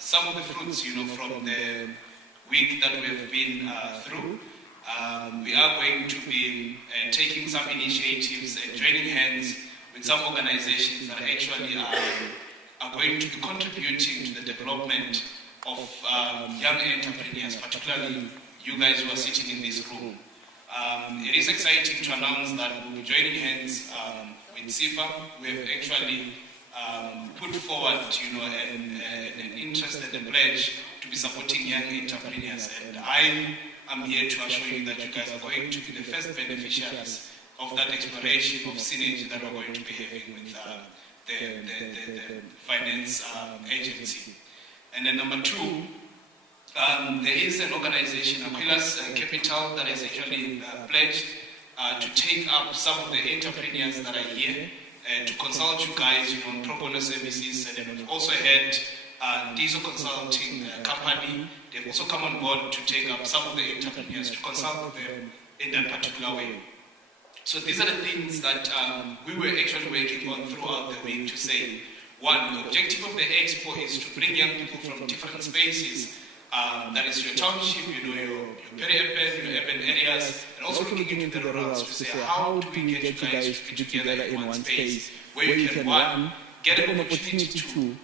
some of the fruits, from the week that we have been through. We are going to be taking some initiatives and joining hands with some organizations that actually are going to be contributing to the development of young entrepreneurs, particularly you guys who are sitting in this room. It is exciting to announce that we'll be joining hands with SIFA. We have actually put forward, an interest and a pledge to be supporting young entrepreneurs. And I am here to assure you that you guys are going to be the first beneficiaries of that exploration of synergy that we're going to be having with the finance agency. And then number two, there is an organization, Aquilas Capital, that has actually pledged to take up some of the entrepreneurs that are here to consult you guys on pro bono services. And then we've also had Diesel Consulting Company. They've also come on board to take up some of the entrepreneurs to consult them in that particular way. So these are the things that we were actually working on throughout the week to say, one, the objective of the expo is to bring young people from different spaces, that is your township, your peri-urban, your urban areas, and also looking into the rurals to say, how do we get you guys together in one space where you can, one, get an opportunity to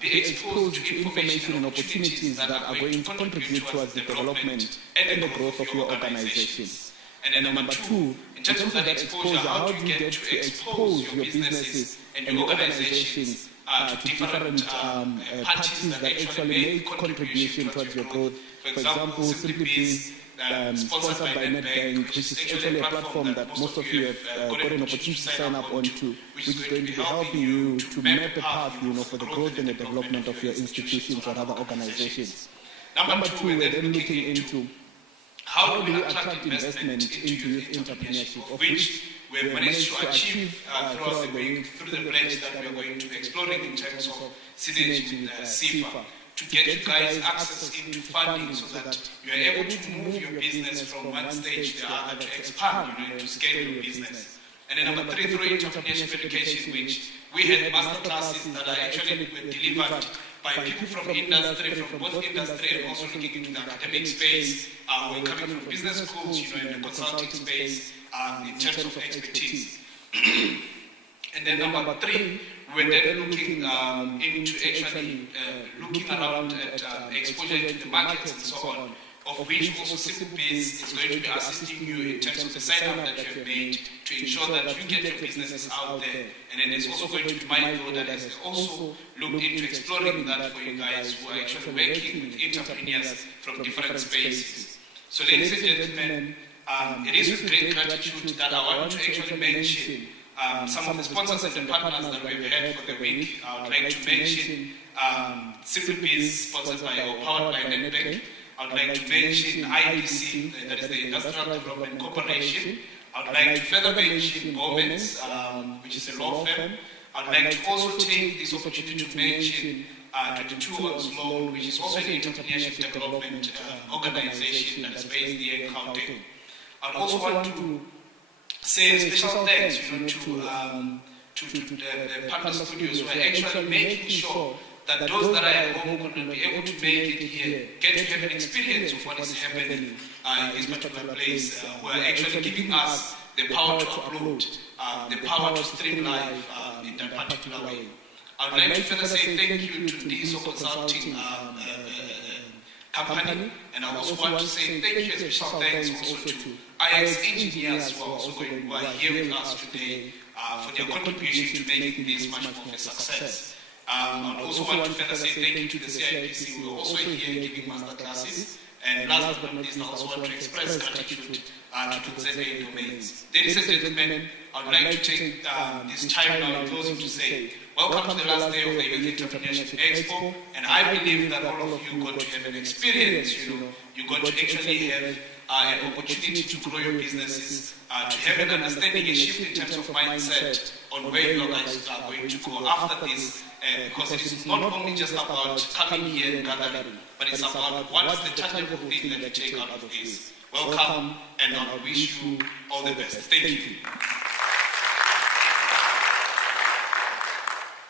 be exposed to information and opportunities that are going to contribute towards the development and the growth of your organizations. And then number two, in terms of that exposure, how do you get to expose your businesses and your organizations to different parties that actually make contribution towards your growth? For example, Simply Biz, sponsored by NetBank, which is actually a platform that most of you have got an opportunity to sign up onto, which is going to be helping you to map a path, for the growth and the development of your institutions or other organizations. Number two, we're then looking into how do we attract investment into youth entrepreneurship, of which we have managed to achieve throughout the week through the pledge that we are going to be exploring in terms of synergy with SIFA, to get you guys access into funding so that you are able to move your business from one stage to the other to expand, to scale your business. And then number three, through entrepreneurship education, which we had master classes that are actually delivered by people from industry, from both industry and also looking into the academic space. We're coming from business schools, in the consulting space, in terms of expertise. And then number three, we're then looking into actually looking around at exposure to the markets and so on, of which also Simply Biz is going to be assisting you in terms of the sign-up that you have made to ensure that you get your businesses out there. And then there's also going to be my role that has also looked into exploring that for you guys who are actually working with entrepreneurs from different spaces. So ladies and gentlemen, it is with great gratitude that I want to actually mention some of the sponsors and the partners that we've had for the week. I would like to mention Simply Biz, sponsored by or powered by NetBank. I would like to mention IDC, that is the Industrial Development Corporation. I would like to further mention Bowman's, which is a law firm. I would like to also take this opportunity to mention 22 Ounce Loan, which is also an entrepreneurship development organization that is based here in Gauteng. I would also want to say special thanks to the partner studios who are actually making sure that those that are at home could not be able to make it here, get to have an experience of what is happening in this particular place, who are actually giving us the power to upload, the power to stream live in that particular way. I would like to further say thank you to Diesel Consulting Company, and I also want to say thank you, special thanks also to IX engineers who are here with us today for their contribution to making this much more of a success. I also want to further say thank you to the CIPC who are also here giving master classes. And last but not least, I also want to express gratitude to the ZA domains. Ladies and gentlemen, I would like to take this time now in closing to say, welcome to the last day of the Youth Entrepreneurship Expo, and I believe that all of you got to have an experience, you got to actually have an opportunity to grow your businesses, to have an understanding, a shift in terms of mindset on where you guys are going to go after this, because it is not only just about coming here and gathering, but it's about what's the tangible thing that you take out of this. Welcome, and I wish you all the best. Thank you.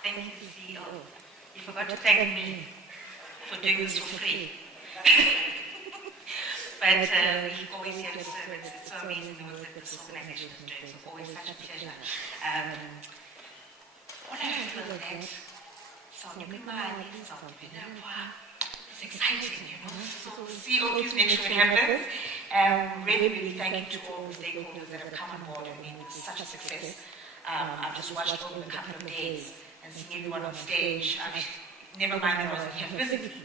Thank you, CEO. You forgot to thank me. for doing this for free. But he always here to serve. It's so amazing the work that this organization is doing. It's always such a pleasure. What I heard was that it's exciting, you know. So CEO, please make sure it happens. Really, really thank you to all the stakeholders that have come on board and made this such a success. I've just watched over a couple of days and seen everyone on stage. I mean, never mind that I wasn't here physically,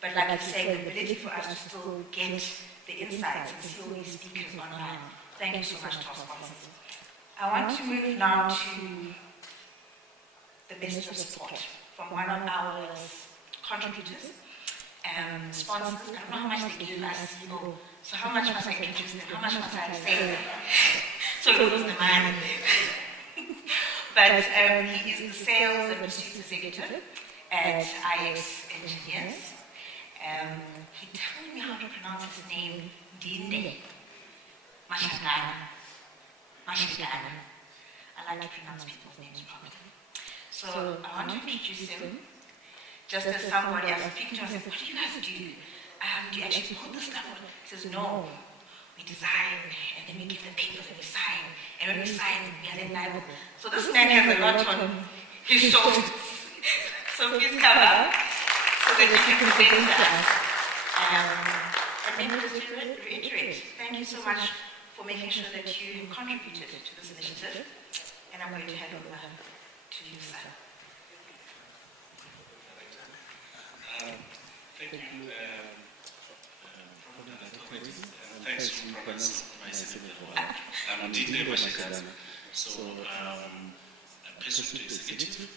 but like you say, the ability for us to still get the insights and see all these speakers online. Thank you so much to our sponsors. I want to move now to the message of support from one of our contributors and sponsors. I don't know how much they give us, so how much must I introduce them? How much must I say? So it was the man. But he is the sales and pursuits executive at IX Engineers. He told me how to pronounce his name, Dinde. Mashagana. Mashagana. I like to pronounce people's names properly. So I want to introduce him just as somebody. I was speaking to him, I said, what do you guys do? Do you actually put this stuff on? He says, no. We design, and then we give the papers and we sign. And when we sign, we are then liable. So this man has a lot on his shoulders. So please come up so that you can present to us. And maybe just to reiterate, thank you so much for making sure that you contributed to this initiative. And I'm going to hand over to you, sir. Thank you, thanks for myself. I'm Dinde Mashagana, so a pursuit executive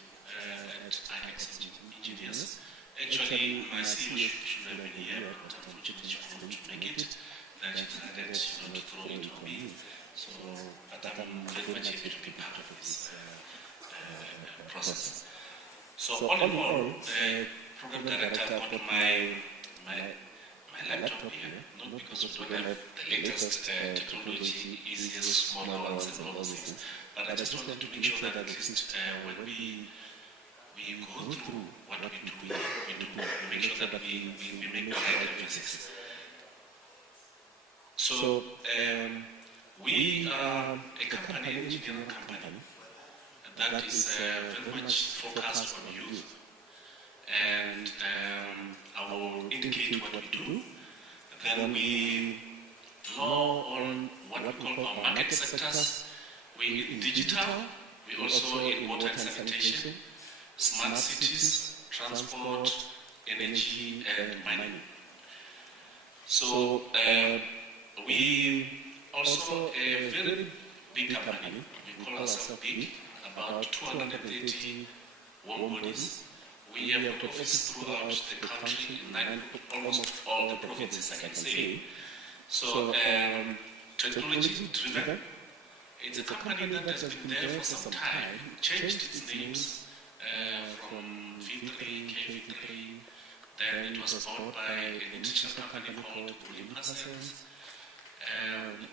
at IX Engineers. Actually, my CEO should have been here, but unfortunately she couldn't make it. Then she decided to throw it on me. So, but I'm very much happy to be part of this process. So, all in all, program director, I've got my laptop here, not because we don't have the latest technology, easiest, smaller ones and all those things, but I just wanted to make sure that at least when we go through what we do, we make sure that we make the right emphasis. So, we are a company, an engineering company, that is very much focused on youth. And I will indicate what we do. Then we draw on what we call our market sectors. We in digital, we also in water and sanitation, smart cities, transport, energy, and mining. So we also a very big company. We call ourselves big, about 230 warm bodies. We have got offices throughout the country, in almost all the provinces, I can say. So, technology driven. It's a company that has been there for some time, changed its names from V3, KV3, then it was bought by an international company called Olympus.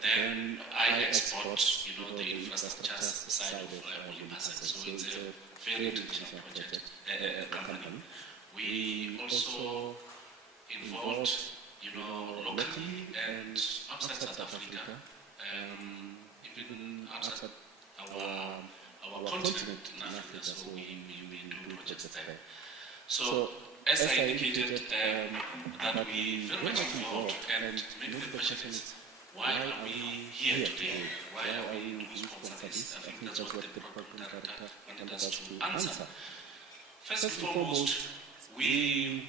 Then I export, the infrastructure side of Olympus. So it's a very international project, company. We also involved, locally and outside South Africa, even outside our continent in Africa. So we do projects there. So as I indicated, that we very much involved, and maybe the question is, why are we here today? Why are we doing sponsor this? I think that's what the program director wanted us to answer. First and foremost, we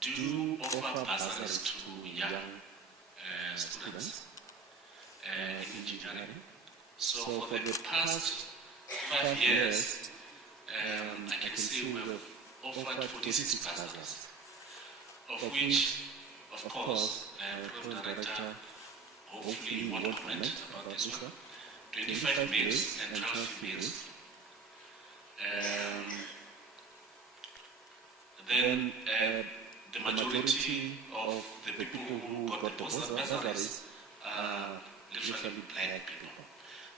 do offer bursaries to young students in engineering. So for the past 5 years, I can say we've offered 46 bursaries, of which, of course, program director hopefully won't comment about this one. 25 males and 12 females. Then the majority of the people who got the bursaries are literally black people.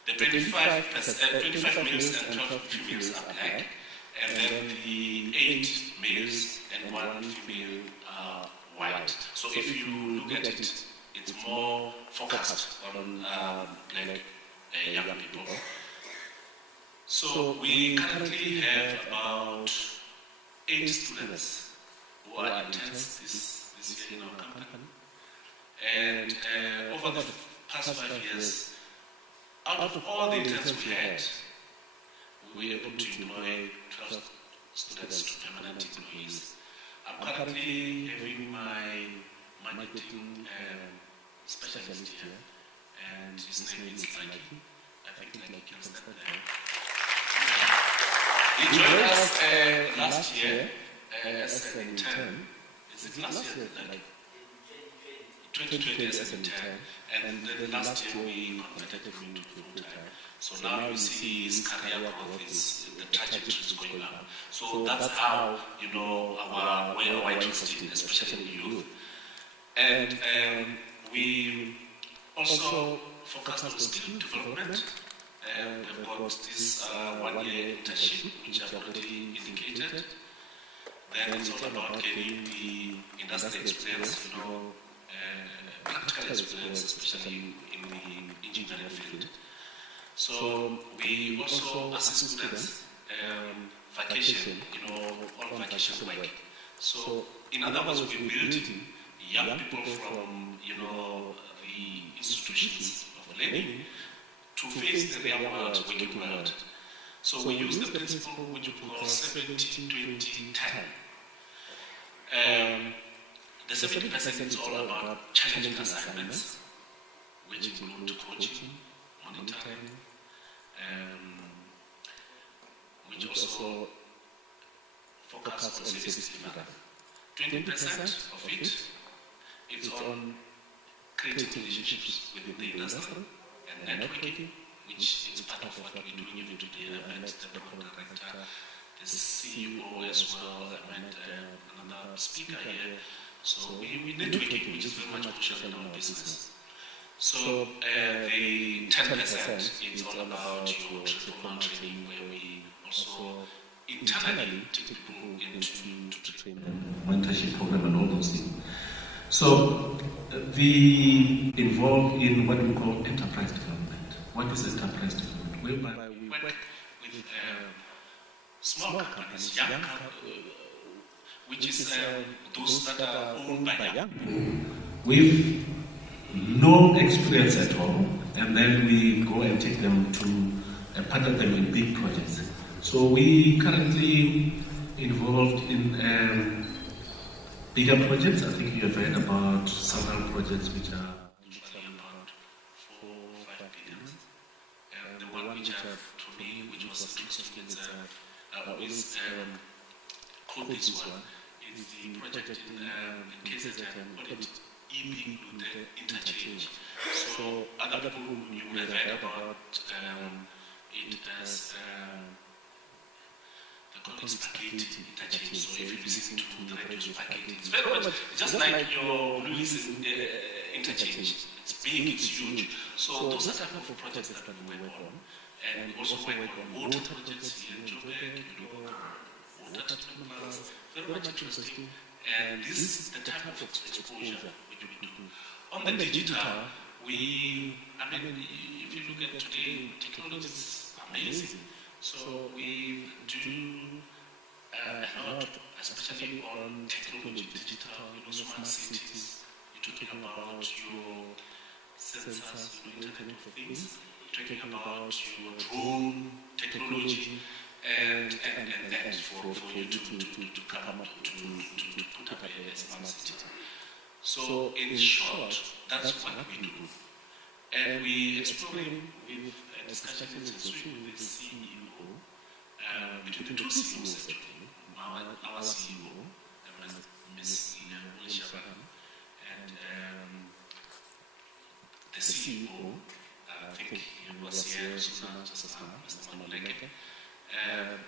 The 25 males and 12 females are black, and then the 8 males and 1 female are white. So if you look at it, it's more focused on black young people. So we currently have about 8 students who are interns this year in our company. And over the past 5 years, out of all the interns we had, we were able to employ 12 students to permanent employees. I'm currently having my marketing specialist here, and his name is Lucky. I think Lucky can stand there. He joined us last year as an intern. Is it last year? 2020 as an intern, and then last year we converted him to full-time. So now you see his career growth, the trajectory is going up. So that's how, you know, we are interested, especially in youth. And we also focus on skill development. We've got this 1-year internship, which I've already indicated. Then it's all about getting the industry experience, you know, practical experience, especially in the engineering field. So we also assist students vacation, you know, on vacation work. So in other words, we're building young people from, you know, the institutions of learning to face the real world, working world. So we use the principle which we call 70-20-10. The 70% is all about challenging assignments, which include coaching, monitoring, which also focus on service delivery. 20% of it is on creating relationships within the industry and networking, which is part of what we're doing even today. I met the program director, the CEO as well, I met another speaker here. So we networking, which is very much crucial in our business. So the 10% is all about your transformational training, where we also internally take people into to train them, mentorship program and all those things. So we involve in what we call enterprise development. What is enterprise development? Whereby we work with small companies, young companies, which is those that are owned by young people with no experience at all, and then we go and take them to partner them in big projects. So we currently involved in bigger projects. I think you have heard about several projects which are usually about 4-5 billion. The one which for me, which was interesting, I always quote this one, is the project in KZN, called it EB Lute Interchange. So other people, you may have heard about it as they call it spaghetti interchange. So if you listen to the radio spaghetti, it's very much just like your Louis interchange. It's big, it's huge. So those are type of projects that we work on. And we also work on water projects here in Joburg, you know, water treatment plants, very much interesting. And this is the type of exposure which we do. On the digital, I mean, if you look at today, technology is amazing. So we do a lot, especially on technology, digital, you know, smart cities. You're talking about your sensors, you know, Internet of Things. You're talking about your drone technology, and that for you to come up to put up a smart city. So in short, that's what we do. And we exploring with discussions with the CEO, between the two CEOs actually, our CEO, Ms. Ina, and the CEO, I think he was here just now, Mr. Maluleke.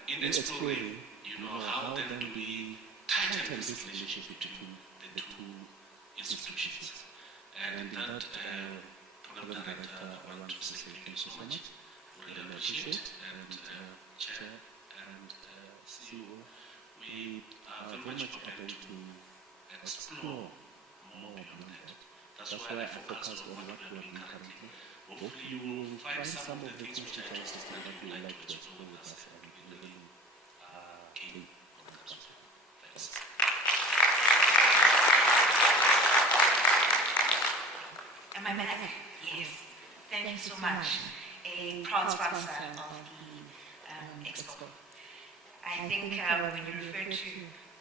In exploring, you know, how then do we tighten this relationship between the two institutions? And that program director, I want to say thank you so much. Really appreciate it. And Chair and CEO, we are very much open to explore more beyond that. That's why I focus on what we're doing currently. Hopefully you will find some of the things which are interesting that you would like to explore with us and we really keen on that as well. Thanks. Am I back? Yes. Thank you so much. A proud sponsor of the Expo. I think when you refer to,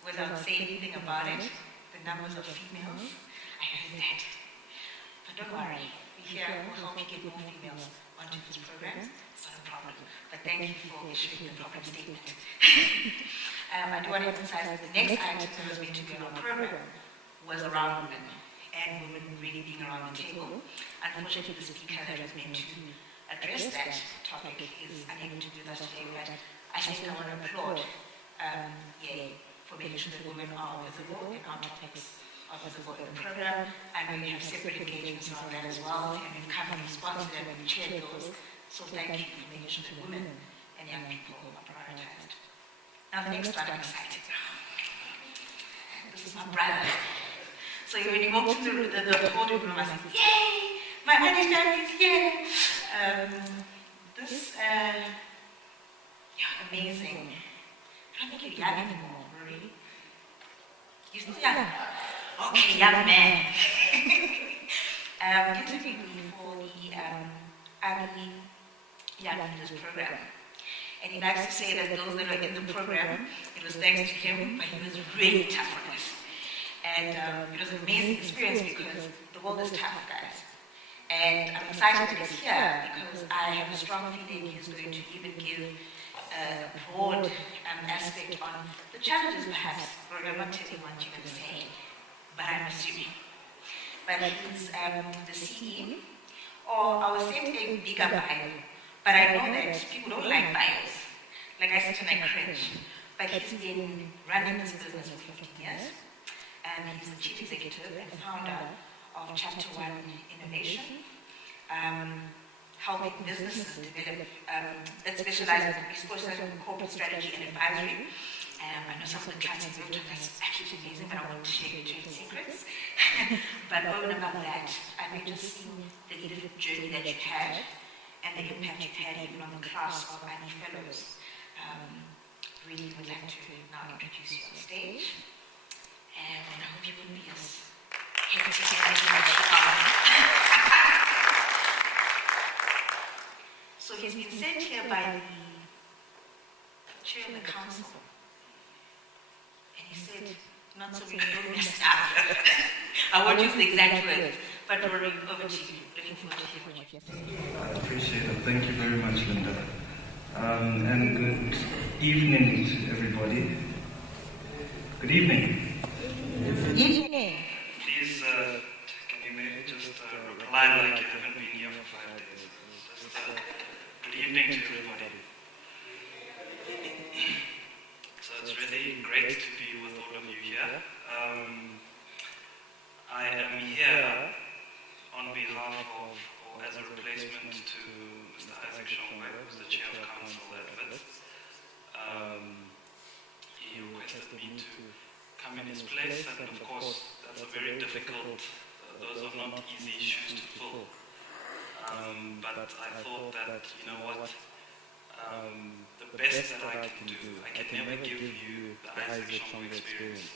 without saying anything about it, the numbers of females, I heard that. But don't worry, we here will help you get more females onto this program. It's not a problem. But thank you for issuing the proper statement. I do want to emphasize that the next item that was meant to be on our program was around women, and women really being around the table. Unfortunately, the speaker that was meant to address that topic is unable to do that today, but I think I want to applaud for making sure that women are visible and our topics are visible in the program. And we have separate engagements around that as well, and we've come and sponsored them and chaired those. So thank you for making sure that women and young people are prioritized. Now the next one, I'm excited. This is my brother. So when you walk through the podium room, I was like, yay! My Irish family is here! Amazing. I don't think you're young anymore, really. You're still young? Okay, young man. Interviewed me for the Agri Young Leaders Program. And he likes to say that those that are in the program, it was thanks to him, but he was really tough on us. And it was an amazing experience because the world is tough, guys. And I'm excited that he's here because I have a strong feeling he's going to even give a broad aspect on the challenges perhaps, or I'm not telling what you're going to say, but I'm assuming. But he's the CE, or I was sent a bigger bio, but I know that people don't like bios. Like I said, and I cringe. But he's been running this business for 15 years. And he's the chief executive and founder of Chapter 1 Innovation, helping businesses develop that specializes in corporate strategy and advisory. I know some of the clients have worked on that's actually amazing, but I won't share your trade secrets. But over and above that, I've just seen the leadership journey that you've had and the impact you've had even on the class of INE fellows. Really would like to now introduce you on stage. And I hope you wouldn't be as hectic as you are. So he's been sent here by the chair of the council. And he said, not so we don't mess it up. I won't use the exact words, but we're over to you. Looking forward to hearing what you have to say. I appreciate it. Thank you very much, Linda. And good evening to everybody. Good evening. Good evening. Please, can you maybe just reply like you haven't been here for 5 days? Just good evening to everybody. So it's really great to be with all of you here. I am here on behalf of, or as a replacement to Mr. Isaac Shongwe, who's the chair of council at WITS. He requested me to come in his place, and of course that's a very difficult, those are not easy shoes to fill. But I thought that, you know what, the best that I can do, I can never give you the Isaac Shongwe experience.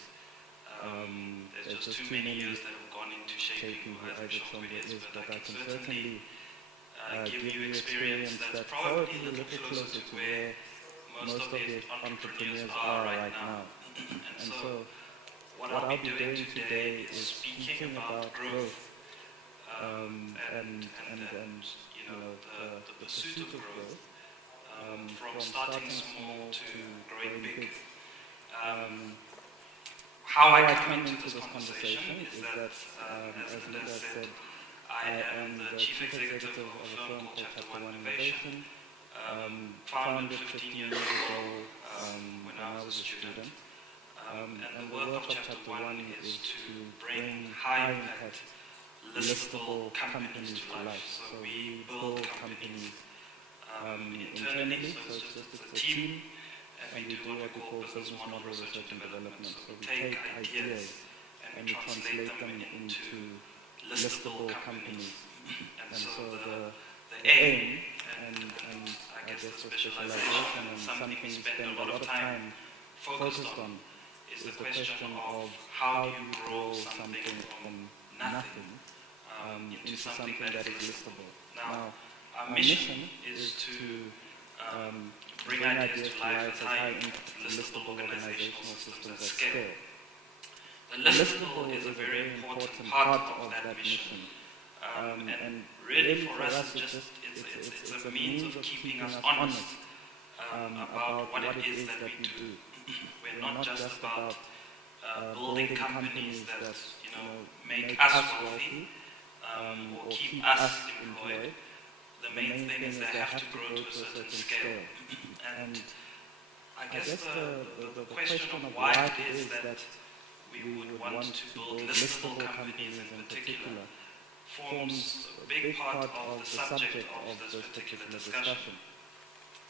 There's just too many years that have gone into shaping who Isaac Shongwe is, but I can certainly give you experience that's probably a little closer to where most of the entrepreneurs are right now. And so what I'll be doing today is speaking about growth and you know, the pursuit of growth, from starting small to growing big. How I come into this conversation is that, as Linda said, I am the chief executive of a firm called Chapter 1 Innovation, founded 15 years ago when I was a student. And the work of Chapter 1 is to bring high-impact, listable companies to life. So we build companies internally, so it's a team, and we do what we call business model research and development. So we take ideas and we translate them into listable companies. And so the aim, and I guess the specialization, and something we spend a lot of time focused on, is the question of how do you grow something from nothing into something that is listable. Now, our mission is to bring ideas to life as high-impact listable organizational systems at scale. The listable is a very important part of that mission. And really for us, it's a means of keeping us honest about what it is that we do. We're not just about building companies that make us wealthy or keep us employed. The main thing is they have to grow to a certain scale. And I guess the question of why it is that we would want to build listable companies in particular forms a big part of the subject of this particular discussion.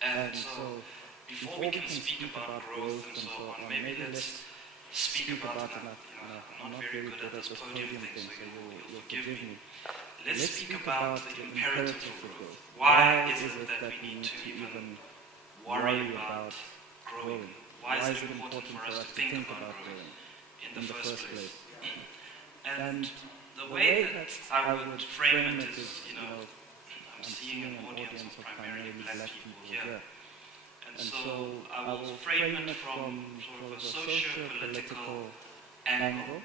And so, before we can speak about growth and so on, maybe let's speak about, I'm not very good at this podium thing, so you'll forgive me. Let's speak about the imperative for growth. Why is it that we need to even worry about growing? Why is it important for us to think about growing in the first place? And the way that I would frame it is, I'm seeing an audience of primarily black people here. And so I will frame it from sort of a socio-political angle,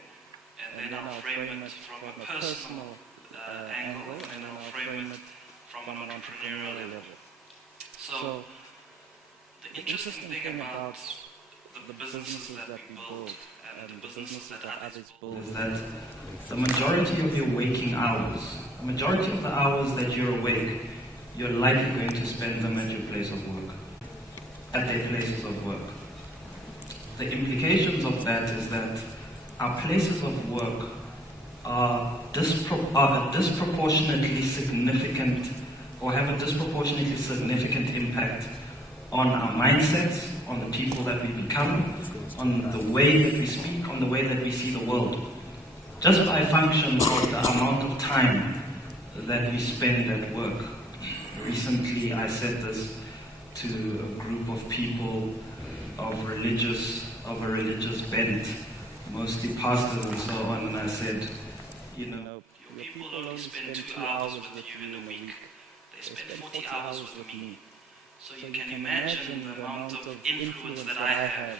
and then I'll frame it from a personal angle, and I'll frame it from an entrepreneurial level. So the interesting thing about the businesses that we build and the businesses that others build is that the majority of your waking hours, the majority of the hours that you're awake, you're likely going to spend them at your place of work, at their places of work. The implications of that is that our places of work are disproportionately significant, or have a disproportionately significant impact on our mindsets, on the people that we become, on the way that we speak, on the way that we see the world. Just by function of the amount of time that we spend at work. Recently I said this to a group of people of a religious bent, mostly pastors and so on, and I said, your people only spend 2 hours with you in a week. They spend 40 hours with me. So you can imagine the amount of influence that I have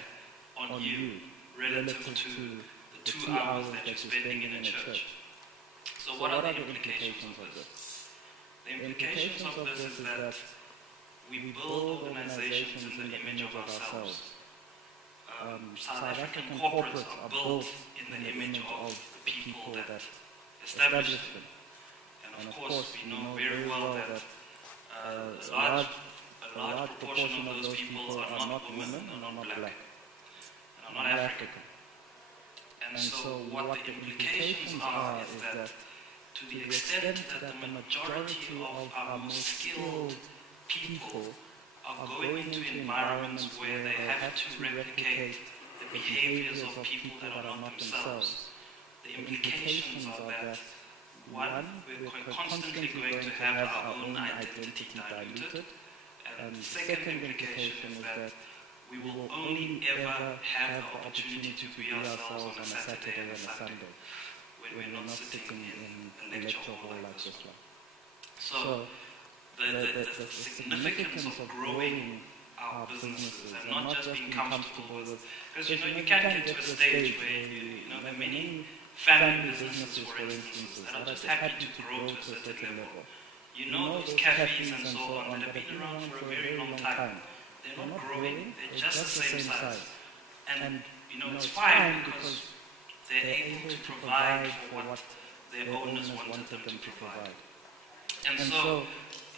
on you relative to the 2 hours that you're spending in a church. So what are the implications of this? The implications of this is that we build organizations in the image of ourselves. South African corporates are built in the image of the people that established them. And of course, we know very well that a large proportion of those people are not women, are not black, and are not African. And so what the implications are is that to the extent that the majority of our most skilled people are going into environments where they have to replicate the behaviors of people that are not themselves, the implications are that, one, we're constantly going to have our own identity diluted, and the second implication is that we will only ever have the opportunity to be ourselves on a Saturday and a Sunday when we're not sitting in a lecture hall like this one. So the significance of growing our businesses and not just being comfortable with, because you can get to a stage where there are many family businesses, for instance, that are just happy to grow to a certain level. Those cafes and so on that have been around for a very long time. They're not growing, they're just the same size. And it's fine because they're able to provide for what their owners wanted them to provide. And so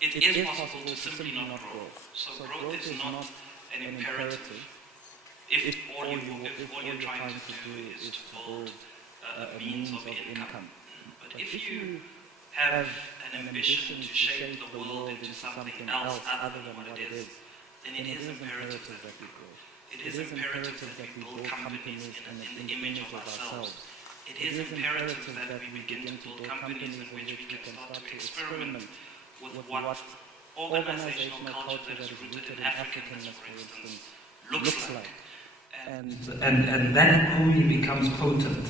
it is possible to simply not grow. So growth is not an imperative if all you're trying to do is to build a means of income. But if you have an ambition to shape the world into something else other than what it is, then it is imperative that we grow. It is imperative that we build companies in the image of ourselves. It is imperative that we begin to build companies in which we can start to experiment with what organizational culture that is rooted in Africanness, for instance, looks like. And that only becomes potent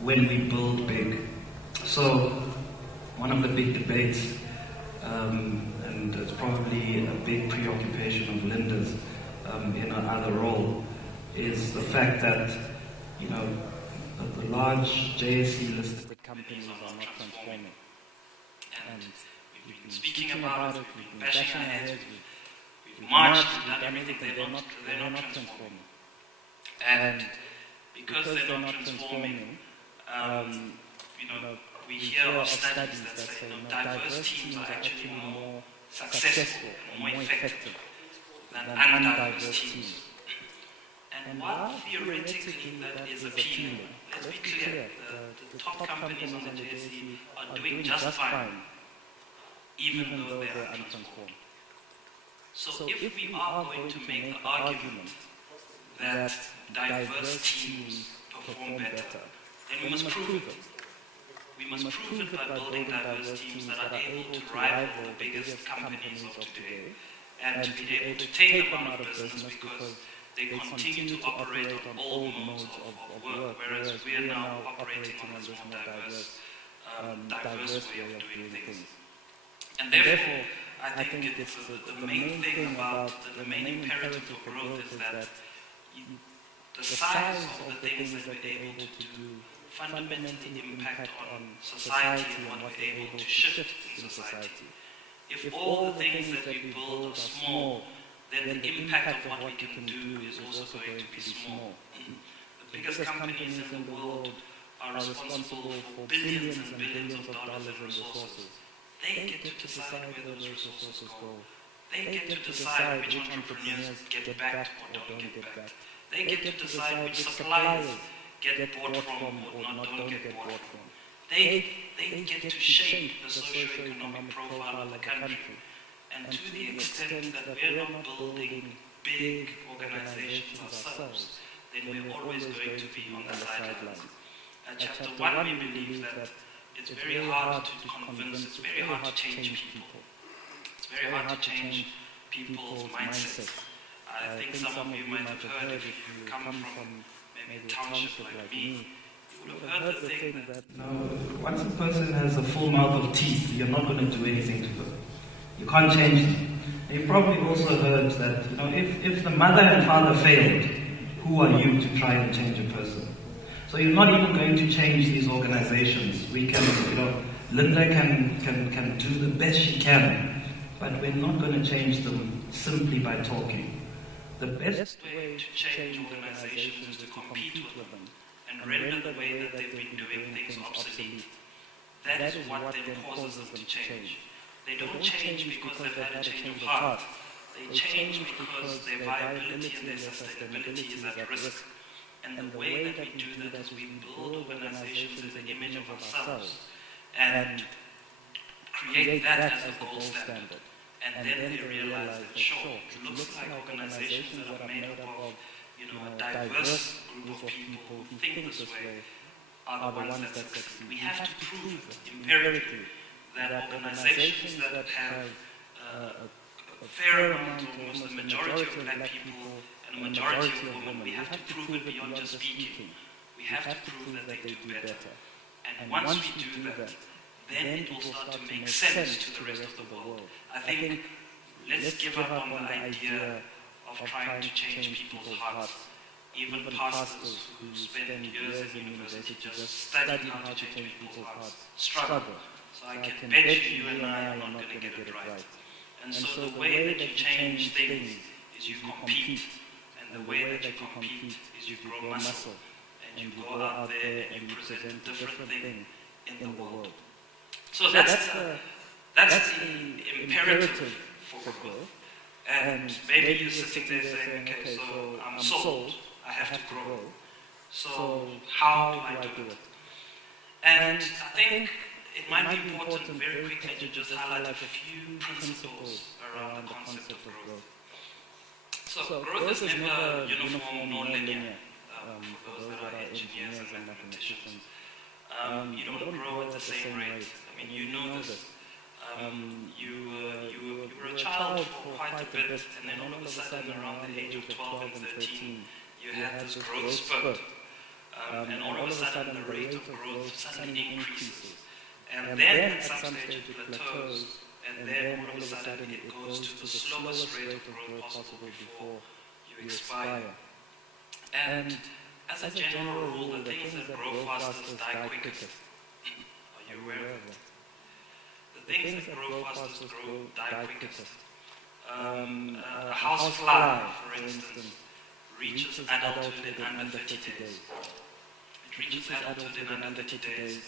when we build big. So one of the big debates, and it's probably a big preoccupation of Linda's in her other role, is the fact that, you know, the large JSE listed companies are not transforming. And we've been speaking about it, we've been bashing our heads, we've marched, we've done everything, they're not transforming. And because they're not transforming, you know, we hear of studies that say, you know, diverse teams are actually more successful and more effective than undiverse teams. And while theoretically that is appealing, let's be clear, the top companies on the JSE are doing just fine, even though they are untransformed. So if we are going to make the argument that diverse teams perform better, then we must prove it. We must prove it by building diverse teams that are able to rival the biggest companies of today and to be able to take them out of business because they continue to operate on old modes of work, whereas we are now operating on this more diverse way of doing things. And therefore, I think it's the main thing about, the main imperative for growth is that the size of the things that we're able to do fundamentally impact on society and what we're able to shift in society. If all the things that we build are small, then the impact of what we can do is also going to be small. The biggest companies in the world are responsible for billions and billions of dollars in resources. They get to decide where those resources go. They get to decide which entrepreneurs get backed or don't get backed. They get to decide which suppliers get bought from or don't get bought from. They get to shape the socio-economic profile of the country. And to the extent that we're not building big organizations ourselves, then we're always going to be on the sidelines. At Chapter 1, we believe that it's very hard to convince, it's very hard to change people. It's very hard to change people's mindsets. I think some of you might have heard, if you come from maybe a township like me, you would have heard the thing that once a person has a full mouth of teeth, you're not going to do anything to them. You can't change them. And you've probably also heard that, you know, if the mother and father failed, who are you to try and change a person? So you're not even going to change these organizations. We can, you know, Linda can do the best she can, but we're not going to change them simply by talking. The best way to change organizations is to compete with them and render the way that they've been doing things obsolete. That is what then causes them to change. They don't change because they've had a change of heart. They change because their viability and their sustainability is at risk. And the way that we do that is we build organizations in the image of ourselves and create that as the gold standard. And then they realize that, sure, it looks like organizations that are made up of, you know, a diverse group of people who think this way are the ones that succeed. We have to prove empirically that organizations that have a fair amount, almost the majority of black people and a majority of women, we have to prove it beyond just speaking. We have to prove that they do better. And once we do that, then it will start to make sense to the rest of the world. I think let's give up on the idea of trying to change people's hearts. Even pastors who spend years in university just studying how to change people's hearts struggle. So I can bet you and I are not going to get it right. And so the way that you change things is you compete. And the way that you compete is you grow muscle. And you go out there and you present a different thing in the world. So that's the imperative for growth. And maybe you're sitting there saying, okay, so I'm sold, I have to grow. So how do I do it? And I think it might be important very quickly to just highlight a few principles around the concept of growth. So growth is never uniform nor linear. For those that are engineers and mathematicians, you don't grow at the same rate. I mean, you know this. You were a child for quite a bit, and then all of a sudden, around the age of 12 and 13, you had this growth spurt. And all of a sudden, the rate of growth suddenly increases. And then at some stage it plateaus, and then all of a sudden it goes to the slowest rate of growth possible before you expire. And as a general rule, the things that grow fastest die quickest. Are you aware of that? The things that grow fastest die quickest. A house fly, for instance, reaches adulthood in under 30 days. It reaches adulthood in under 30 days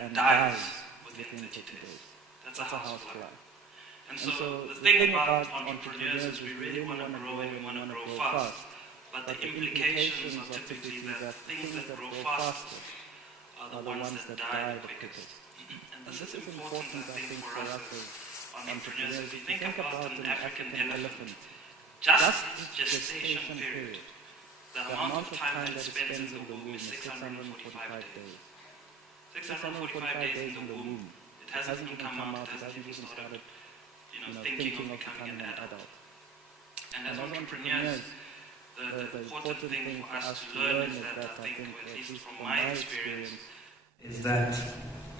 and dies within 30 days. That's a house fly. And so the thing about entrepreneurs is we really want to grow and we want to grow fast. But the implications are typically that things that grow fastest are the ones that die the quickest. And this is important, I think, for us as entrepreneurs. If you think about an African elephant, just its gestation period, the amount of time that it spends in the womb is 645 days. 645 days in the womb. It hasn't even come out, it hasn't even started, thinking of becoming an adult. And as entrepreneurs, the important thing for us to learn is that I think, at least from my experience, is that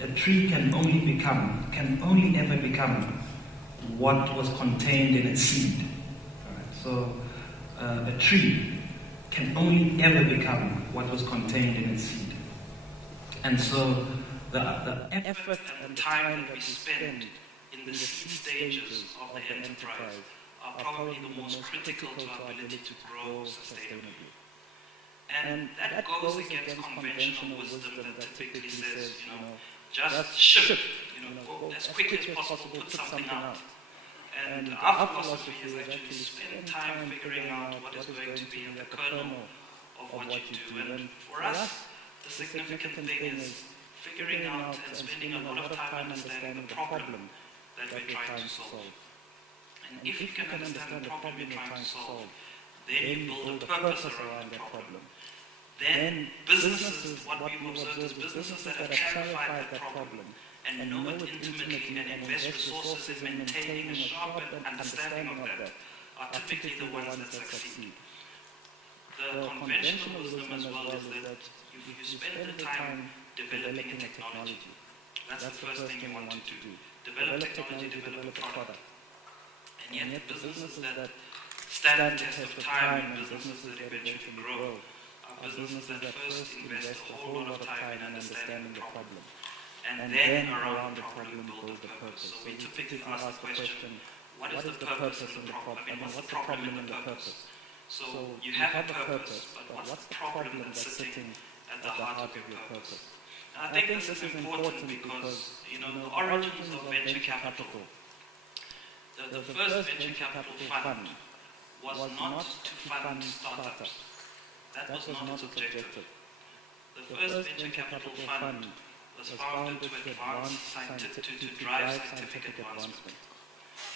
a tree can only ever become what was contained in its seed. Right? So a tree can only ever become what was contained in its seed. And so the effort and the time that we spend in the seed stages of the enterprise are probably the most critical to our ability to grow sustainably. And that goes against conventional wisdom that typically says, just ship, go as quickly as possible, put something out. And our philosophy is actually spend time figuring out what is going to be in the kernel of what you do. And for us, the significant thing is figuring out and spending a lot of time understanding the problem that we're trying to solve. And if you can understand the problem you're trying to solve, then you build a purpose around that problem. Then businesses, what we've observed is businesses that have clarified that problem and know it intimately and invest resources in maintaining a sharp understanding of that are typically the ones that succeed. The conventional wisdom as well is that if you spend the time developing a technology, that's the first thing you want to do. Develop technology, develop a product. And yet the businesses that stand the test of time and businesses that eventually grow are businesses that first invest a whole lot of time in understanding the problem. And then around the problem build a purpose. So we typically ask the question, what is the purpose in the problem? I mean, what's the problem in the purpose? So you have a purpose, but what's the problem that's sitting at the heart of your purpose? And I think this is important because, the origins of venture capital, the first venture capital fund was not to fund startups. That was not its objective. The first venture capital fund was founded to drive scientific advancement.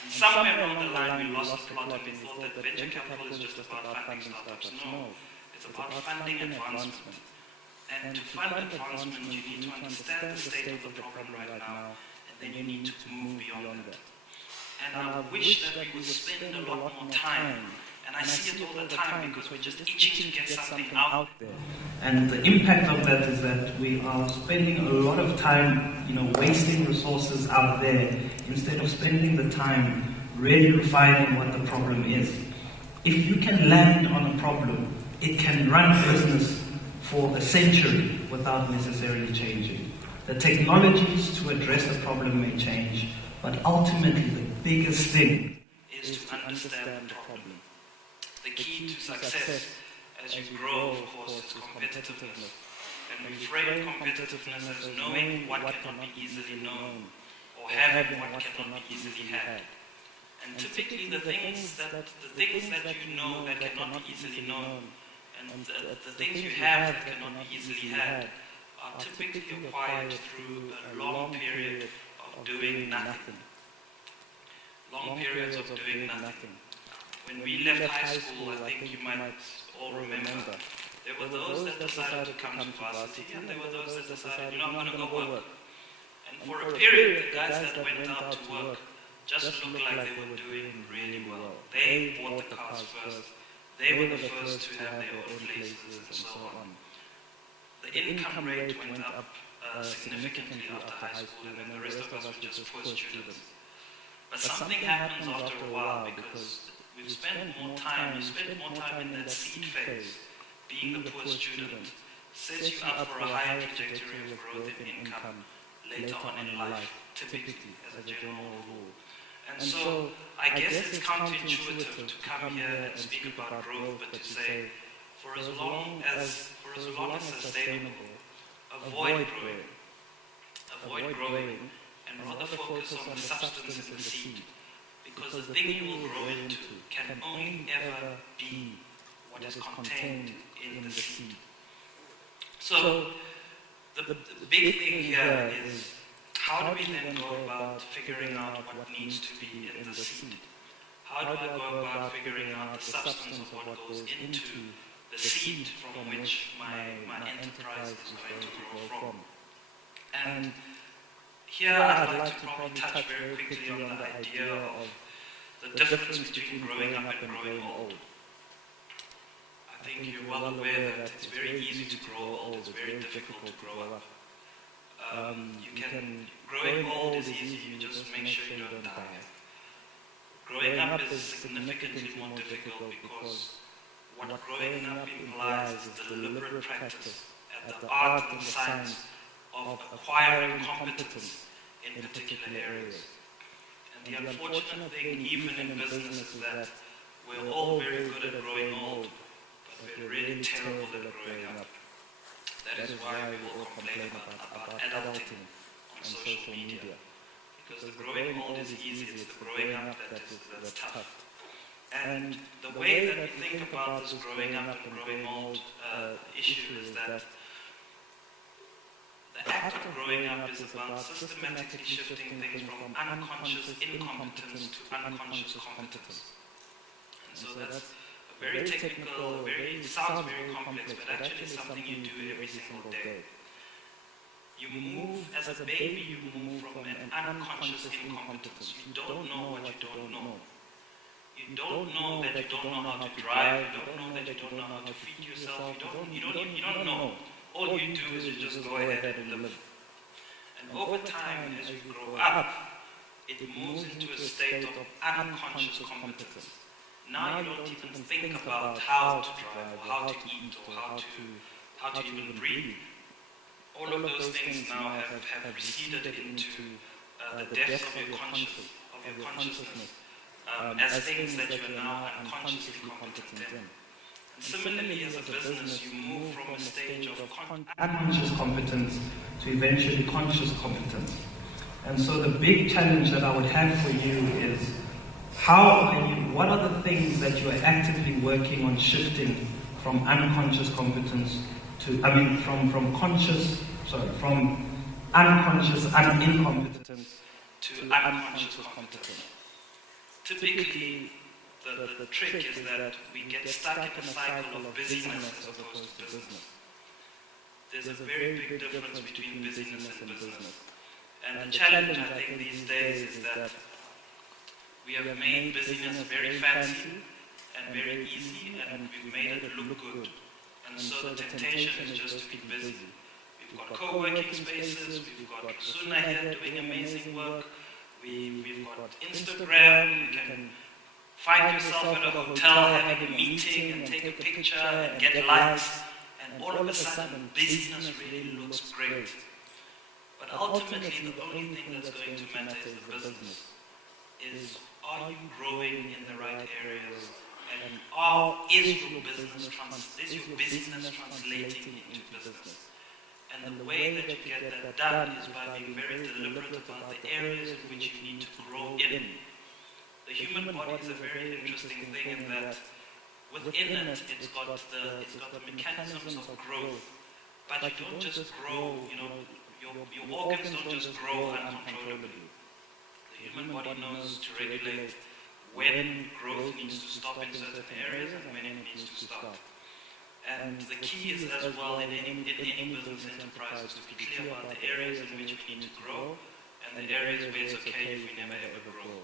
And somewhere along the line we lost the plot and we thought that venture capital is just about funding startups. No, it's about funding advancement. And to fund advancement, you need to understand the state of the problem right now, and then you need to move beyond that. And I wish that we would spend a lot more time, and I see it all the time because we're just itching to get something out there. And the impact of that is that we are spending a lot of time, wasting resources out there instead of spending the time really refining what the problem is. If you can land on a problem, it can run business for a century without necessarily changing. The technologies to address the problem may change, but ultimately the biggest thing is to understand the problem. The key to success as you grow, of course, is competitiveness. And we frame competitiveness as knowing what cannot be easily known, or having what cannot be easily had. And typically the things that you know that cannot be easily known, and the things you have that cannot be easily had, are typically acquired through a long period of doing nothing. Long periods of doing nothing. when we left high school, I think you might all remember, there were those that decided to come to varsity, and there were those that decided, I'm going to go work. And for a period, the guys that went out to work just looked like they were doing really well. They bought the cars first. They were the first to have their own places and so on. The income rate went up significantly after high school, and then the rest of us were just poor students. But something happens after a while, because we've spent more time, you spend more time in that seed phase, being the poor student, sets you up for a higher trajectory of growth in income later on in life, typically, as a general rule. And so, I guess it's counterintuitive to come here and speak about growth, but to say, for as long as sustainable, avoid growing, and rather focus on the substance in the seed, because the thing you will grow into can only ever be what is contained in the seed. So, the big thing here is, how do we then go about figuring out what needs to be in the seed? How do I go about figuring out the substance of what goes into the seed from which my enterprise is going to grow from? And here I'd like to probably touch very quickly on the idea of the difference between growing up and growing old. I think you're well aware that it's very easy to grow old, it's very difficult to grow up. Growing old is easy, you just make sure you don't die. Growing up is significantly more difficult because what growing up implies is the deliberate practice at the art and science of acquiring competence in particular areas. And the unfortunate thing, even in business, is that we're all very good at growing old, but we're really terrible at growing up. That is why we all complain about adulting on social media. Because the growing old is easy, it's the growing up that's tough. And the way that we think about this growing up and growing old issue is that the act of growing up is about systematically shifting things from unconscious incompetence to unconscious competence. And so that's very technical, sounds very complex, but actually it's something you do every single day. You move, as a baby, you move from an unconscious incompetence. You don't know what you don't know. You don't know that you don't know how to drive, you don't know that you don't know how to feed yourself, you don't know. All you do is you just go ahead and live. And over time, as you grow up, it moves into a state of unconscious competence. Now you don't even think about how to drive, or how to eat, or how to even breathe. All of those things now have receded into the depths of your consciousness, as things that you are now unconsciously competent in. And similarly, as a business, you move from a stage of unconscious competence to eventually conscious competence. And so the big challenge that I would have for you is, what are the things that you are actively working on shifting from unconscious competence to, from unconscious and incompetence to unconscious competence? Typically, the trick is that we get stuck in a cycle of busyness as opposed to business. There's a very big difference between busyness and business. And the challenge, I think, these days is that we have made busyness very fancy and very easy, and we've made it look good. And so the temptation is just to be busy. We've got co-working spaces, we've got Suna here doing amazing work, we've got Instagram, you can find yourself at a hotel having a meeting and take a picture and get likes, and all of a sudden busyness really looks great. But ultimately the only thing that's going to matter is the business. Are you growing in the right areas? And is your busyness translating into business? And the way that you get that done is by being very deliberate about the areas in which you need to grow in. The human body is a very interesting thing in that within it, it's got the mechanisms of growth, but you don't just grow, your organs don't just grow uncontrollably. The human body knows to regulate when growth needs to stop in certain areas and when it needs to start. And the key is as well in any business enterprise is to be clear about the areas in which we need to grow and the areas where it's okay if we never ever grow.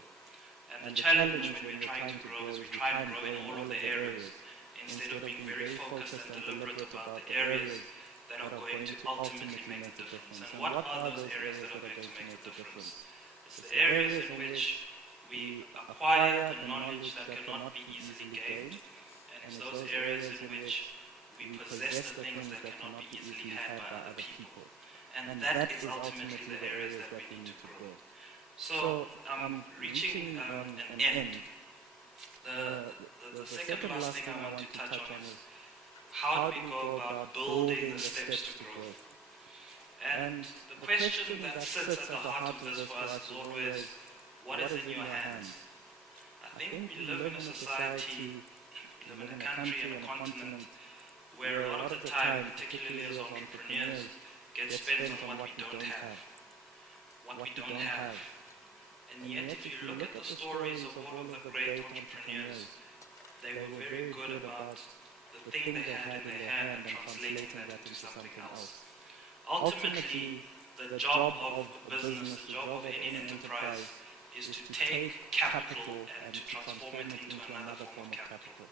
And the challenge when we're trying to grow is we try and grow in all of the areas instead of being very focused and deliberate about the areas that are going to ultimately make the difference. And what are those areas that are going to make the difference? It's the areas in which we acquire the knowledge that cannot be easily gained, and it's those areas in which we possess the things that cannot be easily had by other people. And that is ultimately the areas that we need to grow. So, reaching an end, the second last thing I want to touch on is how do we go about building the steps to growth? And the question that sits at the heart of this for us is always, what is in your hands? I think we live in a society, we live in a country and a continent where a lot of the time, particularly as entrepreneurs, gets spent on what we don't have. What we don't have. And yet, if you look at the stories of all of the great entrepreneurs, they were very good about the thing they had in their hand and translating that into something else. Ultimately, the job of a business, the job of any enterprise, is to take capital and to transform it into another form of capital.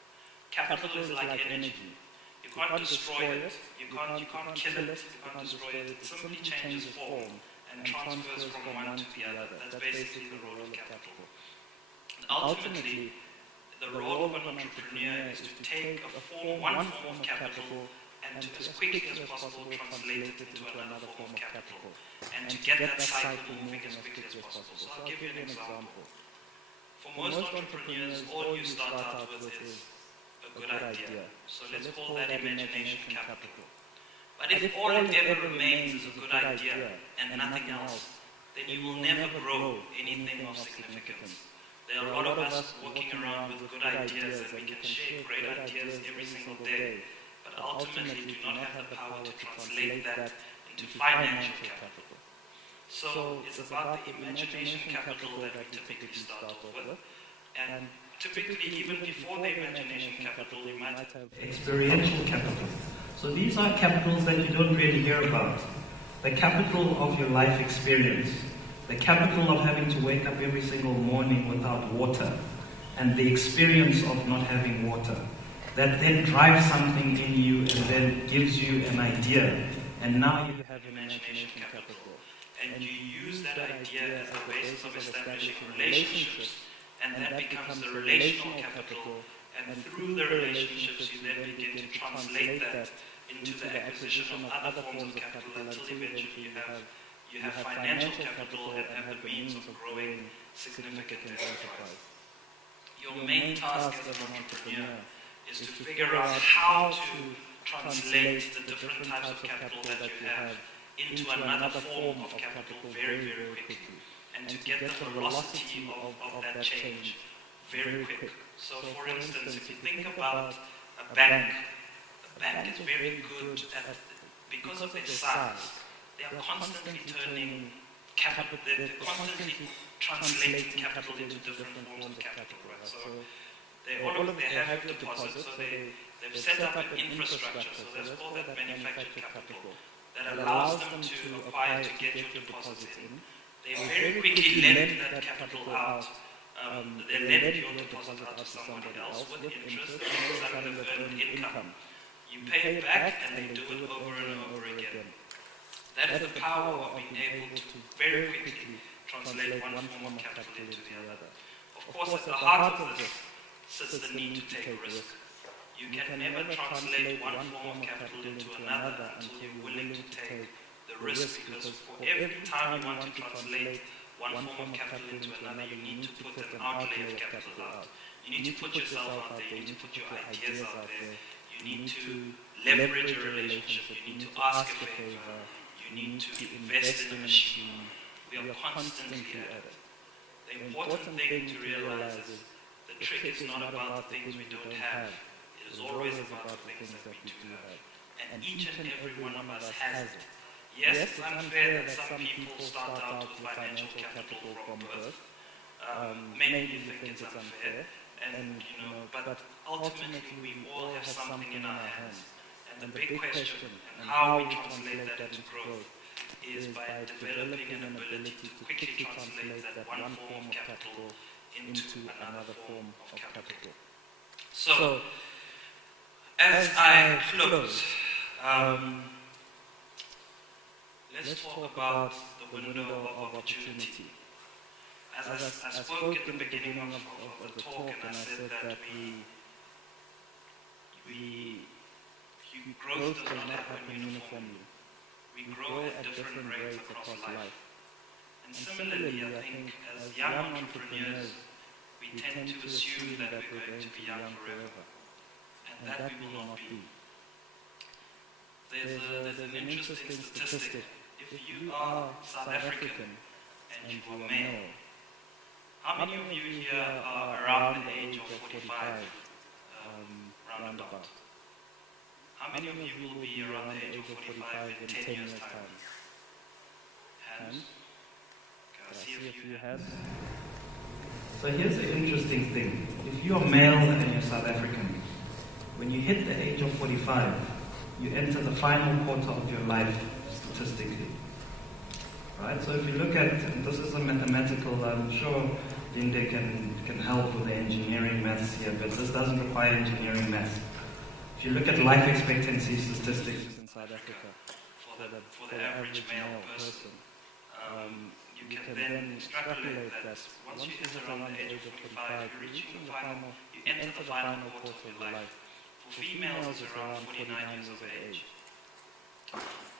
Capital is like energy. You can't destroy it, you can't kill it, you can't destroy it. It simply changes form and transfers from one to the other. That's basically the role of capital. And ultimately, the role of an entrepreneur is to take one form of capital and to, as quickly as possible, translate it into another form of capital. And to get that cycle moving as quickly as possible. So I'll give you an example. For most entrepreneurs, all you start out with is a good idea. So let's call that imagination capital. But if all it ever remains is a good idea and nothing else, then you will never grow anything of significance. There are a lot of us walking around with good ideas and we can share great ideas every single day, but ultimately do not have the power to translate that into financial capital. So it's about the imagination capital that we typically start off with. And typically, even before the imagination capital, you might have experiential capital. So these are capitals that you don't really hear about. The capital of your life experience, the capital of having to wake up every single morning without water, and the experience of not having water, that then drives something in you and then gives you an idea, and now you have imagination capital. And you use that idea as the basis of establishing relationships, and that becomes the relational capital, and through the relationships you then begin to translate that into the acquisition of other forms of capital until eventually you have financial capital and have the means of growing significant enterprise. Your main task as an entrepreneur is to figure out how to translate the different types of capital that you have into another form of capital very, very quickly, and to get the velocity of that change very quick. So for instance, if you think about a bank, the bank is very good at, because of their size, they are constantly turning capital, they're constantly translating capital into different forms of capital, right? So they have deposits, so they've set up an infrastructure, so let's call that manufactured capital, that allows them to acquire, to get your deposits in. They very quickly lend that capital out. They lend your deposit out to somebody else with interest, and all of a sudden they've earned income. You pay it back, and they do it over and over again. That is the power of being able to very quickly translate one form of capital into the other. Of course, at the heart of this sits the need to take risk. You can never translate one form of capital into another until you're willing to take the risk, because for every time you want to translate one form of capital into another, you need to put an outlay of capital out. You need to put yourself out there, you need to put your ideas out there, you need to leverage a relationship, you need to ask a favor, you need to invest in a machine. We are constantly at it. The important thing to realize is the trick is not about the things we don't have, it is always about the things that we do have. And each and every one of us has it. Yes, it's unfair that some people start out with financial capital from birth, Maybe you think it's unfair, and but ultimately we all have something in our hands. And the big question, and how we translate that into growth, is by developing an ability to quickly translate that one form of capital into another form of capital. So, as I close, let's talk about the window of opportunity. As I spoke at the beginning of the talk, and I said that growth does not happen uniformly. We grow at different rates across life. And similarly, I think as young entrepreneurs, we tend to assume that we're going to be young forever, and that we will not be. There's an interesting statistic. If you are South African and you are male, how many of you here are around the age of 45, roundabout? How many of you will be around the age of 45 in 10 years' time? Hands? Can I see a few hands? So here's the interesting thing. If you're male and you're South African, when you hit the age of 45, you enter the final quarter of your life statistically. Right? So if you look at, and this is a mathematical, I'm sure Linde can help with the engineering maths here, but this doesn't require engineering maths. If you look at life expectancy statistics in South Africa for the average male person, you can then extrapolate that once you hit around the age of 45, you enter the final quarter of your life. For females, it's around 49 years of age.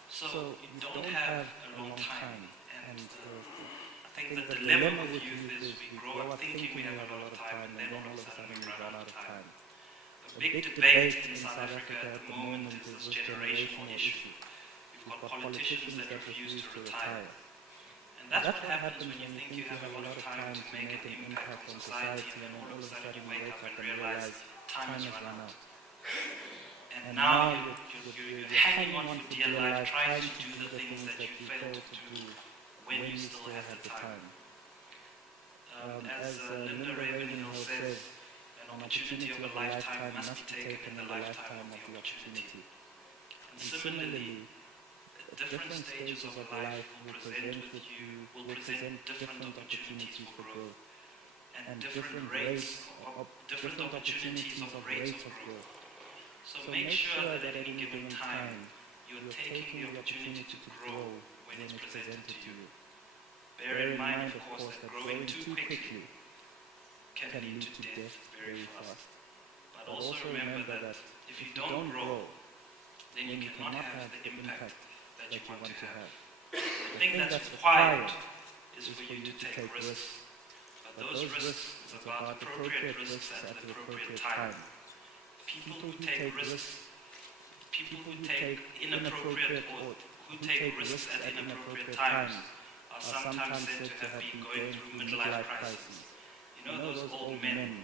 So you don't have a long time, and I think the dilemma with youth is we grow up thinking we have a lot of time, and then all of a sudden we run out of time. A big debate in South Africa at the moment is this generational issue. We've got politicians that refuse to retire. And that's what happens when you think you have a lot of time to make an impact on society, and then all of a sudden you wake up and realize time has run out. And now you're hanging on for dear life, trying to do the things that you failed to do when you still had the time. As Linda Ravenhill says, an opportunity of a lifetime must be taken in the lifetime of the opportunity. And similarly, at different stages of life will present different opportunities for growth, and different opportunities of rates of growth. So make sure that at any given time, you're taking the opportunity to grow when it's presented to you. Bear in mind, of course, that growing too quickly can lead to death very fast. But also remember that if you don't grow, then you cannot have the impact that you want to have. The thing that's required is for you to take risks. But those risks is about appropriate risks at the appropriate time. People who take risks, people who take inappropriate or who take risks at inappropriate times are sometimes said to have been going through midlife crises. You know those old men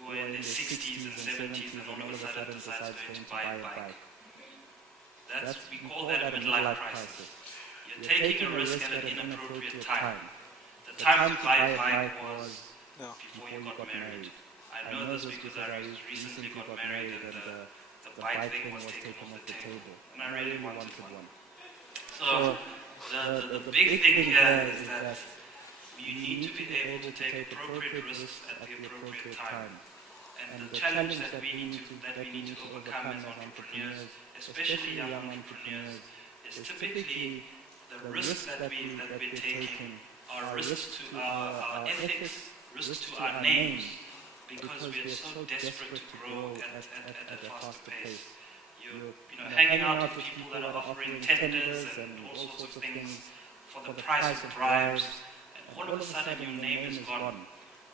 who are in their 60s and 70s and all of a sudden decide to buy a bike. We call that a midlife crisis. You're taking a risk at an inappropriate time. The time to buy a bike was before you got married. I know this because I recently got married and the bike thing was taken off the table, and I really wanted one. So the big thing here is that you need to be able to take appropriate risks at the appropriate time. And the challenge that we need to overcome as entrepreneurs, especially young entrepreneurs, is typically the risks that we're taking are risks to our ethics, risks to our names, because we're so desperate to grow at a faster pace. You're hanging out with people that are offering tenders and all sorts of things for the price of bribes, and all of a sudden your name is gone.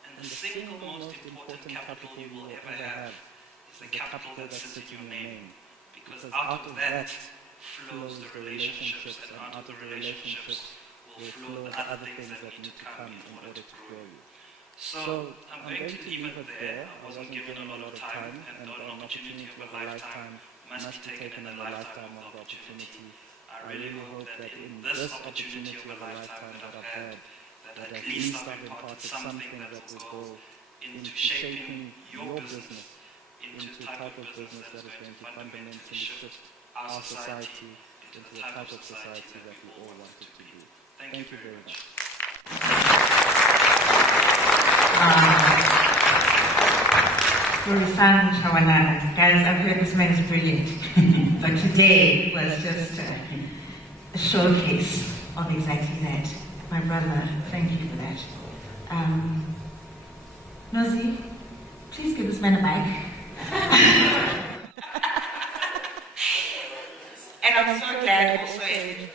And the single most important capital you will ever have is the capital that sits in your name, because out of that flows the relationships, and out of the relationships will flow the other things that need to come in order to grow you. So I'm going to leave it there. I wasn't given a lot of time, and an opportunity of a lifetime must be taken in the lifetime of the opportunity. I really hope that in this opportunity of a lifetime that I've had, that at least I've imparted something that will go into shaping your business into the type of business that is going to fundamentally shift our society into the type of society that we all want it to be. Thank you very much. Guys, I've heard this man is brilliant, but today was just a showcase of exactly that. My brother, thank you for that. Nozi, please give this man a mic. And I'm so glad also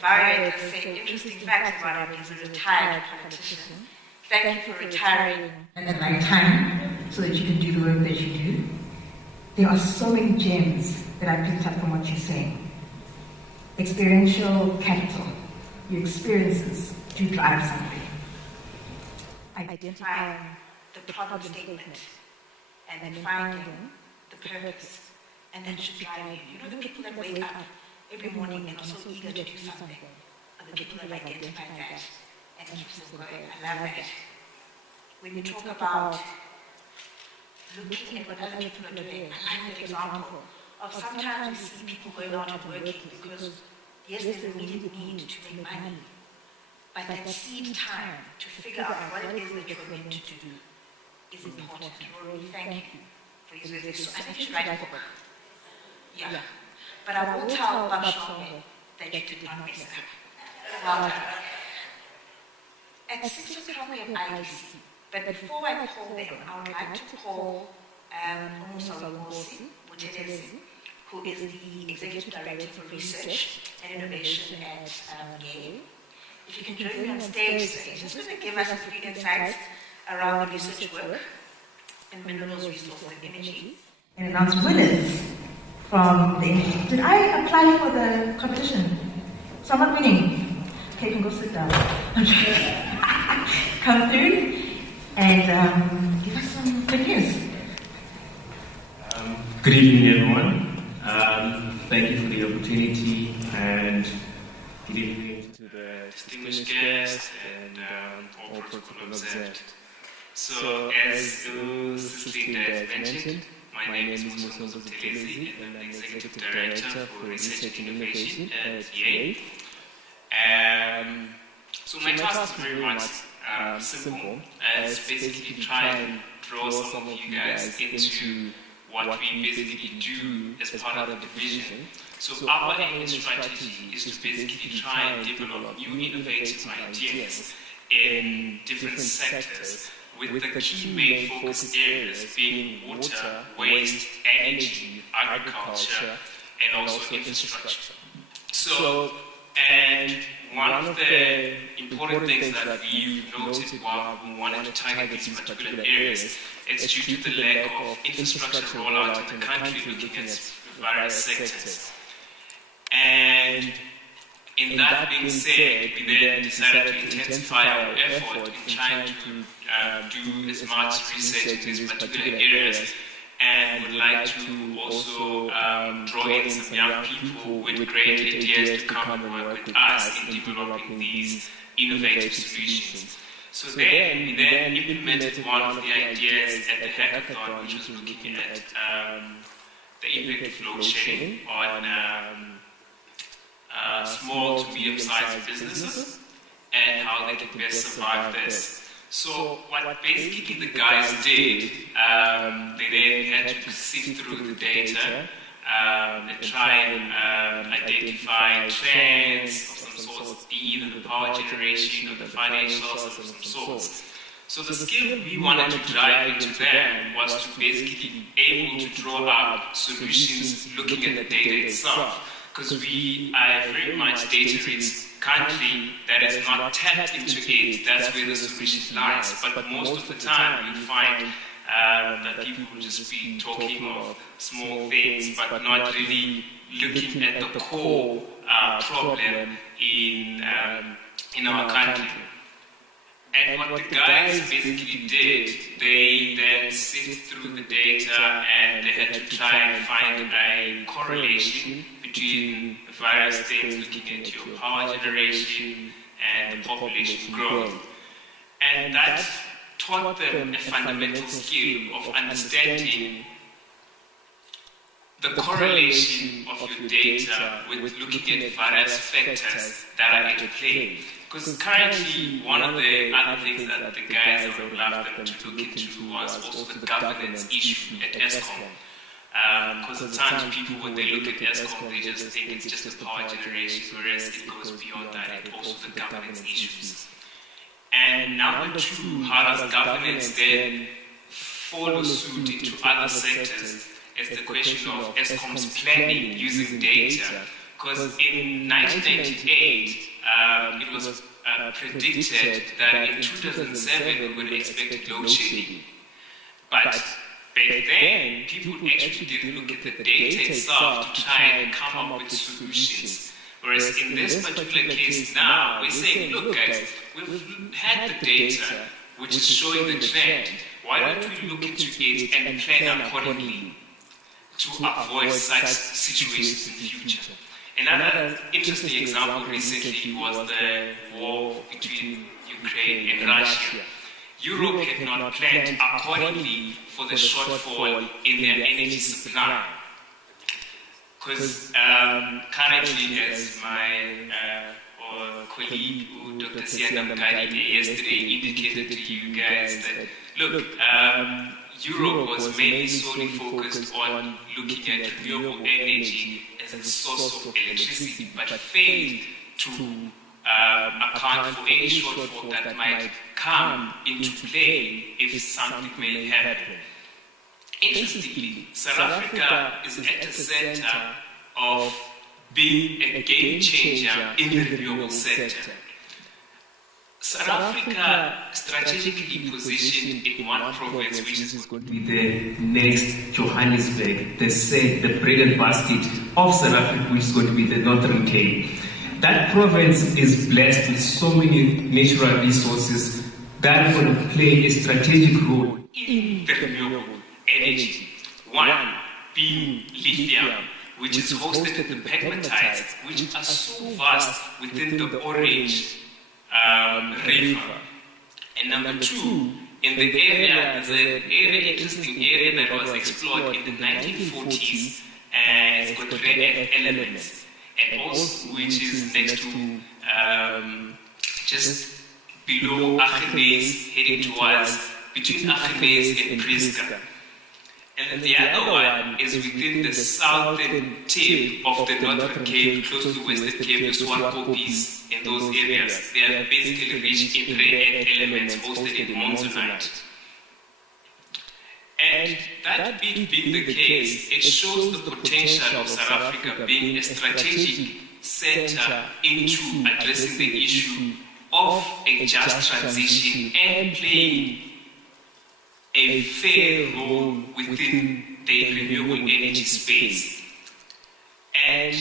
Barry has said interesting facts about him. He's a retired politician. Thank you for retiring at the right time so that you can do the work that you do. There are so many gems that I picked up from what you're saying. Experiential capital. Your experiences do drive something. Identifying the problem statement and then finding the purpose, and that should drive you. You know, the people that wake up every morning and are so eager to do something are the people that identify that and keeps them going. I love that. When you talk about looking at what other people are doing, I like that example of sometimes we see people going out and working because yes, there's an immediate need to make money, but that seed time to figure out what it is that you're meant to do is important. Rory, thank you for using this. So I think you should write a book. Yeah. But I will tell Bashombe that you did not mess it up. Well done. At 6 o'clock we have IDC. But before I call them, I would like to call Umusa Mutelezi, who is the Executive Director for Research and Innovation at GAIN. If you can join me on stage, he's just going to give us a few insights around the research work in minerals, resources, and energy. And announce winners from the energy. Did I apply for the competition? Someone winning? Okay, you can go sit down. Come through and give us some good news. Good evening, everyone. Thank you for the opportunity, and good evening to the distinguished guests and all protocol observed. So, as Sister has mentioned, my name is Musa Mutelezi, and I'm the Executive Director for Research and Innovation at GAIN. So my task is very much simple, as basically try and draw some of you guys into what we basically do as part of the division. So our aim and strategy is to basically try and develop new innovative ideas in different sectors, with the key main focus areas being water, waste, energy, agriculture, and also infrastructure. So, and one of the important things that we've noted while we wanted to target these particular areas is due to the lack of infrastructure rollout in the country, looking at various sectors. And in that being said, we then decided to intensify our effort in trying to do as much research in these particular areas, and would like to also draw in some young people with great ideas to come and work with us in developing these innovative solutions. So then we then implemented one of the ideas at the hackathon, which was looking at the impact of load shedding on small to medium-sized businesses and how they can best survive this. So what basically the guys did, they then had to sift through the data and try and identify trends of some sorts, either the power generation or the financials of some sorts. So the skill we wanted to drive into them was to basically be able to draw up solutions looking at the data itself, because we are very much data-rich country that is not tapped into it. That's where the solution lies. But most of the time, you find that people will just be talking of small things, but not really looking at the core problem in our country. And what the guys basically did, they then sift through the data and they had to try and find a correlation between various things, looking at your power generation and the population growth. And that taught them a fundamental skill of understanding the correlation of your data with looking at various factors that are at play. Because currently, one of the other things that the guys I would love them to look into was also the governance issue at ESCOM. Because at times people, when they look at ESCOM, they just think it's just the power generation, whereas it goes beyond that, and also the governance issues. And number two, how does governance then follow suit into other sectors? Is the question of ESCOM's planning using data. Because in 1998, it was predicted that in 2007 we would expect load shedding. But back then, people actually didn't look at the data itself to try and come up with solutions. Whereas in this particular case now, we're saying, look guys, we've had the data which is showing the trend. Why don't we look into it and plan accordingly to avoid such situations in the future? Another interesting example recently was the war between Ukraine and Russia. Europe had not planned accordingly for the shortfall in their energy supply. Because currently, as my colleague, Dr. Siana Mkadi, yesterday indicated to you guys that, look, Europe was mainly solely focused on looking at renewable energy as a source of electricity, but failed to account for any shortfall that might come into play if something may happen. Interestingly, South Africa is at the center of being a game changer in the renewable sector. South Africa strategically positioned in one province, which is going to be the next Johannesburg, the bread and basket of South Africa, which is going to be the Northern Cape. That province is blessed with so many natural resources that are going to play a strategic role in the renewable energy. One being lithium, which is hosted in the pegmatites, which are so vast within the Orange River. And number two, in the area, there's an interesting area that was explored in the 1940s, and it's got rare earth elements, and also which is next to just below Aggeneys, heading towards between Aggeneys and Priska. And then the other one is within the southern tip of the Northern Cape, close to the Western Cape, the Swartkopies, in those areas. They are basically rich in rare earth elements hosted in monzonite. And that being the case, it shows the potential of South Africa being a strategic center into addressing the issue of a just transition and playing a fair role within the renewable energy space. And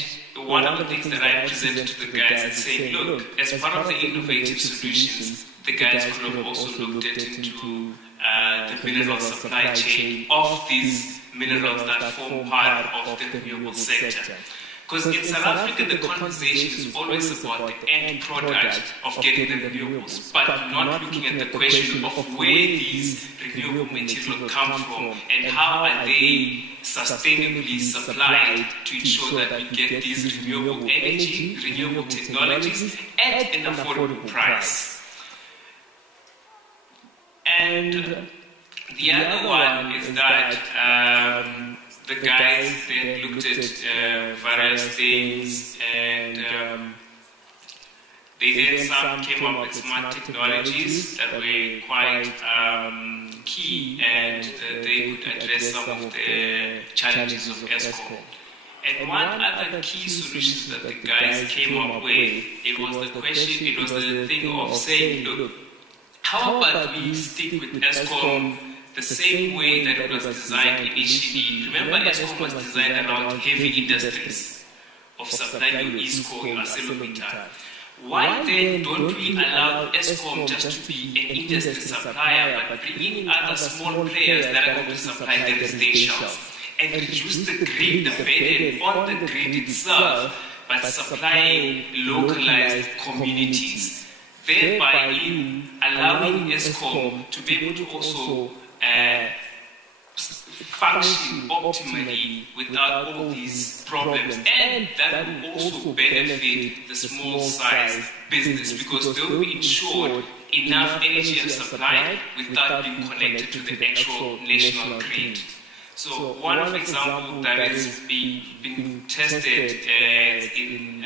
one of the things that I presented to the guys is saying, look, as part of the innovative solutions, the guys could have also looked into the mineral supply chain of these minerals that form part of the renewable sector. Because in South Africa, the conversation is always about the end product of getting the renewables, but not looking at the question of where these renewable materials come from and how are they sustainably supplied to ensure that we get these renewable energy, renewable technologies at an affordable price. And the other one is that the guys then looked at various things, and they then came up with smart technologies that were quite key, and they could address some of the challenges of ESCOM. And one other key solution that the guys came up with, it was the thing of saying, look, how about we stick with ESCOM the same way that it was designed initially? Remember, ESCOM was designed around heavy industries of supplying your ISCO, your ArcelorMittal. Why then don't we allow ESCOM just to be an industry supplier, but bring in other small players that are going to supply the residentials and reduce the grid, the burden on the grid itself, but supplying localized communities? thereby allowing ESCOM to be able to also function optimally without all these problems, and that will also benefit the small size business because they'll be insured enough energy and supply without being connected to the actual national grid. So one of the examples that is being tested in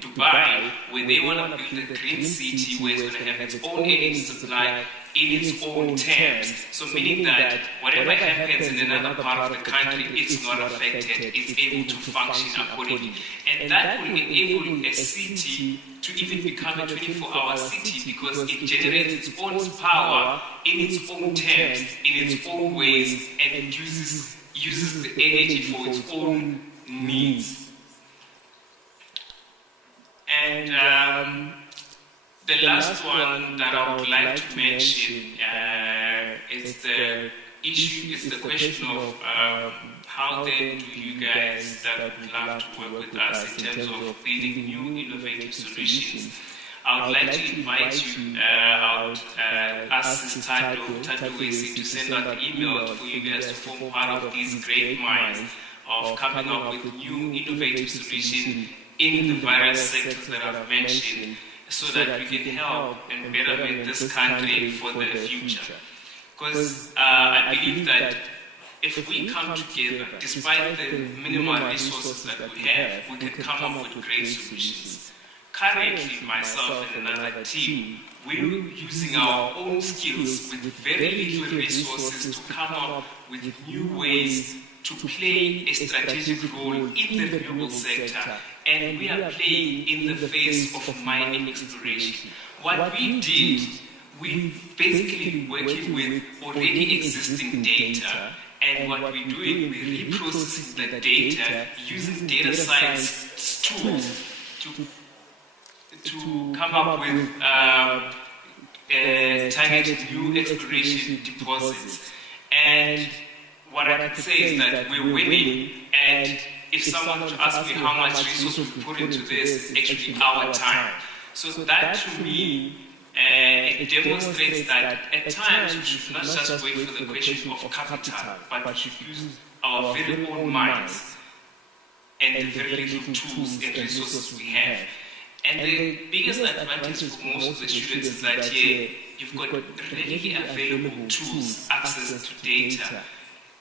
Dubai, where they want to build a green city where it's going to have its own energy supply in its own terms. So meaning that whatever happens in another part of the country, it's not affected, it's able to function accordingly. And that will enable a city to even become a 24-hour city because it generates its own power in its own terms, in its own ways, and it uses the energy for its own needs. And the last one that I would like to mention is the issue, is the question of how then do you guys that would love to work with us in terms of building new innovative solutions. I would like to invite you, ask this title to send out the email for you guys to form part of these great minds of coming up with new innovative solutions in the various sectors that I've mentioned, so that we can help and better make this country for the future. Because I believe that if we come together, despite the minimal resources that we have, we can come up with great solutions. Currently, myself and another team, we're using our own skills with very little resources to come up with new ways to play a strategic role in the renewable sector, and we are playing in the face of mining exploration. What we did, we basically working with already existing data, and what we're doing, we're reprocessing the data using data science tools to come up with targeted new exploration deposits. And what I can say is that we're winning, and if someone were to ask me how much resource we put into this, it's actually our time. So that to me, it demonstrates that at times we should not just wait for the question of capital, but we should use our very own minds and the very little tools and resources we have. And the biggest advantage for most of the students is that here you've got readily available tools, access to data,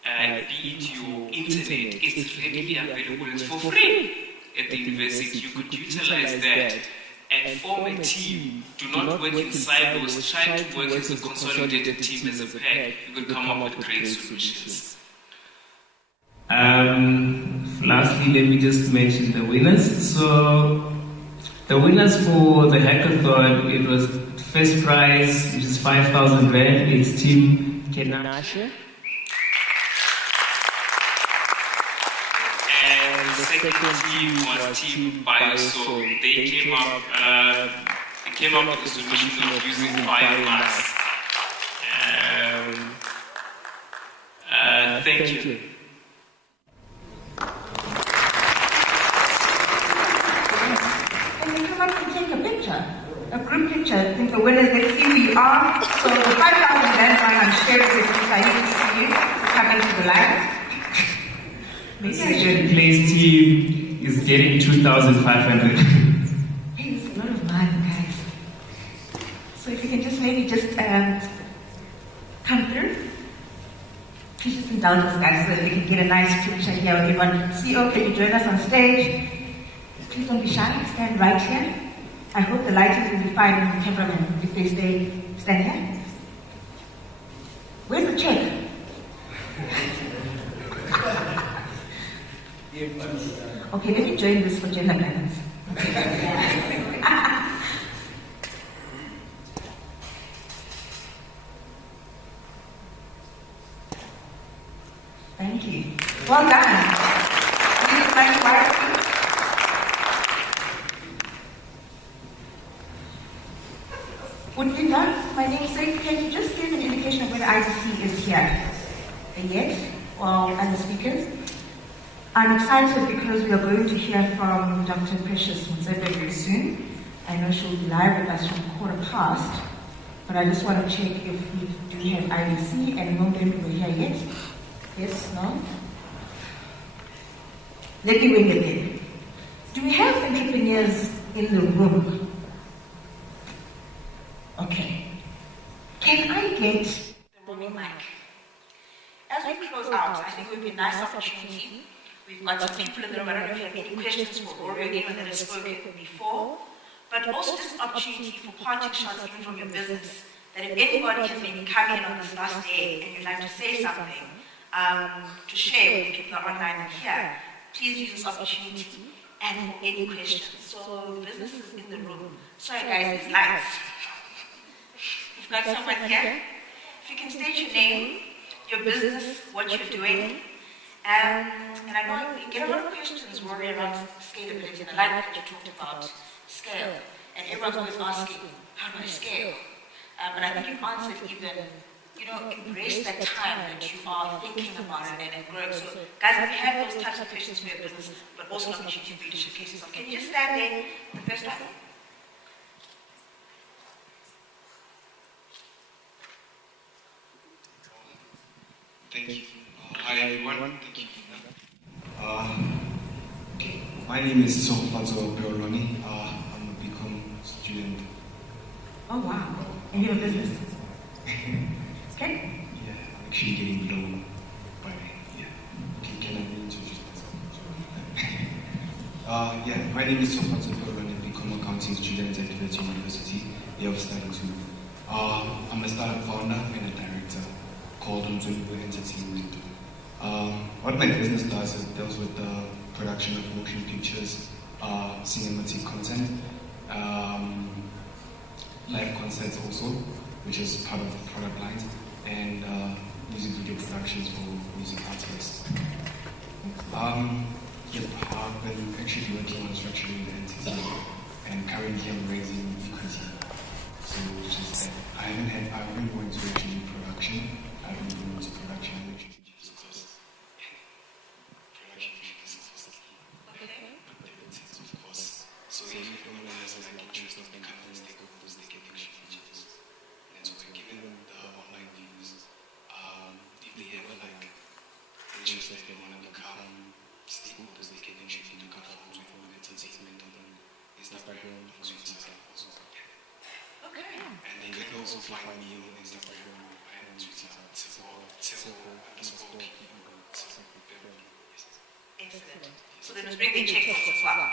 be it your internet, it's readily available, it's for free at the university. You could utilize that and form a team. Do not work in silos, try to work as a consolidated team, as a pack. You could come up with great solutions. Lastly, let me just mention the winners. So the winners for the hackathon, it was first prize, which is 5,000 rand. It's Team Kenashe. And the second team was Team BioSol. They came up with a solution of using biomass. Thank you. A group picture. I think the winners, let's see who you are. So the 5,000 rand line, I'm sharing with you, so I need to see you to come into the line. The second place team is getting 2,500. Hey, this is a lot of money, guys. So if you can just maybe just come through. Please just indulge us, guys, so that we can get a nice picture here with everyone. CEO, can you join us on stage? Please don't be shy, stand right here. I hope the lighting will be fine with the cameramen if they stand here. Where's the check? Okay, let me join this for gender balance. Thank you. Well done. Please thank quietly. Would you done? My name is Rick. Can you just give an indication of whether ICC is here? Yes, or other speakers? I'm excited because we are going to hear from Dr. Precious Mtsebe very soon. I know she'll be live with us from 15:15, but I just want to check if we do have IDC and no them were here yet. Yes, no? Let me wing it then. Do we have entrepreneurs in the room? Okay. Can I get the roaming mic? As we close out, I think it would be a nice opportunity. We've got some people in the room. I don't know if you have any questions for Rory or anyone that has spoken before, but also just an opportunity for parting shots even from your business. That if anybody has maybe come in on this last day and you'd like to say something, to share with people that are online and here, please use this opportunity and for any questions. So businesses in the room. Sorry guys, these lights. We've got someone here. If you can state your name, your business, what you're doing. And I know you get a lot of questions worrying around scalability, and I like that you talked about scale. And everyone's always asking, how do I scale? But I think you've answered even, embrace that time that you are thinking about it and growing. So guys, if you have those types of questions for your business, but also an opportunity for you to showcase yourself, can you just stand there, the first one? Thank you. Hi everyone. Thank you. My name is Sofanzo Peroloni. I'm a BCom student. Oh wow. And you have a business? Okay. Yeah, I'm actually getting low by Can I introduce myself? My name is Sofanzo Peroloni. I'm a BCom accounting student at Village University. They have started to. I'm a startup founder and a director called Untitled Entertainment. What my business does is it deals with the production of motion pictures, cinematic content, live concerts also, which is part of the product line, and music video productions for music artists. I've been actually working on structuring the entity, and currently I'm raising equity. So, which is that I haven't going to actually do production. I haven't been into production. So if anyone has like interest in becoming stakeholders, they can actually reach us. And so we're giving them the online views. If they have like interest that they want to become stakeholders, they can actually look out for entertainment on Instagram, on Twitter also. Okay. And they can also find me on Instagram and Twitter. Excellent. So they must bring the checkbooks as well.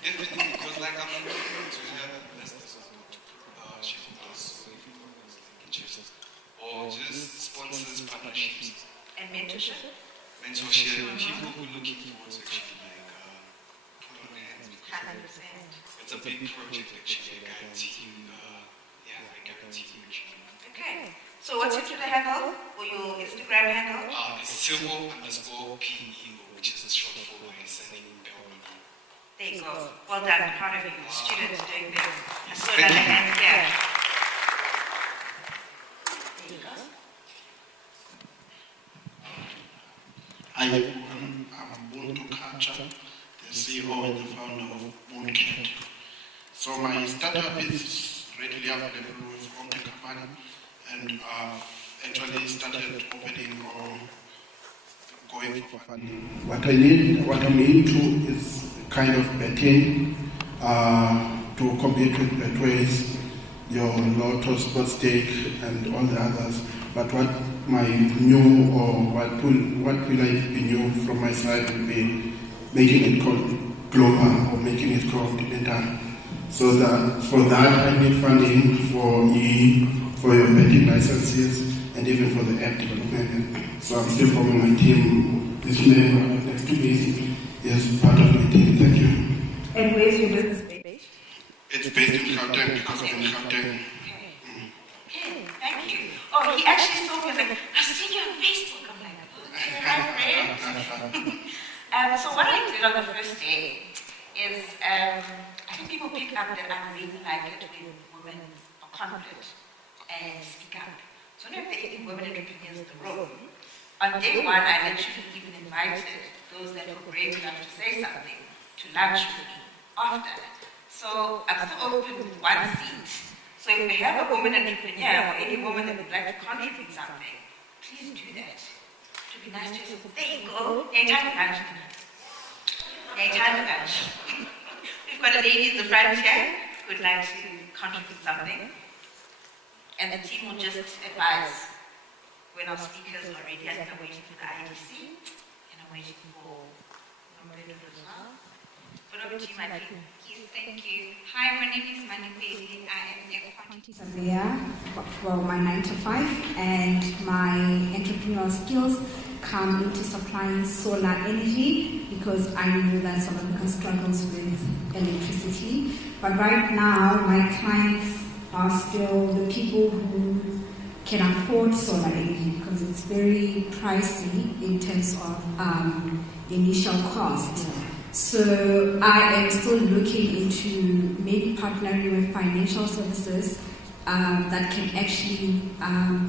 Definitely, because like I'm looking to have investors shareholders, so if you want interest, or just sponsors, partnerships, and mentorship. People who are looking forward to actually put on hands because 100%. it's a big project actually. I guarantee you. Actually. Okay. So what's your Twitter handle or your Instagram handle? It's Silvo_PEO, which is short for my surname. There you go. Well done. Proud of you. Students doing this. I saw that hand here. There you go. I'm Buntu Kacha, the CEO and the founder of Mooncat. So my startup is readily available with Open Company, and actually started opening or going for funding. What I'm into is kind of betting to compete with Betways, your Lotto, Sports Stake, and all the others. But what my new or what will I be new from my side will be making it global or making it continental. So that for that I need funding for your betting licenses and even for the app development. So I'm still forming my team. This name next to me is part of my team. Thank you. And where's your business based? It's based in Gauteng because I'm in Gauteng. Okay, thank you. Oh, he actually told me, like, I've seen you on Facebook. I'm like, okay, so what I did on the first day is, I think people pick up that I really like it when women are confident and speak up. So I don't know if there are any women entrepreneurs in the room. On day one, I actually even invited those that were brave enough to say something to lunch with me after. So I'm still open with one seat. So if we have a woman entrepreneur or any woman that would like to contribute something, please do that. It would be nice to say, there you go. We've got a lady in the front here who would like to contribute something. And the team will just advise when our speakers are ready. I think I'm waiting for the IDC and I'm waiting for Nombedo as well. But over to you, my team. Yes, thank you. Hi, my name is Manipedi. I am a quantity surveyor for my 9 to 5, and my entrepreneurial skills come into supplying solar energy because I know that South Africa struggles with electricity. But right now, my clients are still the people who can afford solar energy because it's very pricey in terms of initial cost. So I am still looking into maybe partnering with financial services that can actually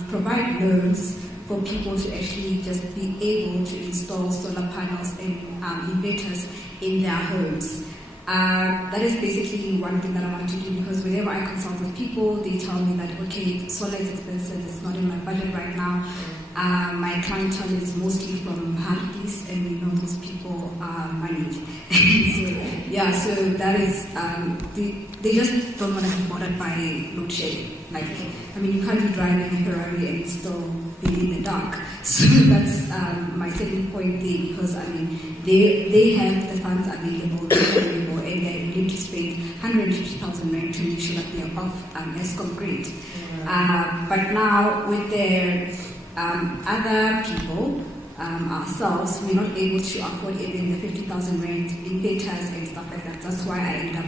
provide loans for people to actually just be able to install solar panels and inverters in their homes. That is basically one thing that I want to do, because whenever I consult with people, they tell me that, okay, solar is expensive, it's not in my budget right now. My clientele is mostly from Harpies, and we know those people are moneyed. So that is, they just don't want to be bothered by load shedding. Like, I mean, you can't be driving a Ferrari and still be in the dark. So that's my second point there, because I mean, they have the funds available, and they're willing to spend 150,000 rand to make sure that they are off ESCOM grid. But now with their other people, ourselves, we're not able to afford even the 50,000 rand inverters and stuff like that. That's why I ended up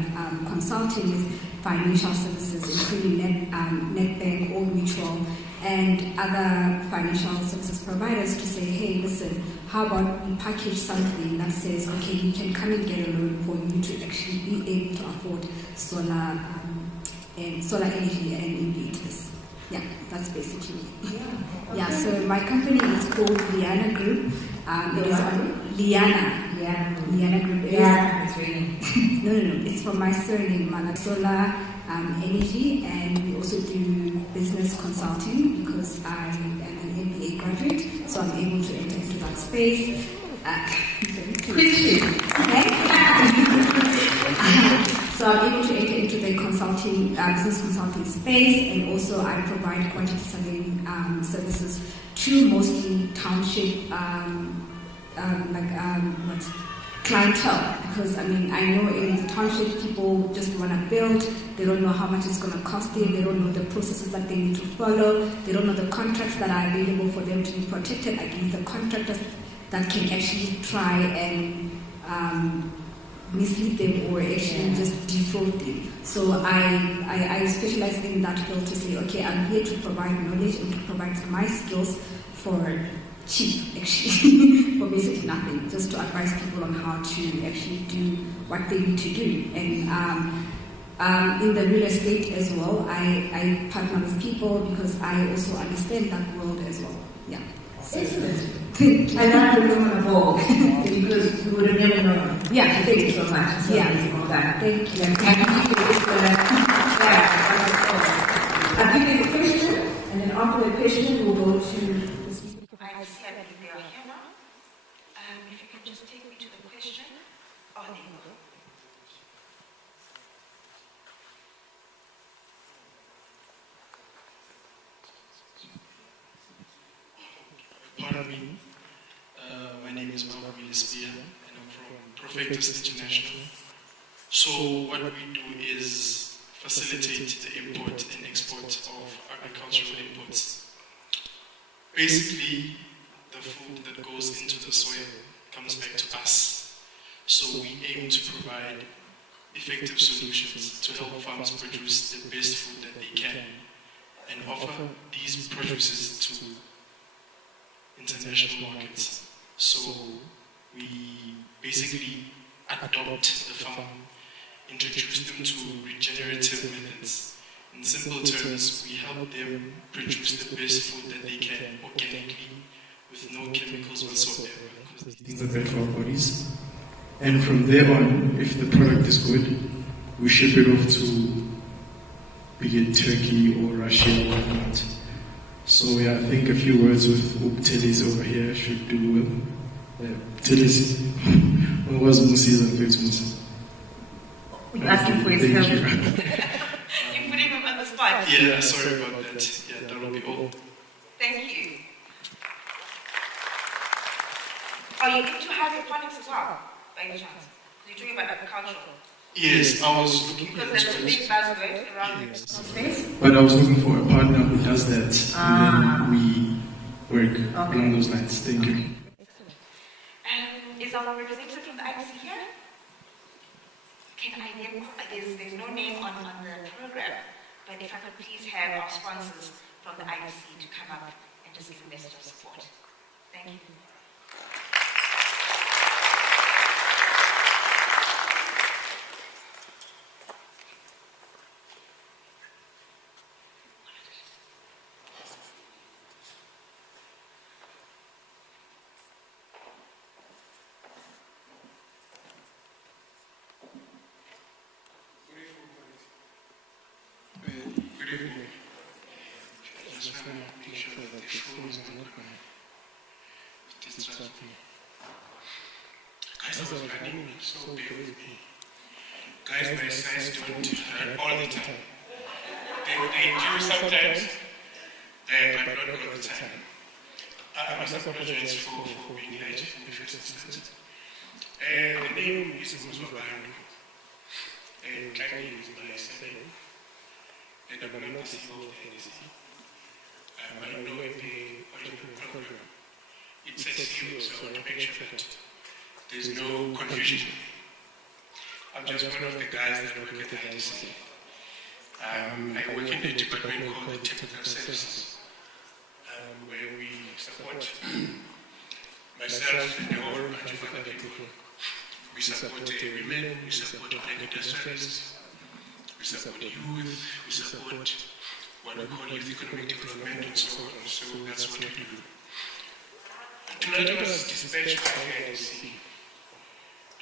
consulting with financial services, including Netbank, Old Mutual, and other financial services providers to say, hey, listen, how about we package something that says, okay, you can come and get a loan for you to actually be able to afford solar energy and inverters. Yeah, that's basically it. Yeah, so my company is called Liana Group. It is on Liana Group. It's really No, it's from my surname, Mana. Solar energy, and we also do business consulting because I am an MBA graduate, so I'm able to enter into that space. Quickly, so I'm able to enter into the consulting, business consulting space, and also I provide quantity surveying services to mostly township, clientele, because I mean, I know in the township people just want to build, they don't know how much it's going to cost them, they don't know the processes that they need to follow, they don't know the contracts that are available for them to be protected against the contractors that can actually try and mislead them or actually just defraud them. So I specialize in that field to say, okay, I'm here to provide knowledge and to provide my skills for cheap, actually, for basically nothing, just to advise people on how to actually do what they need to do. And in the real estate as well, I partner with people because I also understand that world as well. Yeah. Excellent. And that's the woman of all, because we would have never known. Yeah, thank you so much. So yeah, thank you. I'll give you a question, and then after the question, we'll go to. I see, I believe they are here now. If you could just take me to the question. Oh, there you go. Pardon me. My name is Malcolm Spear, and I'm from Profectus International. So what we do is facilitate the import and export of agricultural inputs. Basically, the food that goes into the soil comes back to us. So we aim to provide effective solutions to help farmers produce the best food that they can and offer these produces to international markets. So we basically adopt the farm, introduce them to regenerative methods. In simple terms, we help them produce the best food that they can organically with no chemicals whatsoever, because these things are bad for our bodies. And from there on, if the product is good, we ship it off to, be it Turkey or Russia or whatnot. So yeah, I think a few words with Ubtelis over here should do well. Ubtelis, what was Musi's and You're asking for his help. You're putting him on the spot. Yeah, sorry about that. Yeah, that will be all. Thank you. Are you into hydroponics as well, by any chance? You're talking about agriculture. Yes, I was looking because there's a big buzzword around the space. But I was looking for a partner who does that, and then we work along those lines. Thank you. Is our representative from the IC here? Can I then, there's no name on the program, but if I could please have our sponsors from the IC to come up and just give a message of support. Thank you. Guys, I was running, so bear with me. Guys, my size don't hurt all the time. They do sometimes, but not all the time. I must apologize for being late in the first instance. The name is Muzwabandu, and kindly use my surname. And I'm not the CEO of NDC. I know the original program. It says CEO, so I want to make sure that there's no confusion. I'm just one of the guys that work at the IDC. I work in a department called the Technical Services, where we support myself and a whole bunch of other people. We support women, we support black industrialists, we support youth, we support what we call youth economic development and so on. So that's what we do. Tonight I was dispatched by the IDC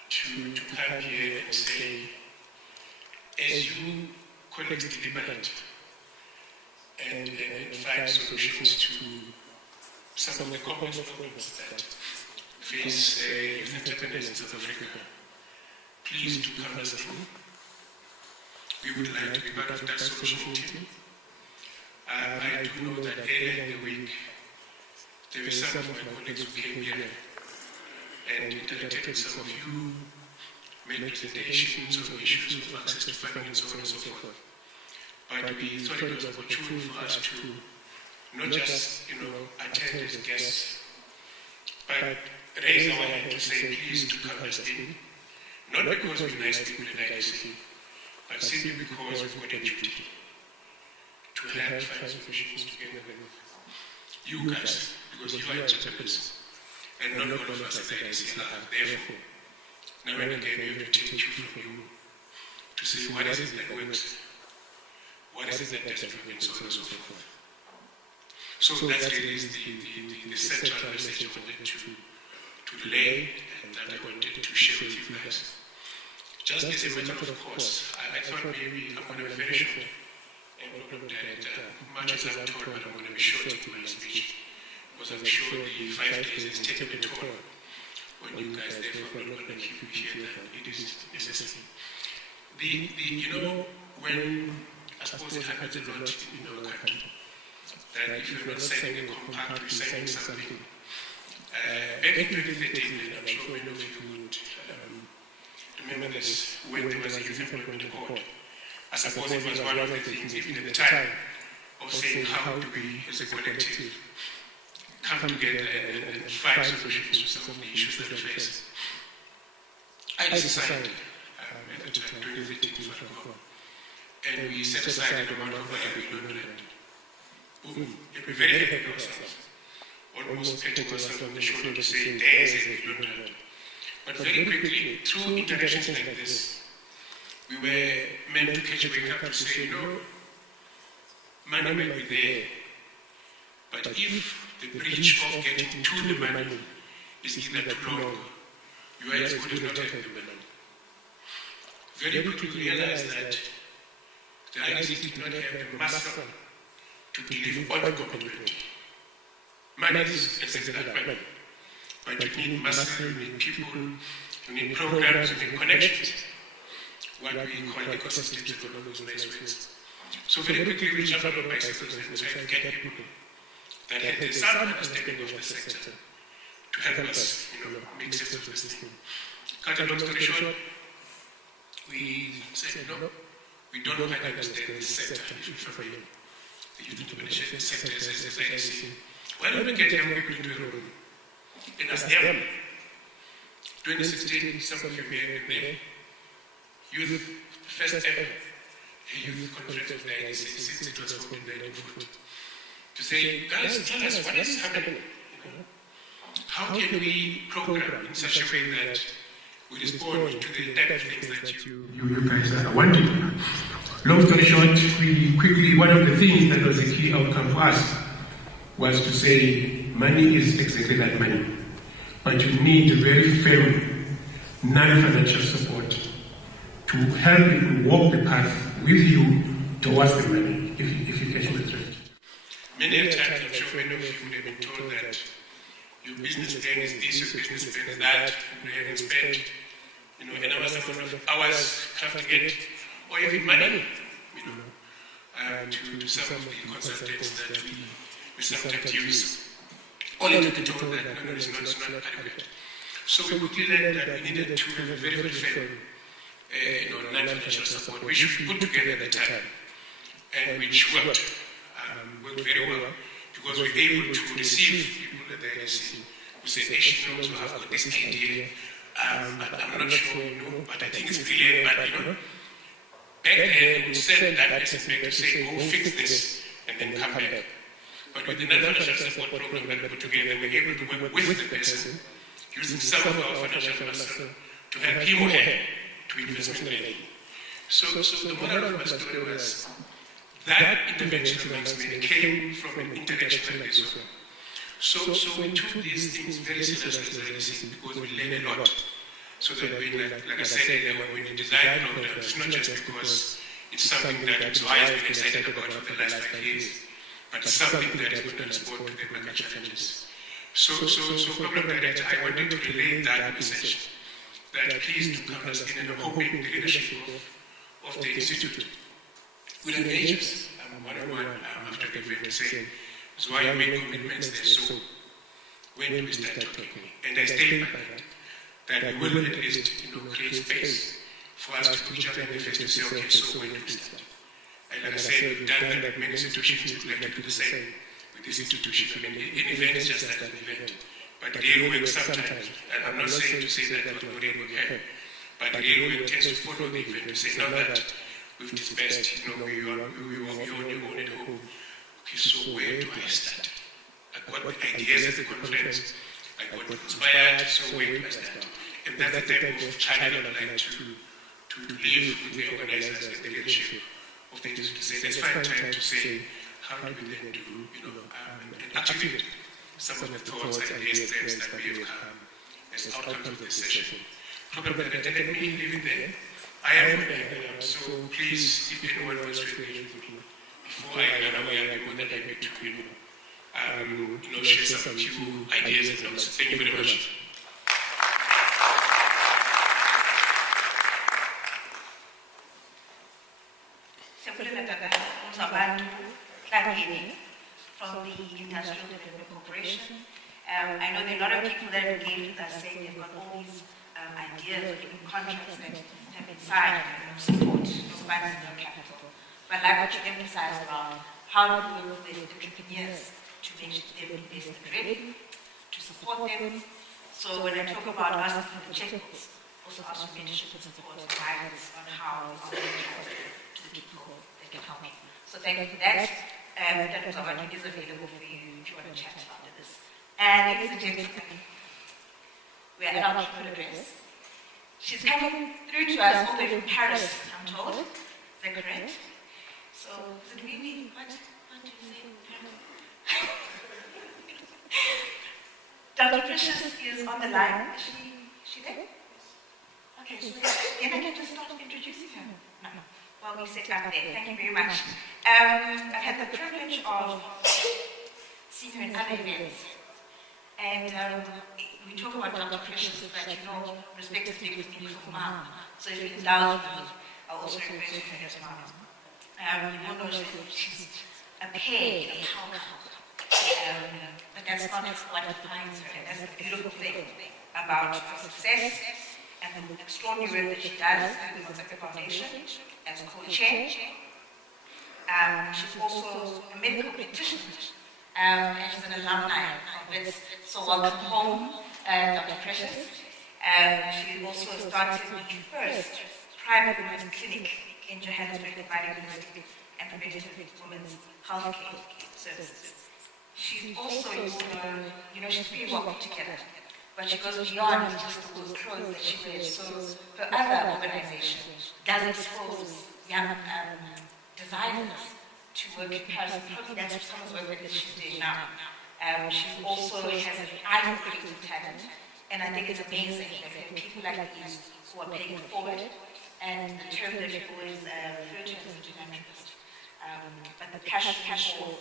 to come here and say, as you colleagues deliberate and find solutions to some of the complex problems that face youth entrepreneurs in South Africa, please do come us through. We would like to be part of that solution team. I do know that earlier in the week, there were some of my colleagues who came here and interacted with some of you, made presentations on issues of access to funding and so on and so forth. But we thought it was opportune for us to not just, attend as guests, but raise our hand to say, please do come us in. Not because we're nice people in IDC, but simply because we've got a duty to help find solutions together with you guys, because you are entrepreneurs, and not all of us at IDC are. Therefore, now and again we have to take you from you to see what is it that works, what is it that doesn't work, and so on and so forth. So that really is the central message I wanted to relay and that I wanted to share with you guys. Just as a matter of course, I thought maybe I'm going to be very short and program director, much as I'm told, but I'm going to be short in my speech, because I'm sure the 5 days has taken a toll on you guys, therefore I'm not going to keep you here than it is necessary. When I suppose it happens a lot in our country, that if you're not signing a compact, you're signing something. Back in 2013, and I'm sure many of you would remember this, when there was a youth employment accord. I suppose it was one of the things, even at the time, of saying how do we, as a collective, come together and find solutions to some of the issues that we face. I decided at the time, 2013, and we set aside an amount of money we learned. Boom, we're very happy with ourselves. Almost patting ourselves on the shoulder to say, there's a million rand. But very quickly, through interactions like this, we were meant to catch a wake up to say, money might be there, but if the bridge of getting to the money is either too long, you are as good as not having the money. very quickly realized that the IDC did not have the muscle to deliver on the commitment. Money is exactly that money. But you need muscle, you need people, you need programs, you need connections. What we call ecosystems for all those nice words. So very quickly we jumped on bicycles and tried to get people that had some understanding of the sector to help us, make sense of this thing. Cut a long story short, we said, no, we don't quite understand this sector, if you're familiar. The youth entrepreneurship sector as IDC. Why don't we get young people into a room and ask them? 2016, some of you may have been there. Youth, first ever youth conference of the IDC since it was formed in 1940. To say, guys, tell us what is happening. How can we program in such a way that we respond to the type of things that you guys are wanting? Long story short, one of the things that was a key outcome for us was to say money is exactly that money. But you need very firm, non-financial support to help people walk the path with you towards the money, if you catch the drift. Many a times, I'm sure many of you would have been told that your business plan is this, your business plan is that, and you haven't spent, enormous amount of hours crafting it, or even money, to some of the consultants that we sometimes use, only to be told that no, it's not adequate. So we quickly learned that we needed to have a very, very firm non-financial support, which we put together at the time, and which worked very well, because we were able to receive people at the IDC who said, so I've got this idea, but I'm not sure, but I think it's brilliant, but back then we would send that person back to say, go fix this, and then come back. But with the non-financial support program that we put together, we were able to work with the person, using some of our financial muscle to help him or her to investment ready. So the moral of my story was that intervention amongst me came from an interaction like this one. So we took these things very seriously as IDC because we learn a lot. So that like I said earlier, when we design programs, it's not just because it's something that it's always been excited about for the last 5 years, but it's something that is going to respond to the market challenges. So program director, I wanted to relay that message. That please do come us in, and I'm hoping the leadership of the institute will engage us one-on-one after the event to say, so why you make commitments there, so when do we start talking? And I stay by that we will at least create space for us to put each other in the face to say, okay, so when do we start? And like I said, we've done that with many institutions, we'd like to do the same with this institution. I mean, an event is just like an event. But the real work sometimes, and I'm not saying to say that what no real work had, but the real work tends to follow the event to say, now that we've dispersed, we on your own at home. Okay, so where do I start? I got the ideas at the conference, I got inspired, so where do I start? And that's the type of challenge I'd like to leave with the organizers and the leadership of the industry to say, let's find time to say, how do we then do, and activate some of the thoughts, ideas, plans that we have come as outcomes of this session. Program director, let me leave it there. I am so please, if anyone wants to engage with me, before I run away, I'll be more than happy to share some few ideas and notes. Thank you very much. From the Industrial Development Corporation. I know there are a lot of people that engage with us saying they've got all these ideas or even contracts that have been signed and support, no funds, no capital. But like what you emphasize around how do we work with entrepreneurs to make them investment ready, to support them. So when I talk about asking for the checkbooks, also ask for mentorship and support and guidance on how to the people that can help me. So thank you for that. That is available for you if you want to chat after this. And ladies and gentlemen, we are at our people address. She's coming through to us all the way from Paris, I'm told. Is that correct? So, is it really? What do you say? Dr. Precious is on the line. Is she there? Okay. Okay, so can I just start introducing her? No. Well, we sit up there. Thank you very much. I've had the privilege of seeing her in other events. And we talk about Dr. Precious, but you know, respect is big with me for mom. So if you indulge me, I'll also refer to her as mom. You all know she's a peg, a power couple. But that's not what defines her. And that's the beautiful thing about her success and the extraordinary work that she does through the Mozambique Foundation as co-chair. She's also a medical practitioner. And she's an alumni of it. So welcome home, Dr. Precious. She also started the first private women's clinic in Johannesburg providing holistic and preventative women's healthcare services. She's also, you know, she's pretty well put together. But she goes beyond just those clothes that she wears. So her other organization does expose young designers to work in Paris. Probably that's some of the work that she's doing now. She also has an eye for creative talent, and I think it's amazing that there are people like these who are paying it forward, and the term that we always refer to as a philanthropist. But the passion for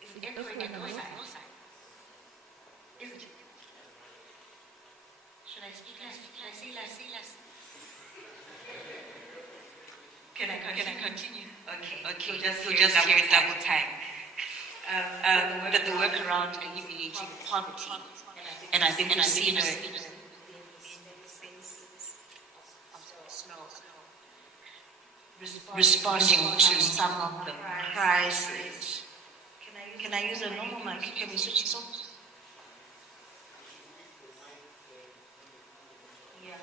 is it echoing on your side? Is it? Should I speak less? Should I say less? Can I continue? Okay. You'll just hear it double time. But the work around alleviating poverty, and I think we've seen her responding to some of the crises. Can I use a normal mic? Can we switch this on?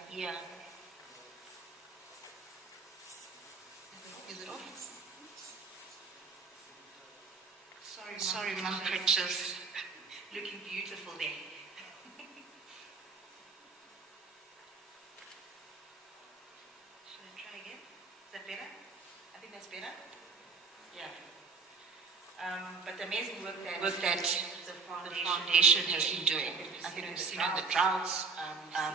Yeah. Is it off? Sorry, Mom Precious. Looking beautiful there. Should I try again? Is that better? I think that's better. Yeah. But the amazing work that the foundation has been doing. I think we've seen on the droughts.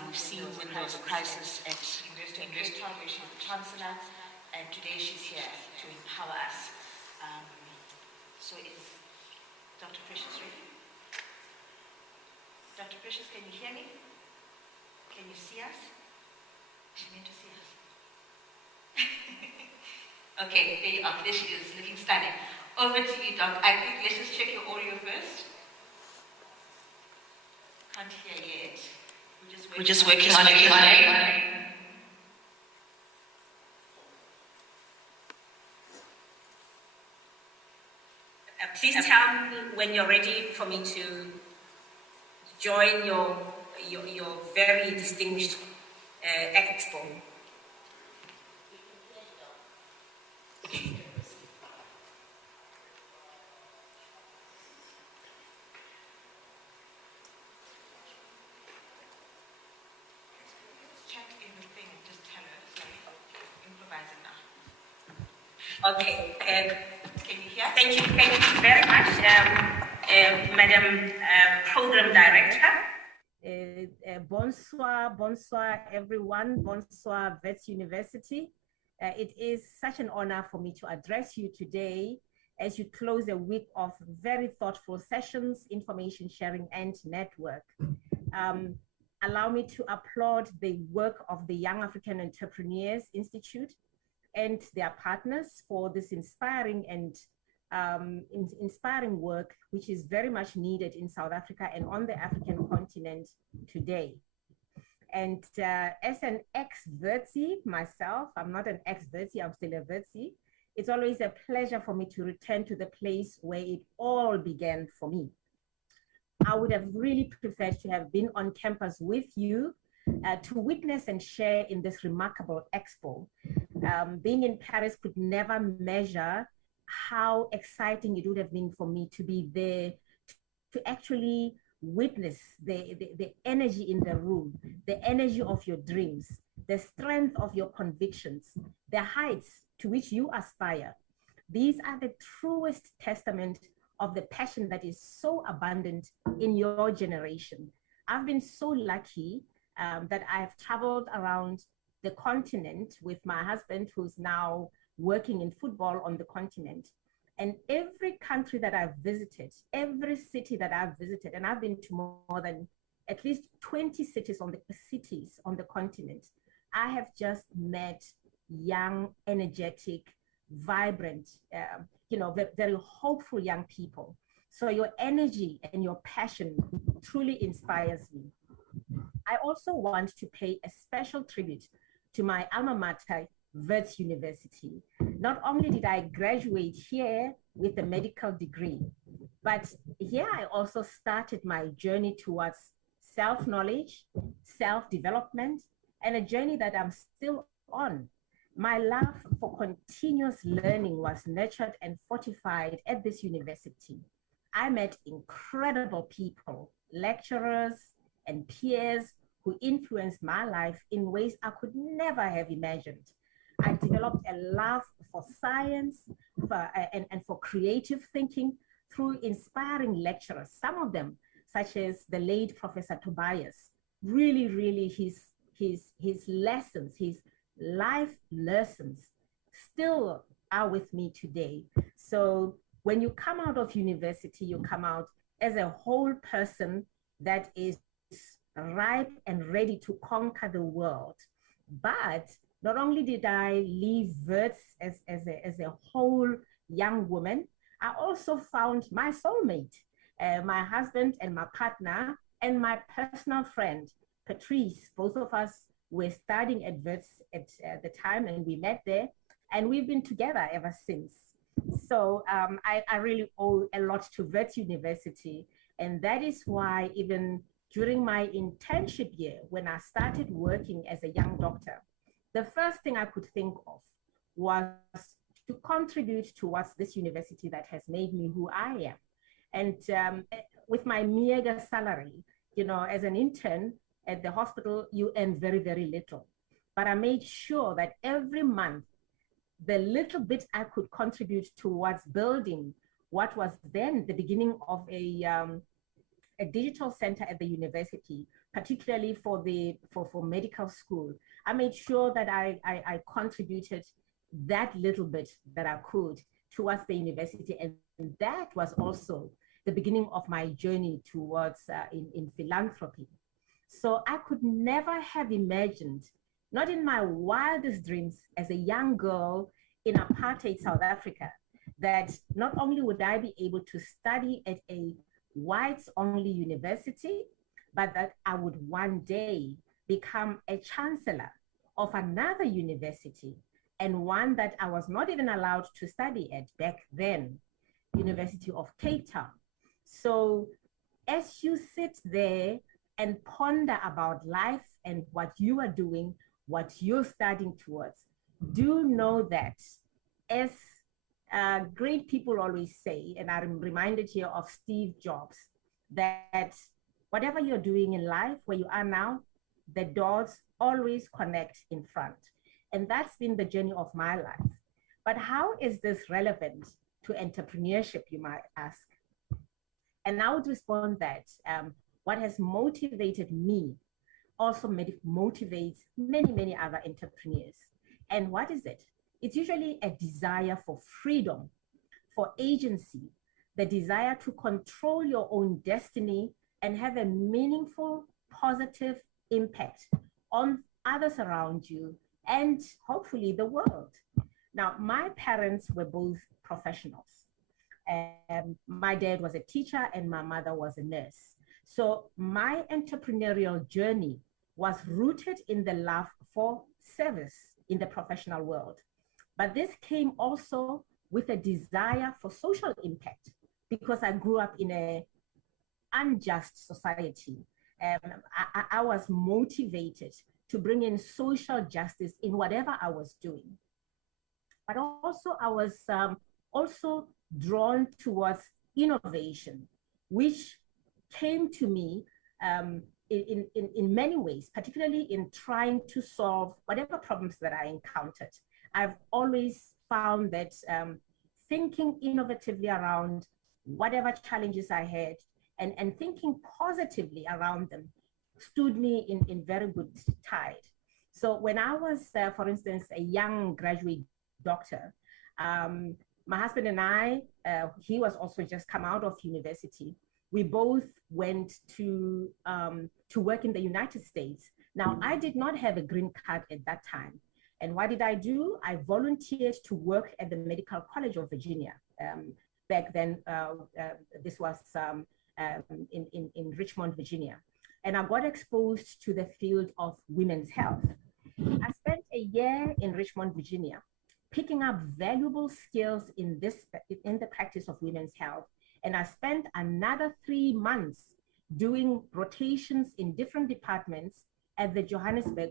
We've seen when there was a crisis at University of Cape Town, where she's the chancellor. And today she's here to empower us. So is Dr. Precious ready? Dr. Precious, can you hear me? Can you see us? She meant to see us. Okay, there you are. There she is, looking stunning. Over to you, Doc. I think let's just check your audio first. Can't hear yet. We're just working on it. Please tell me when you're ready for me to join your very distinguished expo. Chat in the thing, just tell her. Sorry, improvise it now. Okay. Can you hear? Thank you very much, Madam Program Director. Bonsoir everyone, bonsoir Wits University. It is such an honor for me to address you today as you close a week of very thoughtful sessions, information sharing and network. Allow me to applaud the work of the Young African Entrepreneurs Institute and their partners for this inspiring and inspiring work, which is very much needed in South Africa and on the African continent today. And as an ex-Vertsi myself, I'm not an ex-Vertsi, I'm still a Vertsi. It's always a pleasure for me to return to the place where it all began for me. I would have really preferred to have been on campus with you to witness and share in this remarkable expo. Being in Paris could never measure how exciting it would have been for me to be there, to actually witness the energy in the room, the energy of your dreams, the strength of your convictions, the heights to which you aspire. These are the truest testament of the passion that is so abundant in your generation. I've been so lucky that I've traveled around the continent with my husband, who's now working in football on the continent. And every country that I've visited, every city that I've visited, and I've been to more than at least 20 cities on the continent, I have just met young, energetic, vibrant, very hopeful young people. So your energy and your passion truly inspires me. I also want to pay a special tribute to my alma mater, Wits University. Not only did I graduate here with a medical degree, but here I also started my journey towards self-knowledge, self-development, and a journey that I'm still on. My love for continuous learning was nurtured and fortified at this university. I met incredible people, lecturers, and peers who influenced my life in ways I could never have imagined. I developed a love for science and for creative thinking through inspiring lecturers, some of them, such as the late Professor Tobias. Really, his lessons, his life lessons still are with me today. So when you come out of university, you come out as a whole person that is ripe and ready to conquer the world. But not only did I leave Wits as a whole young woman, I also found my soulmate, my husband and my partner, and my personal friend, Patrice. Both of us were studying at Wits at the time, and we met there, and we've been together ever since. So I really owe a lot to Wits University, and that is why even during my internship year, when I started working as a young doctor, the first thing I could think of was to contribute towards this university that has made me who I am. And with my meager salary, as an intern at the hospital, you earn very little. But I made sure that every month, the little bit I could contribute towards building what was then the beginning of a digital center at the university, particularly for medical school. I made sure that I contributed that little bit that I could towards the university, and that was also the beginning of my journey towards in philanthropy. So I could never have imagined, not in my wildest dreams as a young girl in apartheid South Africa, that not only would I be able to study at a whites-only university, but that I would one day become a chancellor of another university, and one that I was not even allowed to study at back then, University of Cape Town. So as you sit there and ponder about life and what you are doing, what you're studying towards, do know that, as great people always say, and I'm reminded here of Steve Jobs, that whatever you're doing in life, where you are now, the doors always connect in front. And that's been the journey of my life. But how is this relevant to entrepreneurship, you might ask? And I would respond that what has motivated me also motivates many other entrepreneurs. And what is it? It's usually a desire for freedom, for agency, the desire to control your own destiny and have a meaningful, positive impact on others around you and hopefully the world. Now, my parents were both professionals. My dad was a teacher and my mother was a nurse. So my entrepreneurial journey was rooted in the love for service in the professional world. But this came also with a desire for social impact, because I grew up in an unjust society. I was motivated to bring in social justice in whatever I was doing. But also I was also drawn towards innovation, which came to me in many ways, particularly in trying to solve whatever problems that I encountered. I've always found that thinking innovatively around whatever challenges I had and thinking positively around them stood me in very good tide. So when I was, for instance, a young graduate doctor, my husband and I, he was also just come out of university. We both went to work in the United States. Now, I did not have a green card at that time. And what did I do? I volunteered to work at the Medical College of Virginia. Back then, this was in Richmond, Virginia. And I got exposed to the field of women's health. I spent a year in Richmond, Virginia, picking up valuable skills in the practice of women's health. And I spent another 3 months doing rotations in different departments at the Johannesburg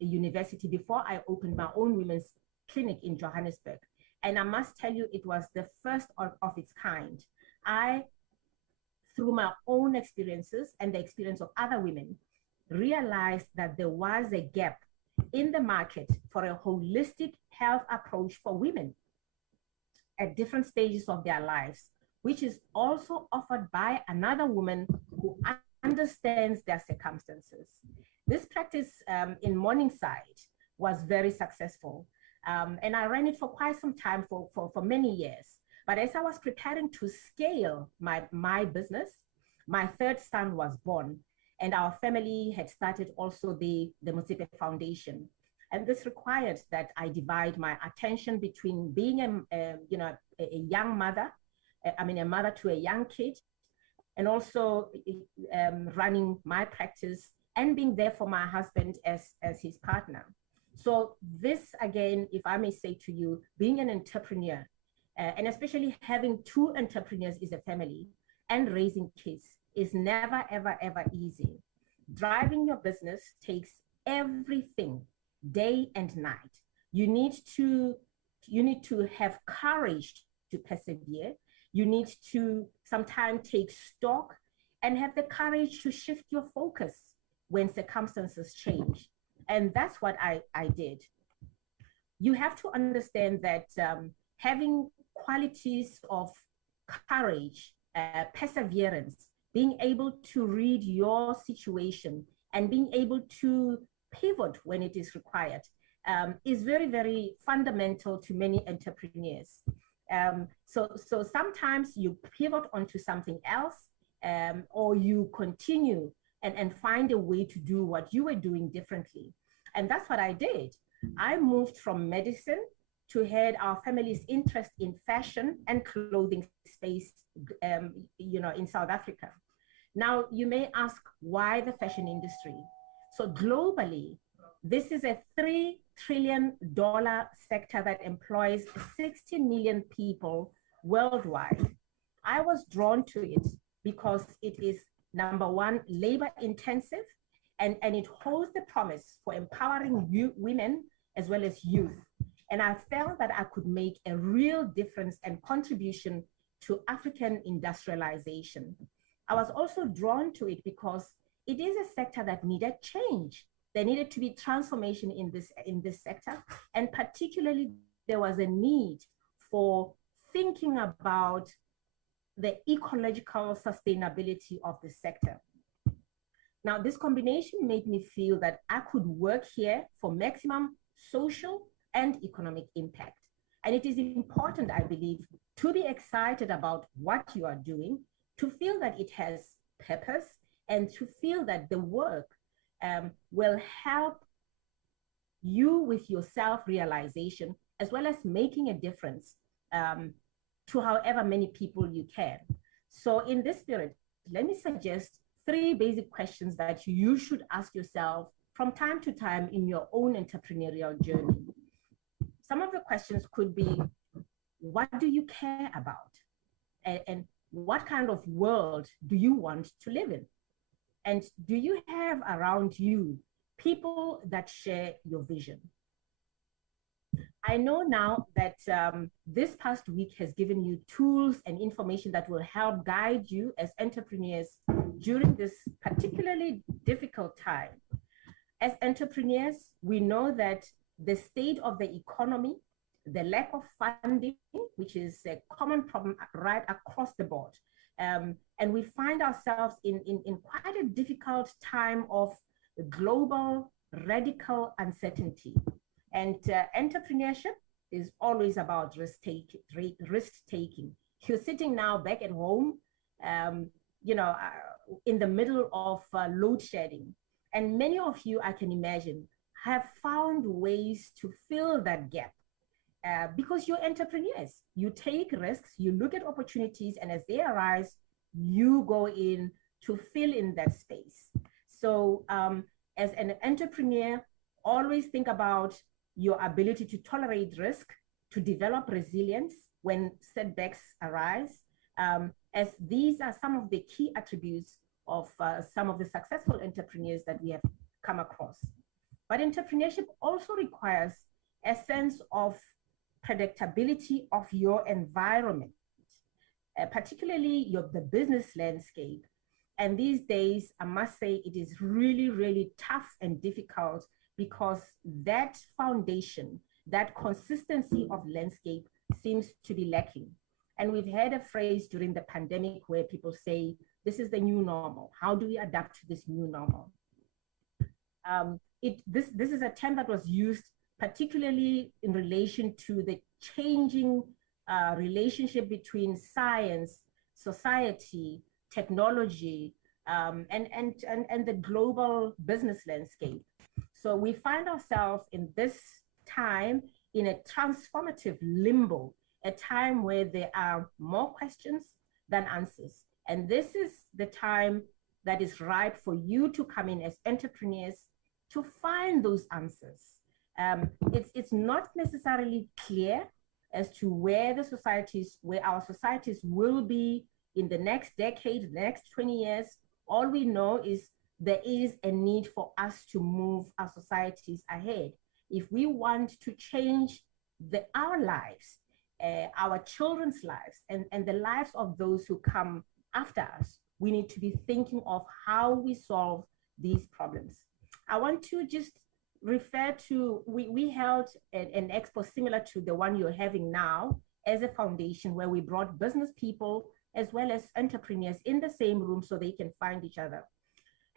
University before I opened my own women's clinic in Johannesburg. And I must tell you, it was the first of its kind. I, through my own experiences and the experience of other women, realized that there was a gap in the market for a holistic health approach for women at different stages of their lives, which is also offered by another woman who understands their circumstances. This practice in Morningside was very successful. And I ran it for quite some time, for many years. But as I was preparing to scale my business, my third son was born. And our family had started also the Motsepe Foundation. And this required that I divide my attention between being a young mother, a mother to a young kid, and also running my practice and being there for my husband as his partner. So this, again, if I may say to you, being an entrepreneur, and especially having 2 entrepreneurs is a family, and raising kids is never, ever, ever easy. Driving your business takes everything, day and night. You need to have courage to persevere. You need to sometimes take stock and have the courage to shift your focus when circumstances change. And that's what I did. You have to understand that having qualities of courage, perseverance, being able to read your situation and being able to pivot when it is required is very, very fundamental to many entrepreneurs. So sometimes you pivot onto something else, or you continue and find a way to do what you were doing differently. And that's what I did. I moved from medicine to head our family's interest in fashion and clothing space, in South Africa. Now, you may ask, why the fashion industry? So globally, this is a $3 trillion sector that employs 60 million people worldwide. I was drawn to it because it is, number one, labor intensive, and it holds the promise for empowering women as well as youth. And I felt that I could make a real difference and contribution to African industrialization. I was also drawn to it because it is a sector that needed change. There needed to be transformation in this sector. And particularly, there was a need for thinking about the ecological sustainability of the sector. Now, this combination made me feel that I could work here for maximum social and economic impact. And it is important, I believe, to be excited about what you are doing, to feel that it has purpose, and to feel that the work will help you with your self-realization, as well as making a difference to however many people you can. So in this spirit, let me suggest 3 basic questions that you should ask yourself from time to time in your own entrepreneurial journey. Some of the questions could be, what do you care about? And what kind of world do you want to live in? And do you have around you people that share your vision? I know now that this past week has given you tools and information that will help guide you as entrepreneurs during this particularly difficult time. As entrepreneurs, we know that the state of the economy, the lack of funding, which is a common problem right across the board, And we find ourselves in quite a difficult time of global radical uncertainty. And entrepreneurship is always about risk-taking. You're sitting now back at home, in the middle of load shedding. And many of you, I can imagine, have found ways to fill that gap because you're entrepreneurs. You take risks, you look at opportunities, and as they arise, you go in to fill in that space. So as an entrepreneur, always think about your ability to tolerate risk, to develop resilience when setbacks arise, as these are some of the key attributes of some of the successful entrepreneurs that we have come across. But entrepreneurship also requires a sense of predictability of your environment, particularly the business landscape. And these days, I must say, it is really, really tough and difficult because that foundation, that consistency of landscape seems to be lacking. And we've had a phrase during the pandemic where people say, this is the new normal. How do we adapt to this new normal? This is a term that was used particularly in relation to the changing relationship between science, society, technology, and the global business landscape. So we find ourselves in this time in a transformative limbo, a time where there are more questions than answers. And this is the time that is ripe for you to come in as entrepreneurs to find those answers. It's not necessarily clear as to where our societies will be in the next decade, the next 20 years. All we know is there is a need for us to move our societies ahead. If we want to change our lives, our children's lives, and the lives of those who come after us, we need to be thinking of how we solve these problems. I want to just refer to, we held an expo similar to the one you're having now as a foundation, where we brought business people as well as entrepreneurs in the same room so they can find each other.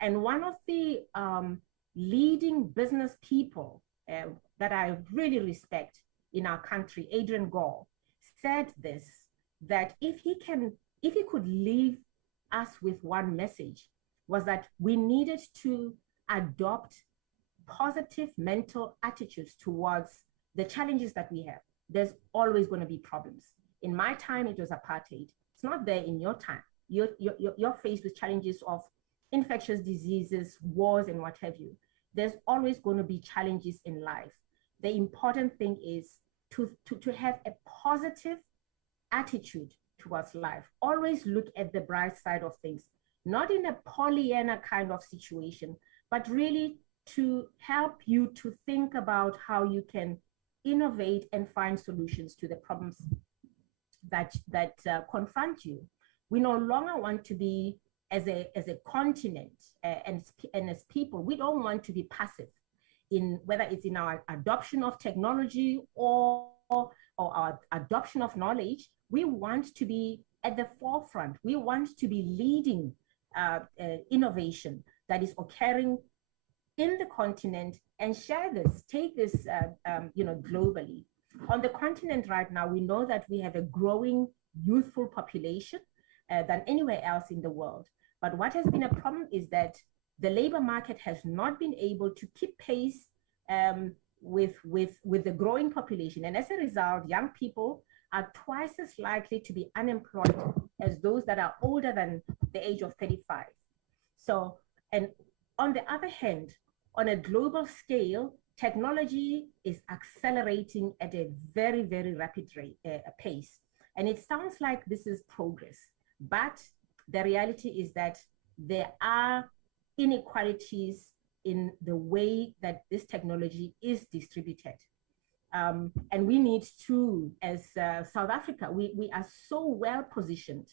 And one of the leading business people that I really respect in our country, Adrian Gore, said this, that if he could leave us with one message, was that we needed to adopt positive mental attitudes towards the challenges that we have. There's always going to be problems. In my time, it was apartheid. It's not there in your time. You're faced with challenges of infectious diseases, wars, and what have you. There's always going to be challenges in life. The important thing is to have a positive attitude towards life. Always look at the bright side of things, not in a Pollyanna kind of situation, but really to help you to think about how you can innovate and find solutions to the problems that confront you. We no longer want to be, as a continent and as people, we don't want to be passive in whether it's in our adoption of technology or our adoption of knowledge. We want to be at the forefront. We want to be leading innovation that is occurring in the continent and share this, take this, globally. On the continent right now, we know that we have a growing youthful population than anywhere else in the world. But what has been a problem is that the labor market has not been able to keep pace with the growing population. And as a result, young people are twice as likely to be unemployed as those that are older than the age of 35. So, and on the other hand, on a global scale, technology is accelerating at a very, very rapid pace. And it sounds like this is progress, but the reality is that there are inequalities in the way that this technology is distributed. And we need to, as South Africa, we are so well positioned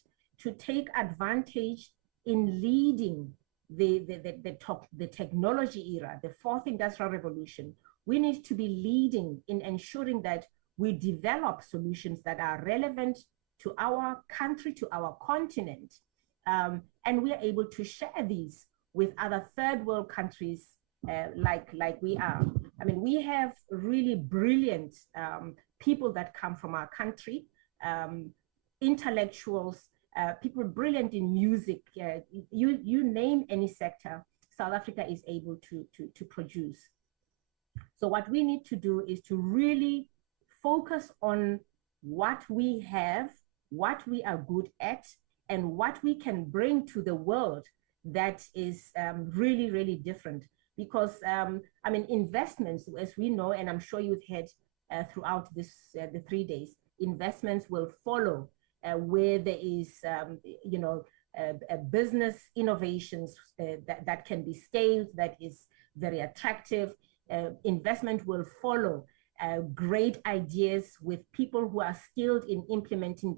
to take advantage in leading the technology era, the fourth industrial revolution. We need to be leading in ensuring that we develop solutions that are relevant to our country, to our continent. And we are able to share these with other third world countries like we are. I mean, we have really brilliant people that come from our country, intellectuals, people brilliant in music, you name any sector, South Africa is able to produce. So what we need to do is to really focus on what we have, what we are good at, and what we can bring to the world that is really, really different. Because, I mean, investments, as we know, and I'm sure you've had throughout this, the 3 days, investments will follow where there is, you know, business innovations that can be scaled, that is very attractive. Investment will follow great ideas with people who are skilled in implementing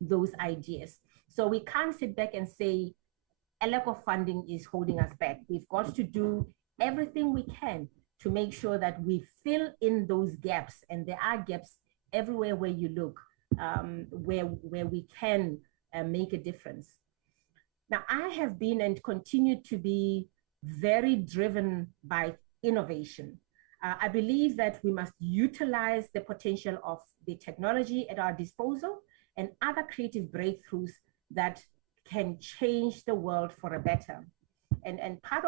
those ideas. So we can't sit back and say a lack of funding is holding us back. We've got to do everything we can to make sure that we fill in those gaps, and there are gaps everywhere where you look, where we can make a difference. Now, I have been and continue to be very driven by innovation. I believe that we must utilize the potential of the technology at our disposal and other creative breakthroughs that can change the world for a better. And part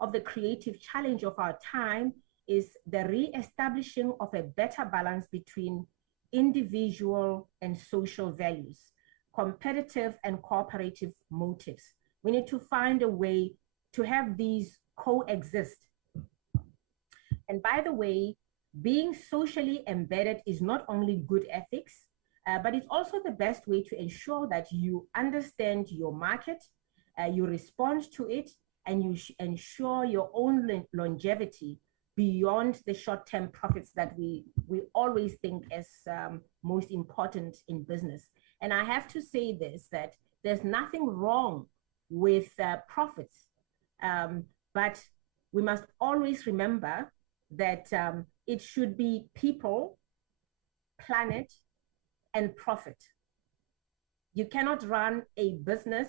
of the creative challenge of our time is the re-establishing of a better balance between individual and social values, competitive and cooperative motives. We need to find a way to have these coexist. And by the way, being socially embedded is not only good ethics, but it's also the best way to ensure that you understand your market, you respond to it, and you ensure your own longevity beyond the short-term profits that we always think as most important in business. And I have to say this, that there's nothing wrong with profits, but we must always remember that it should be people, planet, and profit. You cannot run a business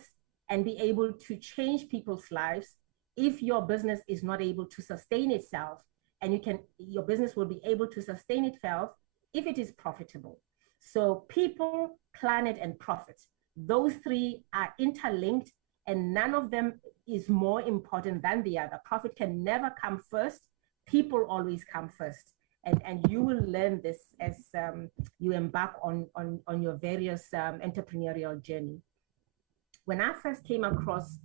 and be able to change people's lives if your business is not able to sustain itself, and your business will be able to sustain itself if it is profitable. So people, planet, and profit, those three are interlinked, and none of them is more important than the other. Profit can never come first. People always come first. And you will learn this as you embark on your various entrepreneurial journey. When I first came across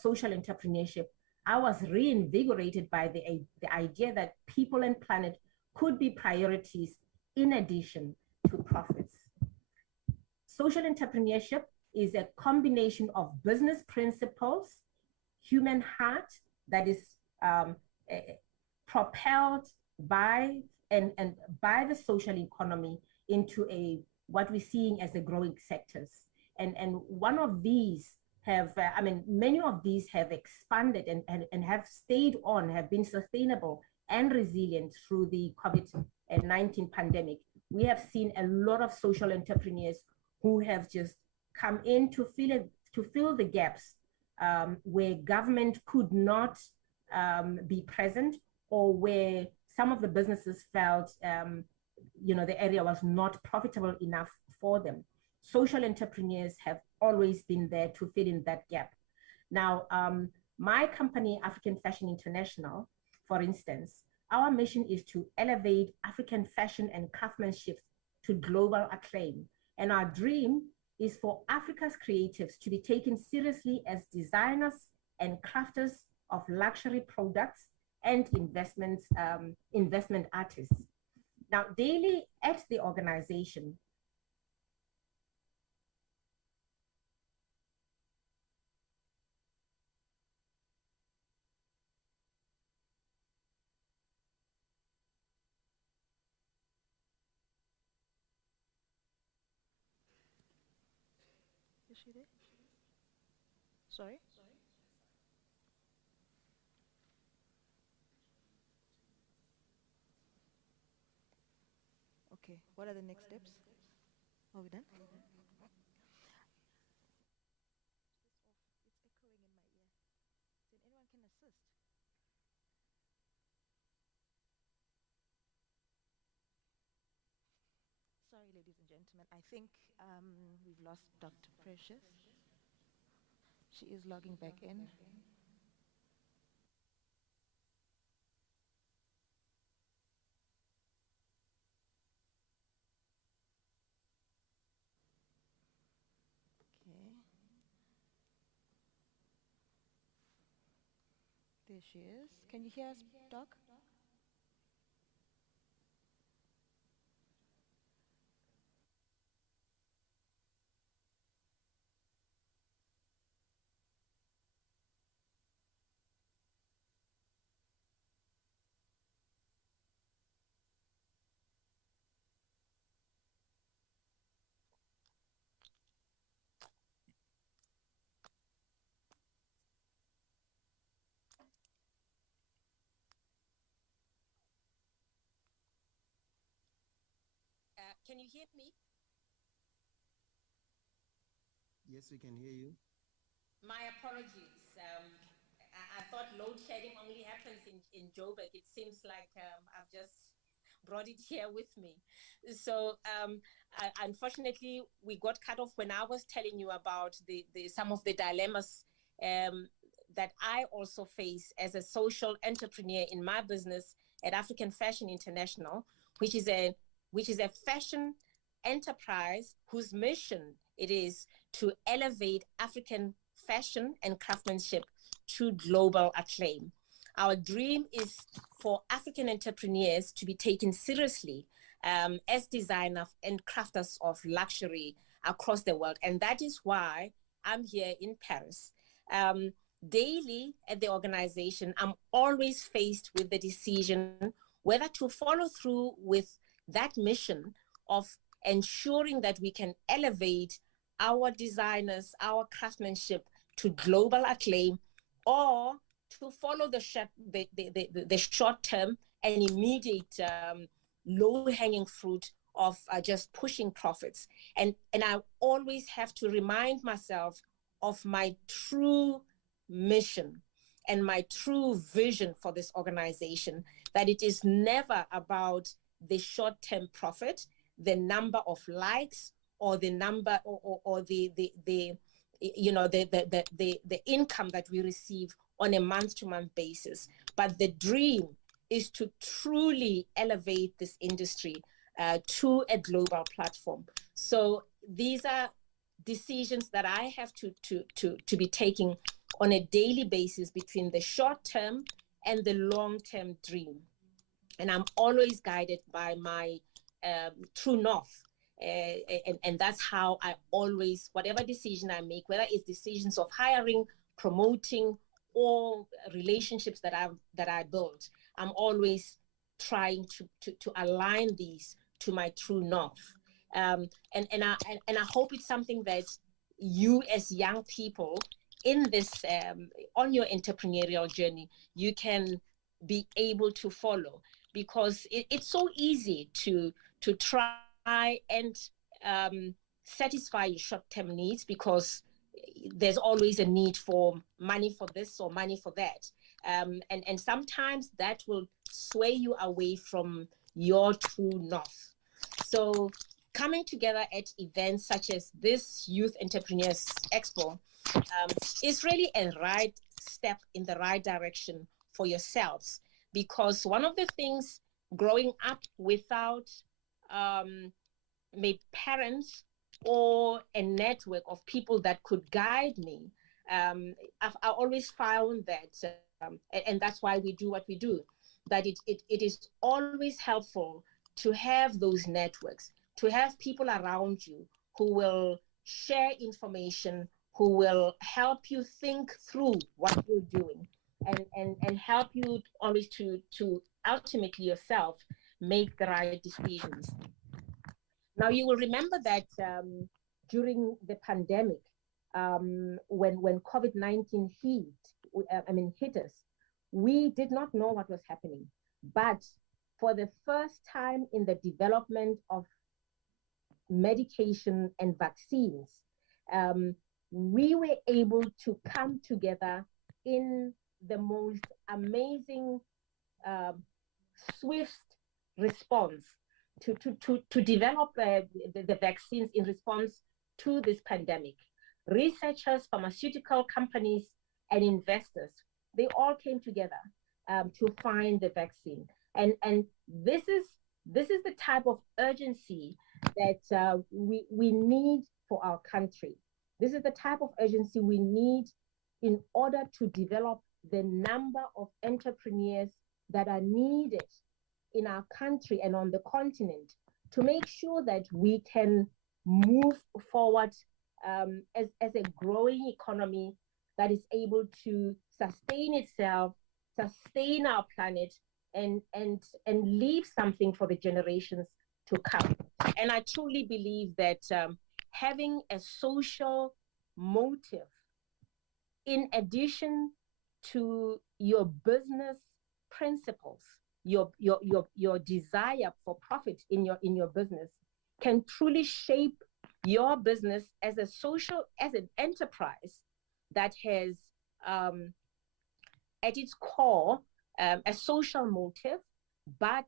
social entrepreneurship, I was reinvigorated by the idea that people and planet could be priorities in addition to profits. Social entrepreneurship is a combination of business principles, human heart that is propelled by by the social economy into what we're seeing as the growing sectors. And one of these have, I mean, many of these have expanded and have stayed on, have been sustainable and resilient through the COVID-19 pandemic. We have seen a lot of social entrepreneurs who have just come in to fill the gaps where government could not be present, or where some of the businesses felt the area was not profitable enough for them. Social entrepreneurs have always been there to fill in that gap. Now, my company, African Fashion International, for instance, our mission is to elevate African fashion and craftsmanship to global acclaim. And our dream is for Africa's creatives to be taken seriously as designers and crafters of luxury products and investment artists. Now, daily at the organization, is she there? Sorry? Okay, what are the next steps? Are we done? announcement. I think we've lost Dr. Precious. She is logging back in. Okay. There she is. Can you hear us, Doc? Can you hear me? Yes, we can hear you. My apologies. I thought load shedding only happens in Joburg. It seems like I've just brought it here with me. So unfortunately, we got cut off when I was telling you about some of the dilemmas that I also face as a social entrepreneur in my business at African Fashion International, which is a fashion enterprise whose mission it is to elevate African fashion and craftsmanship to global acclaim. Our dream is for African entrepreneurs to be taken seriously as designers and crafters of luxury across the world. And that is why I'm here in Paris. Daily at the organization, I'm always faced with the decision whether to follow through with that mission of ensuring that we can elevate our designers, our craftsmanship to global acclaim, or to follow the short-term and immediate low-hanging fruit of just pushing profits. And I always have to remind myself of my true mission and my true vision for this organization, that it is never about the short-term profit, the number of likes, or the number or the income that we receive on a month-to-month basis. But the dream is to truly elevate this industry to a global platform. So these are decisions that I have to be taking on a daily basis between the short-term and the long-term dream. And I'm always guided by my true north. And that's how I always, whatever decision I make, whether it's decisions of hiring, promoting, or relationships that I build, I'm always trying to align these to my true north. And I hope it's something that you as young people in this, on your entrepreneurial journey, you can be able to follow, because it's so easy to try and satisfy your short-term needs, because there's always a need for money for this or money for that. And sometimes that will sway you away from your true north. So coming together at events such as this Youth Entrepreneurs Expo is really a right step in the right direction for yourselves. Because one of the things growing up without maybe parents or a network of people that could guide me, I always found that, and that's why we do what we do, that it is always helpful to have those networks, to have people around you who will share information, who will help you think through what you're doing, and help you always to ultimately yourself make the right decisions. Now, you will remember that during the pandemic, when COVID-19 hit us, we did not know what was happening. But for the first time in the development of medication and vaccines, we were able to come together in the most amazing, swift response to develop the vaccines in response to this pandemic. Researchers, pharmaceutical companies, and investors, they all came together to find the vaccine. And this is the type of urgency that we need for our country. This is the type of urgency we need in order to develop the number of entrepreneurs that are needed in our country and on the continent to make sure that we can move forward as a growing economy that is able to sustain itself, sustain our planet, and leave something for the generations to come. And I truly believe that having a social motive in addition to your business principles, your desire for profit in your business can truly shape your business as an enterprise that has at its core a social motive, but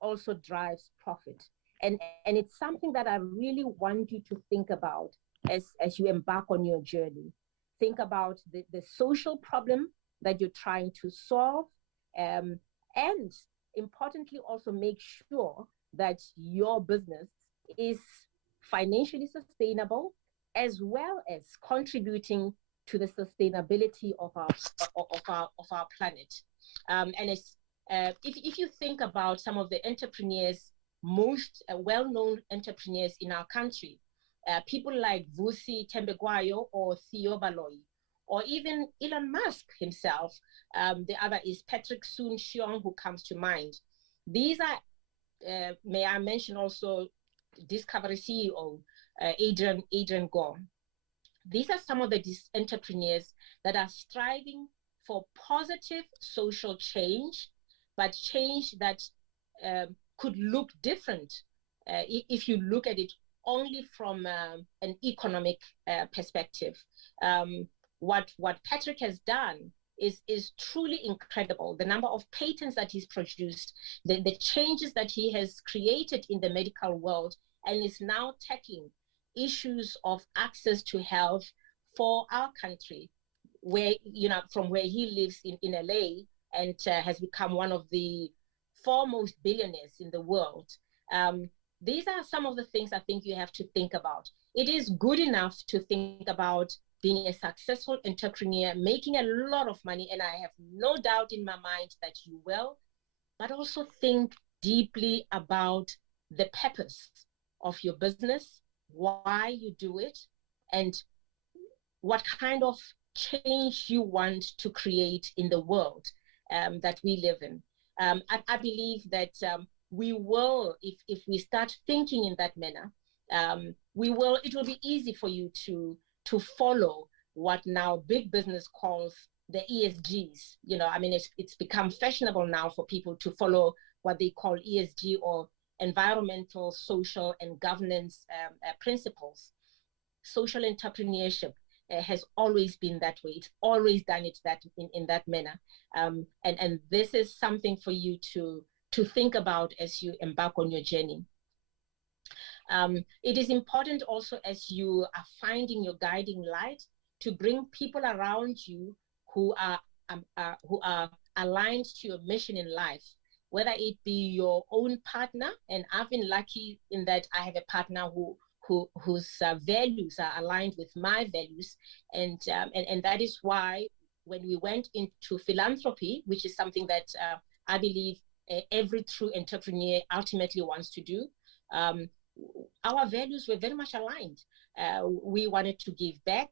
also drives profit. And it's something that I really want you to think about as you embark on your journey. Think about the social problem that you're trying to solve, and importantly, also make sure that your business is financially sustainable, as well as contributing to the sustainability of our planet. And it's if you think about some of the entrepreneurs, most well-known entrepreneurs in our country, people like Vusi Tembegwayo or Theo Baloyi, or even Elon Musk himself. The other is Patrick Soon-Shiong, who comes to mind. These are, may I mention also, Discovery CEO, Adrian Gore. These are some of the entrepreneurs that are striving for positive social change, but change that could look different if you look at it only from an economic perspective. What Patrick has done is truly incredible. The number of patents that he's produced, the changes that he has created in the medical world, and is now tackling issues of access to health for our country, where, from where he lives in LA, and has become one of the foremost billionaires in the world. These are some of the things I think you have to think about. It is good enough to think about being a successful entrepreneur, making a lot of money, and I have no doubt in my mind that you will, but also think deeply about the purpose of your business, why you do it, and what kind of change you want to create in the world that we live in. I believe that we will, if we start thinking in that manner, it will be easy for you to follow what now big business calls the ESGs. It's become fashionable now for people to follow what they call ESG, or environmental, social, and governance principles. Social entrepreneurship has always been that way. It's always done it in that manner. And this is something for you to think about as you embark on your journey. It is important also, as you are finding your guiding light, to bring people around you who are aligned to your mission in life, whether it be your own partner. And I've been lucky in that I have a partner whose values are aligned with my values, and that is why when we went into philanthropy, which is something that I believe every true entrepreneur ultimately wants to do, our values were very much aligned. We wanted to give back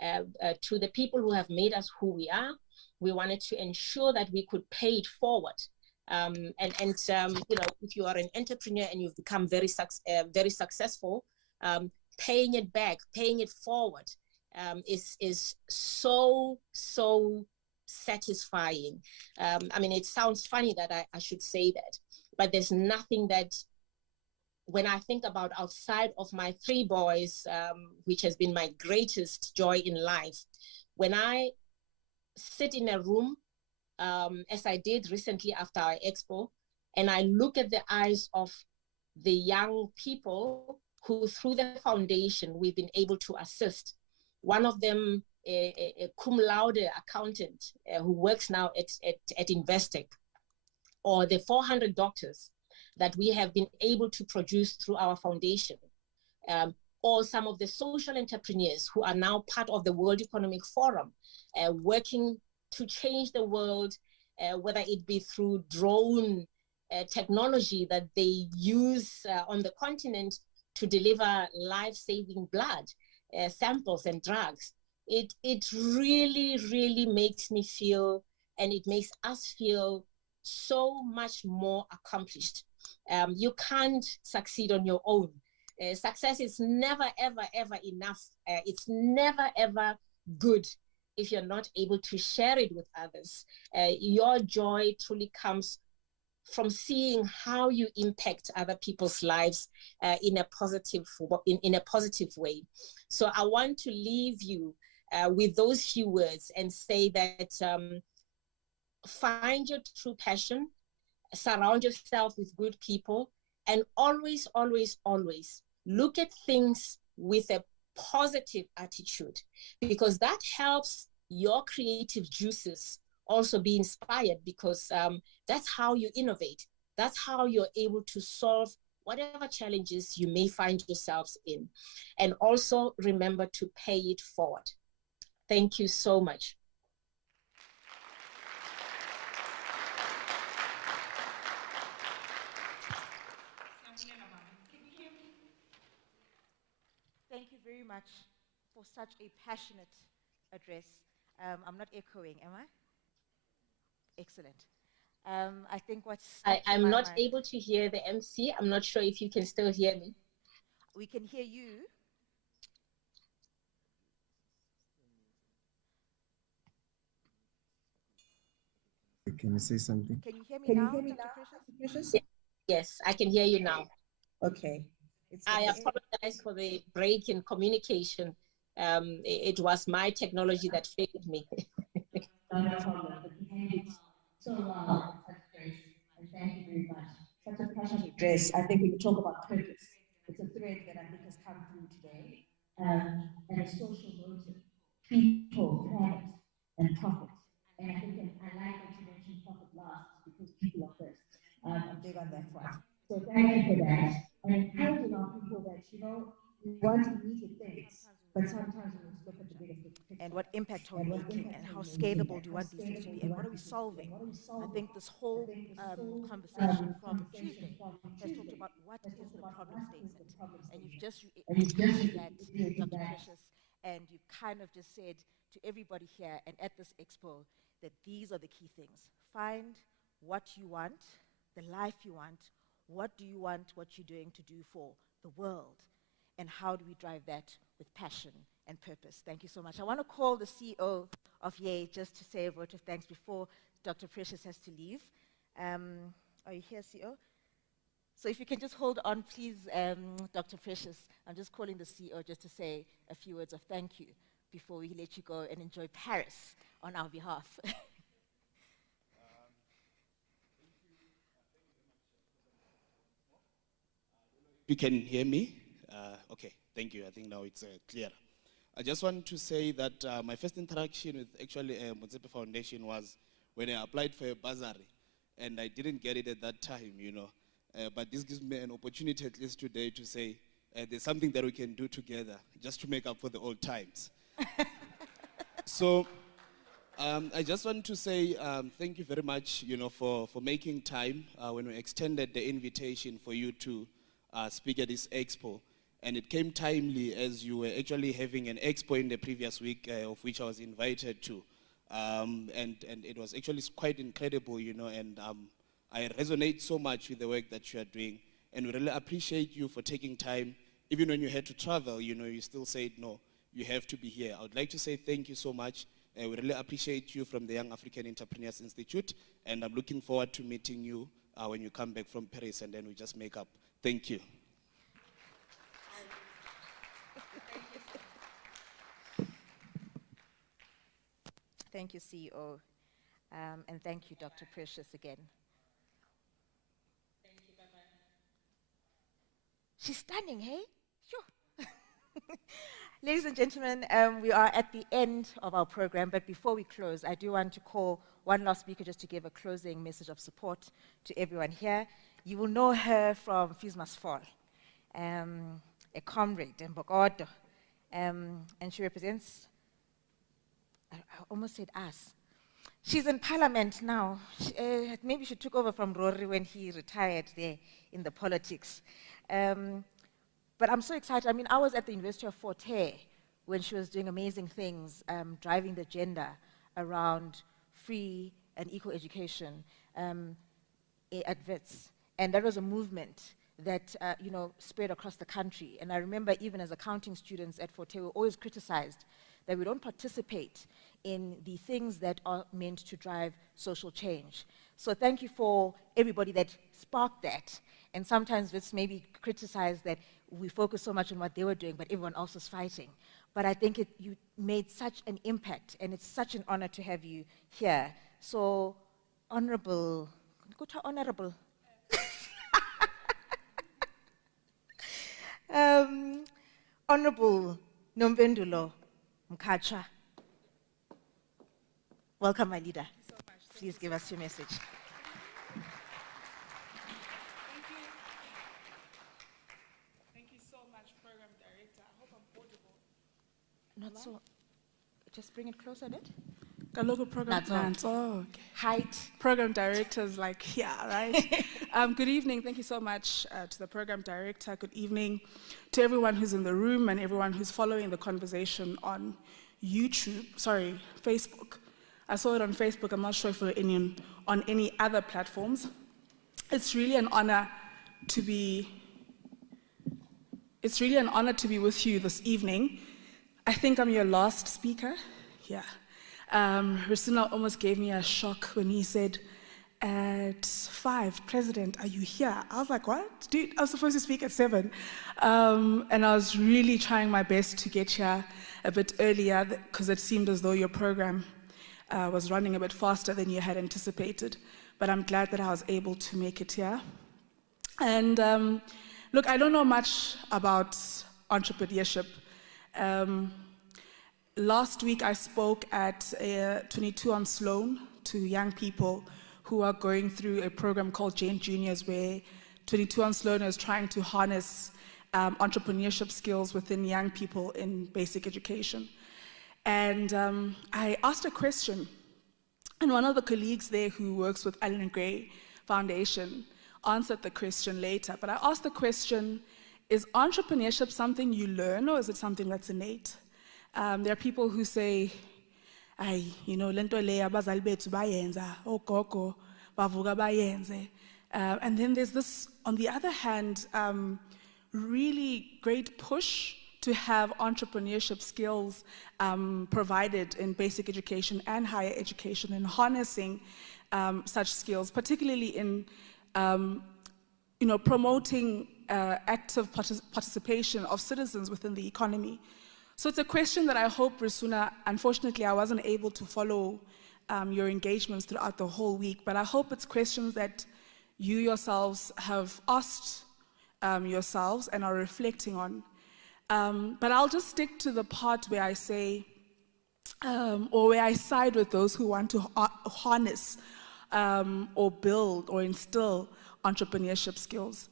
to the people who have made us who we are. We wanted to ensure that we could pay it forward. If you are an entrepreneur and you've become very successful, paying it back, paying it forward is so satisfying. It sounds funny that I should say that, but there's nothing that, when I think about outside of my 3 boys, which has been my greatest joy in life, when I sit in a room, as I did recently after our expo, and I look at the eyes of the young people who, through the foundation, we've been able to assist. One of them, a cum laude accountant who works now at Investec, or the 400 doctors that we have been able to produce through our foundation, or some of the social entrepreneurs who are now part of the World Economic Forum, working to change the world, whether it be through drone technology that they use on the continent to deliver life-saving blood samples and drugs. It really, really makes me feel, and it makes us feel so much more accomplished. You can't succeed on your own. Success is never, ever, ever enough. It's never, ever good if you're not able to share it with others. Your joy truly comes from seeing how you impact other people's lives in a positive way. So I want to leave you with those few words and say that find your true passion, surround yourself with good people, and always, always, always look at things with a positive attitude, because that helps your creative juices also be inspired, because that's how you innovate. That's how you're able to solve whatever challenges you may find yourselves in. And also remember to pay it forward. Thank you so much. Thank you very much for such a passionate address. I'm not echoing, am I? Excellent. I think what's... I'm not able to hear the MC. I'm not sure if you can still hear me. We can hear you. Can you say something? Can you hear me now, Dr. Precious? Yes, I can hear you now. Okay. I apologize for the break in communication. It was my technology that failed me. Not a problem, but you handled it so well and such grace. And thank you very much. Such a passionate address. I think when you talk about purpose, it's a thread that I think has come through today. And a social motive, people, planet, and profit. And I think, and I like that you mentioned profit last, because people are first. I'm big on that front. So thank you for that. And encouraging our people that, we want immediate things, but sometimes we must look at the bigger picture. And what impact are we making, and how scalable do you want these things to be, and what are we solving? I think this whole conversation from Tuesday has talked about what is the problem statement, and you've just reiterated that, Dr. Precious, and you kind of just said to everybody here and at this expo that these are the key things. Find what you want, the life you want, what do you want, what you're doing to do for the world, and how do we drive that with passion and purpose. Thank you so much. I want to call the CEO of Yay just to say a vote of thanks before Dr. Precious has to leave. Are you here, CEO? So if you can just hold on, please, Dr. Precious. I'm just calling the CEO just to say a few words of thank you before we let you go and enjoy Paris on our behalf. You can hear me? Okay, thank you. I think now it's clear. I just want to say that my first interaction with actually Motsepe Foundation was when I applied for a bursary, and I didn't get it at that time, but this gives me an opportunity at least today to say there's something that we can do together just to make up for the old times. So I just want to say thank you very much, for making time when we extended the invitation for you to speak at this expo. And it came timely as you were actually having an expo in the previous week, of which I was invited to. And it was actually quite incredible, and I resonate so much with the work that you are doing. And we really appreciate you for taking time. Even when you had to travel, you still said, no, you have to be here. I would like to say thank you so much. We really appreciate you from the Young African Entrepreneurs Institute. And I'm looking forward to meeting you when you come back from Paris, and then we just make up. Thank you. Thank you, CEO. And thank you, Dr. Precious, again. Thank you. Bye-bye. She's stunning, hey? Sure. Ladies and gentlemen, we are at the end of our program, but before we close, I do want to call one last speaker just to give a closing message of support to everyone here. You will know her from Fees Must Fall, a comrade in Bogodo, and she represents, I almost said us. She's in Parliament now. Maybe she took over from Rory when he retired there in the politics. But I'm so excited. I mean, I was at the University of Fort Hare when she was doing amazing things, driving the agenda around free and equal education at WITS. And that was a movement that spread across the country. And I remember even as accounting students at Fort Hare, we were always criticized that we don't participate in the things that are meant to drive social change. So thank you for everybody that sparked that. And sometimes it's maybe criticized that we focus so much on what they were doing, but everyone else was fighting. But I think you made such an impact, and it's such an honor to have you here. So, honorable, Honorable Nombendulo Mkacha. Welcome, my leader. Please give us your message. Not so. Just bring it closer a bit. Local program plans. Oh, okay. Height. Program directors, like here, right? Good evening. Thank you so much to the program director. Good evening to everyone who's in the room and everyone who's following the conversation on Facebook. I saw it on Facebook. I'm not sure if we're on any other platforms. It's really an honor to be. It's really an honor to be with you this evening. I think I'm your last speaker. Yeah. Rusina almost gave me a shock when he said, at 5, President, are you here? I was like, what? Dude, I was supposed to speak at 7. And I was really trying my best to get here a bit earlier because it seemed as though your program was running a bit faster than you had anticipated. But I'm glad that I was able to make it here. And look, I don't know much about entrepreneurship. Last week I spoke at 22 on Sloan to young people who are going through a program called Jane Juniors, where 22 on Sloan is trying to harness entrepreneurship skills within young people in basic education. And I asked a question, and one of the colleagues there who works with Allen & Gray Foundation answered the question later. But I asked the question, is entrepreneurship something you learn, or is it something that's innate? There are people who say, lento leya abazali bethu bayenza, ogogo bavuka bayenze. And then there's this, on the other hand, really great push to have entrepreneurship skills provided in basic education and higher education, and harnessing such skills, particularly in promoting active participation of citizens within the economy. So it's a question that I hope, Risuna, unfortunately I wasn't able to follow your engagements throughout the whole week, but I hope it's questions that you yourselves have asked yourselves and are reflecting on. But I'll just stick to the part where I say, or where I side with those who want to harness or build or instill entrepreneurship skills.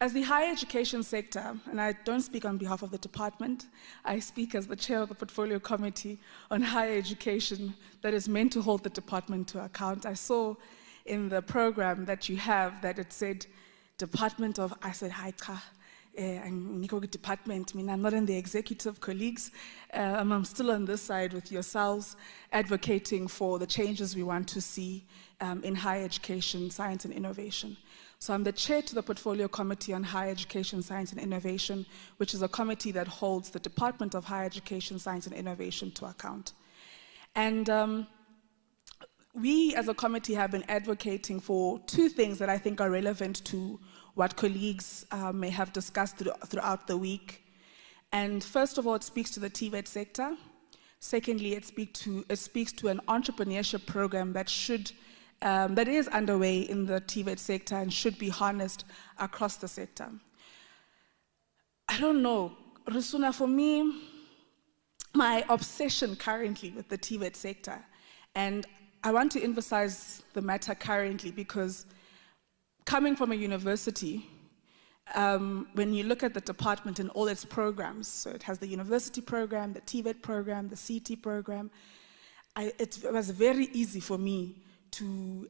As the higher education sector, and I don't speak on behalf of the department, I speak as the chair of the portfolio committee on higher education that is meant to hold the department to account. I saw in the program that you have that it said Department of, I said, hi, department, I mean, I'm not in the executive colleagues, I'm still on this side with yourselves, advocating for the changes we want to see in higher education, science and innovation. So I'm the chair to the Portfolio Committee on Higher Education, Science and Innovation, which is a committee that holds the Department of Higher Education, Science and Innovation to account. And we as a committee have been advocating for 2 things that I think are relevant to what colleagues may have discussed throughout the week. And first of all, it speaks to the TVET sector. Secondly, it speaks to an entrepreneurship program that should that is underway in the TVET sector and should be harnessed across the sector. I don't know, Risuna, for me, my obsession currently with the TVET sector, and I want to emphasize the matter currently because coming from a university, when you look at the department and all its programs, so it has the university program, the TVET program, the CT program, it was very easy for me to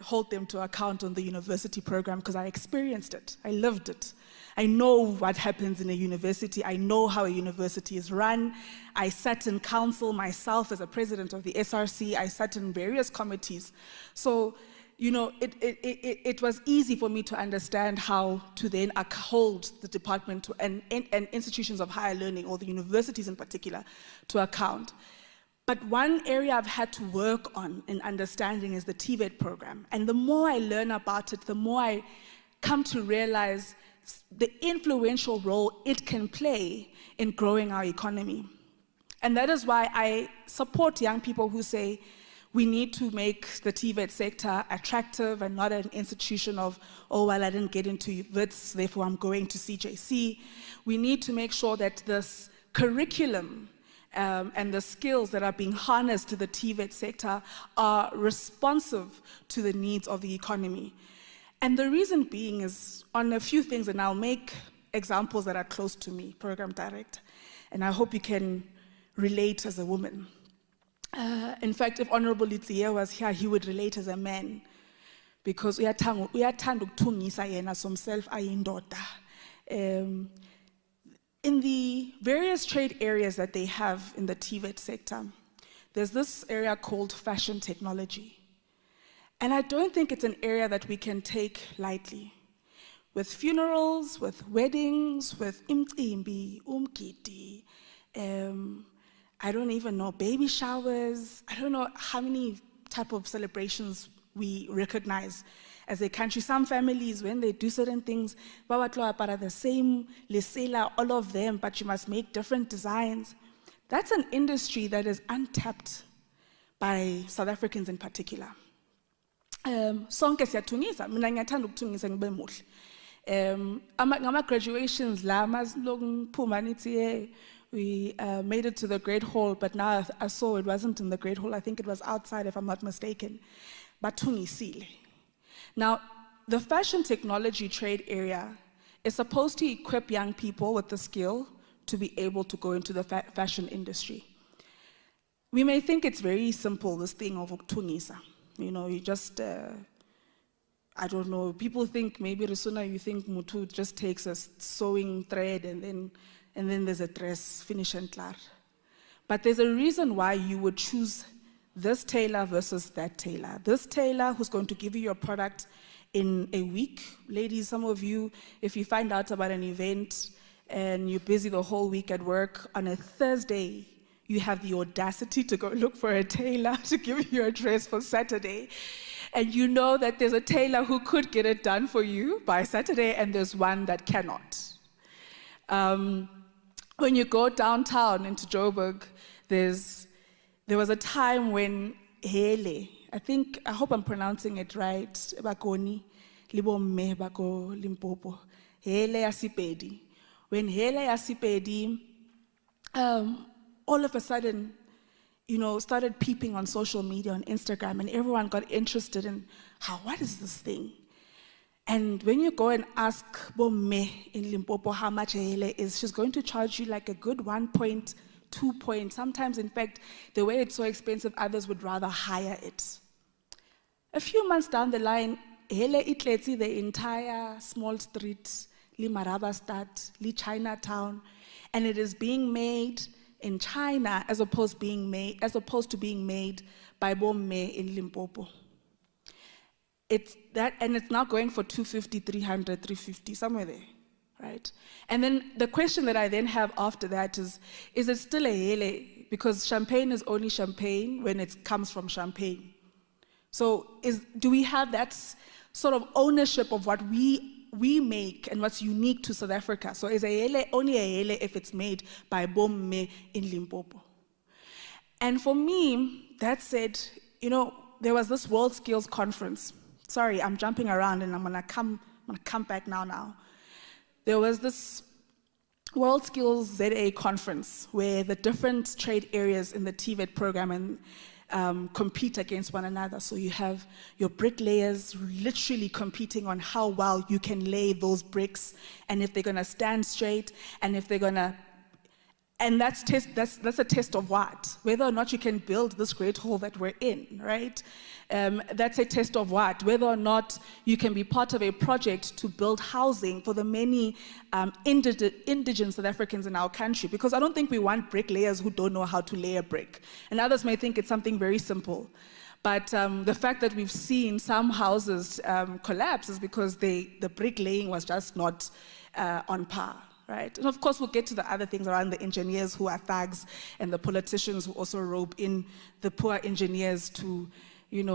hold them to account on the university program because I experienced it, I lived it. I know what happens in a university, I know how a university is run. I sat in council myself as a president of the SRC, I sat in various committees. So, you know, it was easy for me to understand how to then hold the department and institutions of higher learning, or the universities in particular, to account. But one area I've had to work on in understanding is the TVET program. And the more I learn about it, the more I come to realize the influential role it can play in growing our economy. And that is why I support young people who say we need to make the TVET sector attractive and not an institution of, oh, well, I didn't get into WITS, therefore I'm going to CJC. We need to make sure that this curriculum and the skills that are being harnessed to the TVET sector are responsive to the needs of the economy. And the reason being is on a few things, and I'll make examples that are close to me, Program Direct, and I hope you can relate as a woman. In fact, if Honorable Litziye was here, he would relate as a man, because uyathanda ukuthungisa yena somself ayindoda. In the various trade areas that they have in the TVET sector, there's this area called fashion technology. And I don't think it's an area that we can take lightly. With funerals, with weddings, with imcimbi, umgidi, I don't even know, baby showers, I don't know how many type of celebrations we recognize as a country. Some families, when they do certain things, are the same, lesela, all of them, but you must make different designs. That's an industry that is untapped by South Africans in particular. Sonke siyathungisa, mina ngiyathanda ukuthungisa ngibe muhle. Ngama graduations la masilokuphuma nithi we made it to the Great Hall, but now I saw it wasn't in the Great Hall. I think it was outside, if I'm not mistaken. Bathungisile. Now, the fashion technology trade area is supposed to equip young people with the skill to be able to go into the fashion industry. We may think it's very simple, this thing of ukuthungisa. You know, you just, I don't know, people think maybe Risuna, you think Mutu just takes a sewing thread and then there's a dress, finish and klar. But there's a reason why you would choose this tailor versus that tailor. This tailor who's going to give you your product in a week. Ladies, some of you, if you find out about an event and you're busy the whole week at work, on a Thursday, you have the audacity to go look for a tailor to give you a dress for Saturday. And you know that there's a tailor who could get it done for you by Saturday, and there's one that cannot. When you go downtown into Joburg, there was a time when Hele, I hope I'm pronouncing it right, Bakoni, Libomme, Bako, Limpopo, Hele Asipedi. When Hele Asipedi, all of a sudden, you know, started peeping on social media, on Instagram, and everyone got interested in what is this thing? And when you go and ask Bomme in Limpopo how much a hele is, she's going to charge you like a good 1.2 point. Sometimes, in fact, the way it's so expensive, others would rather hire it. A few months down the line, hele itleti the entire small street, li Marabastad, li Chinatown, and it is being made in China as opposed to being made by Bomme in Limpopo. It's that, and it's now going for 250, 300, 350, somewhere there, right? And then the question that I then have after that is it still a hele? Because champagne is only champagne when it comes from Champagne. So do we have that sort of ownership of what we make and what's unique to South Africa? So is a hele only a hele if it's made by Bomme in Limpopo? And for me, that said, you know, there was this World Skills Conference. Sorry, I'm jumping around and I'm gonna come back now. There was this World Skills ZA conference where the different trade areas in the TVET program compete against one another. So you have your bricklayers literally competing on how well you can lay those bricks, and if they're gonna stand straight, and if they're gonna, and that's a test of what? Whether or not you can build this great hall that we're in, right? That's a test of what? Whether or not you can be part of a project to build housing for the many indigenous South Africans in our country. Because I don't think we want bricklayers who don't know how to lay a brick. And others may think it's something very simple. But the fact that we've seen some houses collapse is because the bricklaying was just not on par. Right? And of course, we'll get to the other things around the engineers who are thugs and the politicians who also rope in the poor engineers to,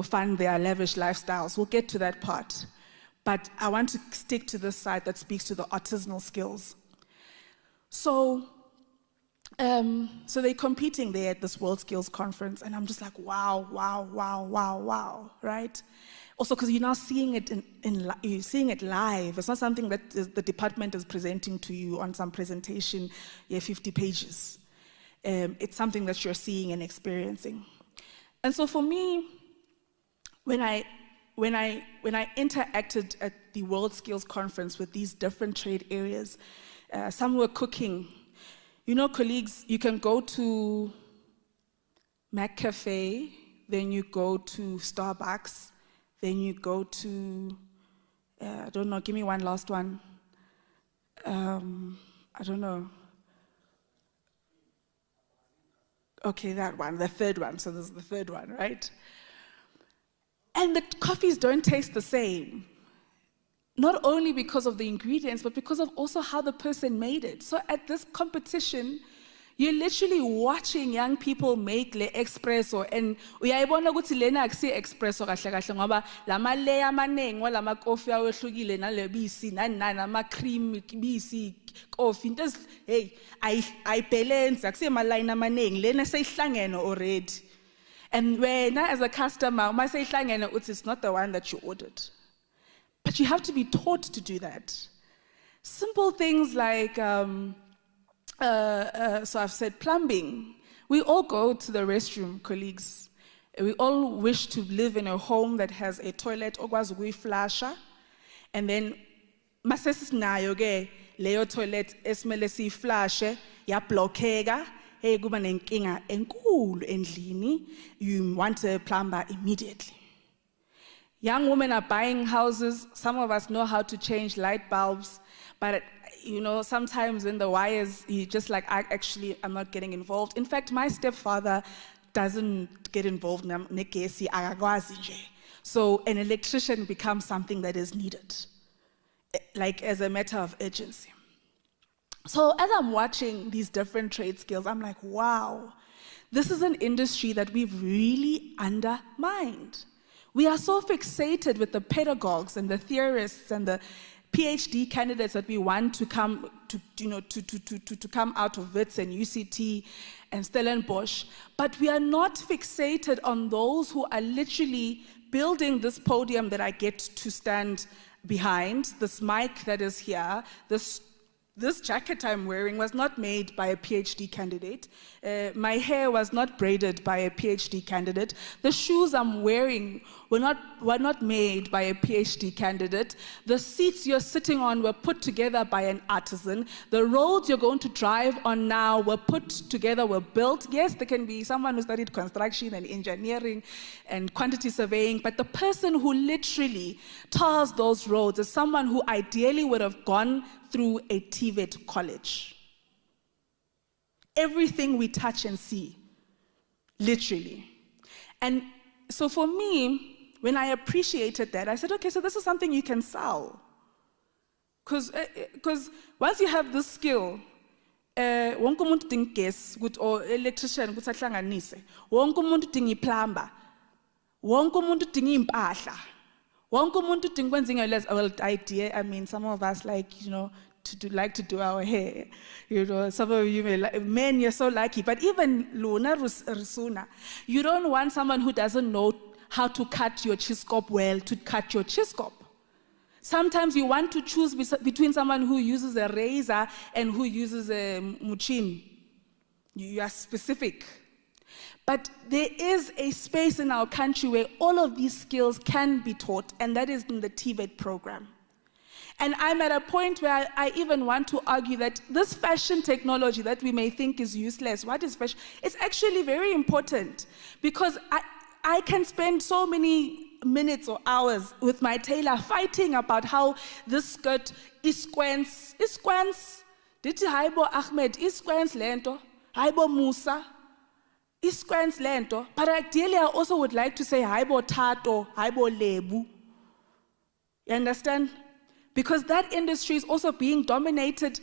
fund their lavish lifestyles. We'll get to that part. But I want to stick to this side that speaks to the artisanal skills. So they're competing there at this World Skills Conference, and I'm just like, wow, right? Also, because you're now seeing it you're seeing it live. It's not something that the department is presenting to you on some presentation, 50 pages. It's something that you're seeing and experiencing. And so for me, when I interacted at the World Skills Conference with these different trade areas, some were cooking. Colleagues, you can go to Mac Cafe, then you go to Starbucks, then you go to, I don't know, give me one last one. I don't know. Okay, that one, the third one. So this is the third one, right? And the coffees don't taste the same. Not only because of the ingredients, but because of also how the person made it. So at this competition, you're literally watching young people make le espresso, and uyayibona ukuthi lena akusi espresso kahle kahle ngoba lama layer amaningi walama coffee awehlukile nalebisi nama cream bisi coffee into hey ayibalance akusema line amaningi lena seyihlangene already. And when as a customer uma seyihlangene it's not the one that you ordered. But you have to be taught to do that. Simple things like so I've said plumbing. We all go to the restroom, colleagues. We all wish to live in a home that has a toilet, okwazi ukuyiflasha, and then masesinayo ke leyo toilet esimele siyiflashe yablockeka, hey kuba nenkinga enkulu endlini, you want a plumber immediately. Young women are buying houses. Some of us know how to change light bulbs, but sometimes when the wires, you just like, I'm not getting involved. In fact, my stepfather doesn't get involved. So an electrician becomes something that is needed, like as a matter of urgency. So as I'm watching these different trade skills, I'm like, wow, this is an industry that we've really undermined. We are so fixated with the pedagogues and the theorists and the PhD candidates that we want to come to come out of WITS and UCT and Stellenbosch, but we are not fixated on those who are literally building this podium that I get to stand behind, this mic that is here, this jacket I'm wearing was not made by a PhD candidate. My hair was not braided by a PhD candidate. The shoes I'm wearing were not made by a PhD candidate. The seats you're sitting on were put together by an artisan. The roads you're going to drive on now were put together, were built. Yes, there can be someone who studied construction and engineering and quantity surveying, but the person who literally tars those roads is someone who ideally would have gone through a TVET college. Everything we touch and see, literally. And so for me, when I appreciated that, I said, okay, so this is something you can sell. Because once you have this skill, wonke umuntu udinga gas or electrician ukuthi ahlanganise, wonke umuntu udinga iplumber, wonke umuntu udinga impahla. Well, idea. I mean, some of us like, like to do our hair. Some of you may like, men, you're so lucky. But even Luna Rusuna, you don't want someone who doesn't know how to cut your chiscop well to cut your chiscop. Sometimes you want to choose between someone who uses a razor and who uses a muchin. You are specific. But there is a space in our country where all of these skills can be taught, and that is in the TVET program. And I'm at a point where I even want to argue that this fashion technology that we may think is useless, what is fashion? It's actually very important, because I can spend so many minutes or hours with my tailor fighting about how this skirt is squence. Diti haibo Ahmed, is squence lento, haibo Musa, is squence lento. But ideally I also would like to say haibo Tato, haibo Lebu. You understand? Because that industry is also being dominated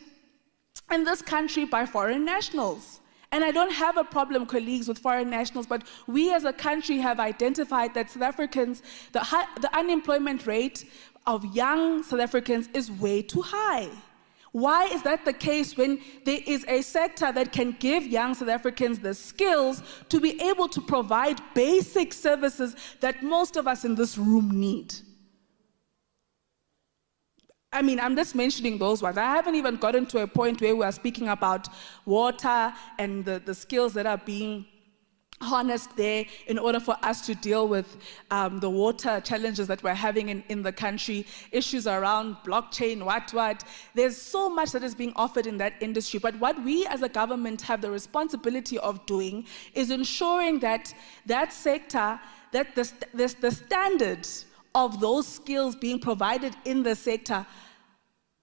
in this country by foreign nationals. And I don't have a problem, colleagues, with foreign nationals, but we as a country have identified that South Africans, the unemployment rate of young South Africans is way too high. Why is that the case when there is a sector that can give young South Africans the skills to be able to provide basic services that most of us in this room need? I mean, I'm just mentioning those ones. I haven't even gotten to a point where we are speaking about water and the skills that are being harnessed there in order for us to deal with the water challenges that we're having in the country, issues around blockchain, what. There's so much that is being offered in that industry. But what we as a government have the responsibility of doing is ensuring that that sector, that the standard of those skills being provided in the sector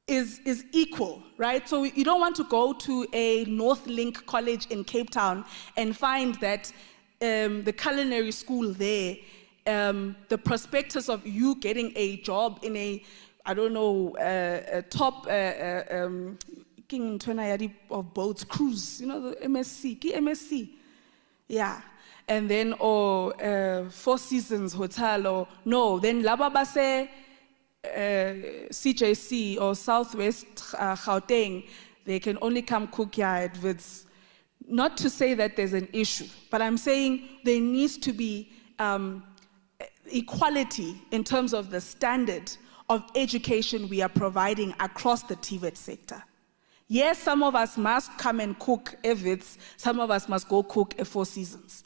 is equal, right? So you don't want to go to a Northlink college in Cape Town and find that the culinary school there, the prospectus of you getting a job in a, I don't know, a top king of boats cruise, you know, the MSc, yeah. And then, Four Seasons Hotel, or no, then Lababase, CJC or Southwest Gauteng, they can only come cook here at Wits. Not to say that there's an issue, but I'm saying there needs to be equality in terms of the standard of education we are providing across the TVET sector. Yes, some of us must come and cook at Wits, some of us must go cook at Four Seasons.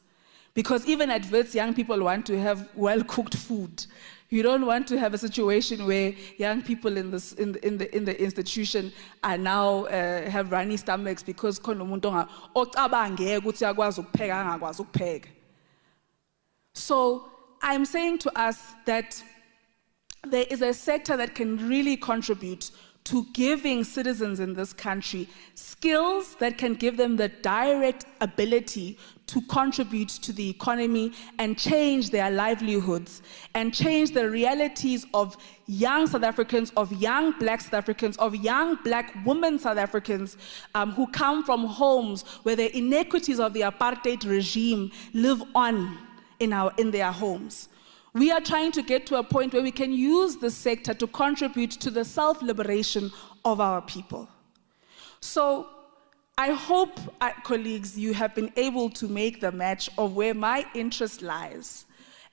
Because even at Wits, young people want to have well-cooked food. You don't want to have a situation where young people in the institution are now have runny stomachs because so I'm saying to us that there is a sector that can really contribute to giving citizens in this country skills that can give them the direct ability to contribute to the economy and change their livelihoods and change the realities of young South Africans, of young black South Africans, of young black women South Africans who come from homes where the inequities of the apartheid regime live on in their homes. We are trying to get to a point where we can use the sector to contribute to the self-liberation of our people. So I hope, colleagues, you have been able to make the match of where my interest lies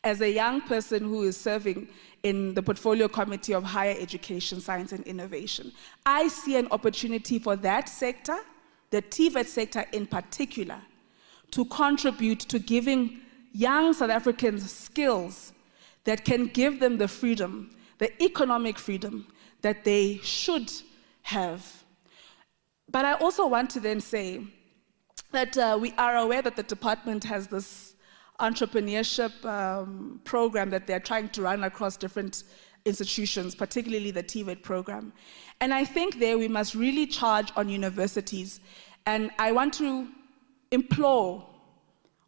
as a young person who is serving in the Portfolio Committee of Higher Education, Science and Innovation. I see an opportunity for that sector, the TVET sector in particular, to contribute to giving young South Africans skills that can give them the freedom, the economic freedom that they should have. But I also want to then say that we are aware that the department has this entrepreneurship program that they're trying to run across different institutions, particularly the TVET program. And I think there we must really charge on universities. And I want to implore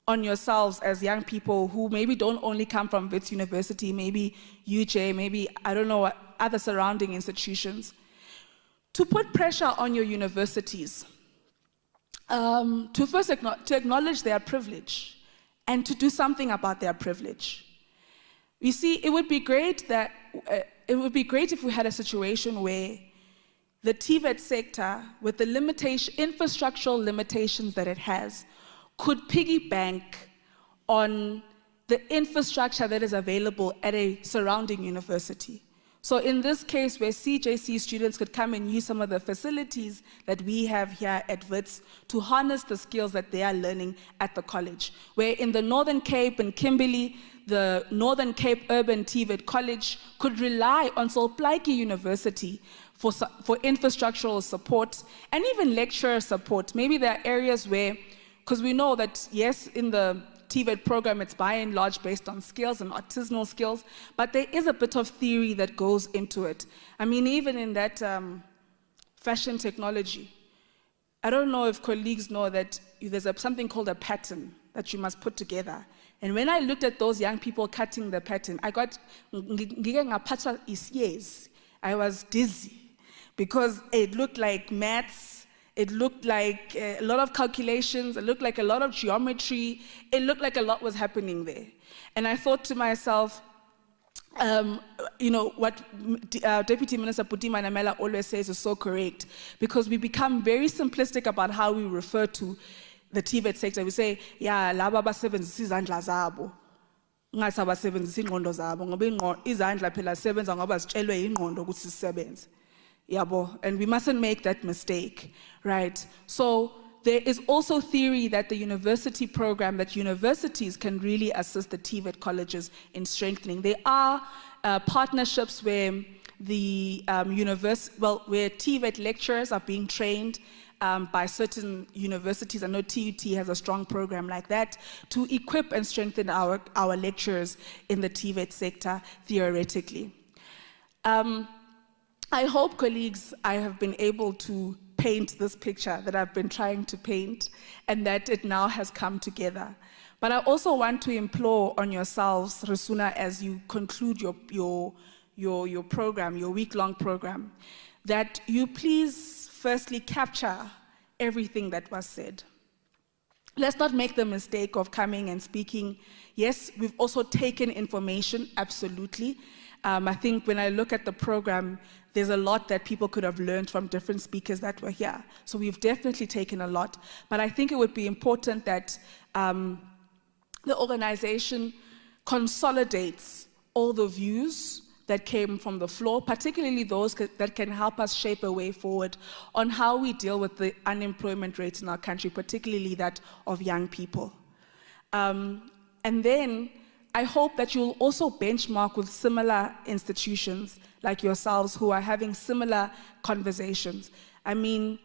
on yourselves as young people who maybe don't only come from Wits University, maybe UJ, maybe, I don't know, what other surrounding institutions, to put pressure on your universities, to first acknowledge their privilege and to do something about their privilege. You see, it would be great if we had a situation where the TVET sector, with the infrastructural limitations that it has, could piggy bank on the infrastructure that is available at a surrounding university. So in this case, where CJC students could come and use some of the facilities that we have here at WITS to harness the skills that they are learning at the college. Where in the Northern Cape and Kimberley, the Northern Cape Urban TVET College could rely on Solplaiki University for infrastructural support and even lecturer support. Maybe there are areas where, because we know that, yes, in the TVET program, it's by and large based on skills and artisanal skills, but there is a bit of theory that goes into it. I mean, even in that fashion technology, I don't know if colleagues know that there's something called a pattern that you must put together. And when I looked at those young people cutting the pattern, I was dizzy because it looked like maths. It looked like a lot of calculations. It looked like a lot of geometry. It looked like a lot was happening there. And I thought to myself, you know, what Deputy Minister Putima Namela always says is so correct, because we become very simplistic about how we refer to the TVET sector. We say, yeah, laba basebenzisa izandla zabo. Ngasabasebenzisa ingqondo zabo ngoba izandla phela sebenza ngoba zitshelwe ingqondo ukuthi sisebenze. Yabo, and we mustn't make that mistake, right? So there is also theory that the university program, that universities can really assist the TVET colleges in strengthening. There are partnerships where the where TVET lecturers are being trained by certain universities. I know TUT has a strong program like that to equip and strengthen our lecturers in the TVET sector theoretically. I hope, colleagues, I have been able to paint this picture that I've been trying to paint, and that it now has come together. But I also want to implore on yourselves, Resuna, as you conclude your program, your week-long program, that you please firstly capture everything that was said. Let's not make the mistake of coming and speaking. Yes, we've also taken information, absolutely. I think when I look at the program, there's a lot that people could have learned from different speakers that were here. So we've definitely taken a lot. But I think it would be important that the organization consolidates all the views that came from the floor, particularly those that can help us shape a way forward on how we deal with the unemployment rates in our country, particularly that of young people. And then I hope that you'll also benchmark with similar institutions like yourselves who are having similar conversations. I mean,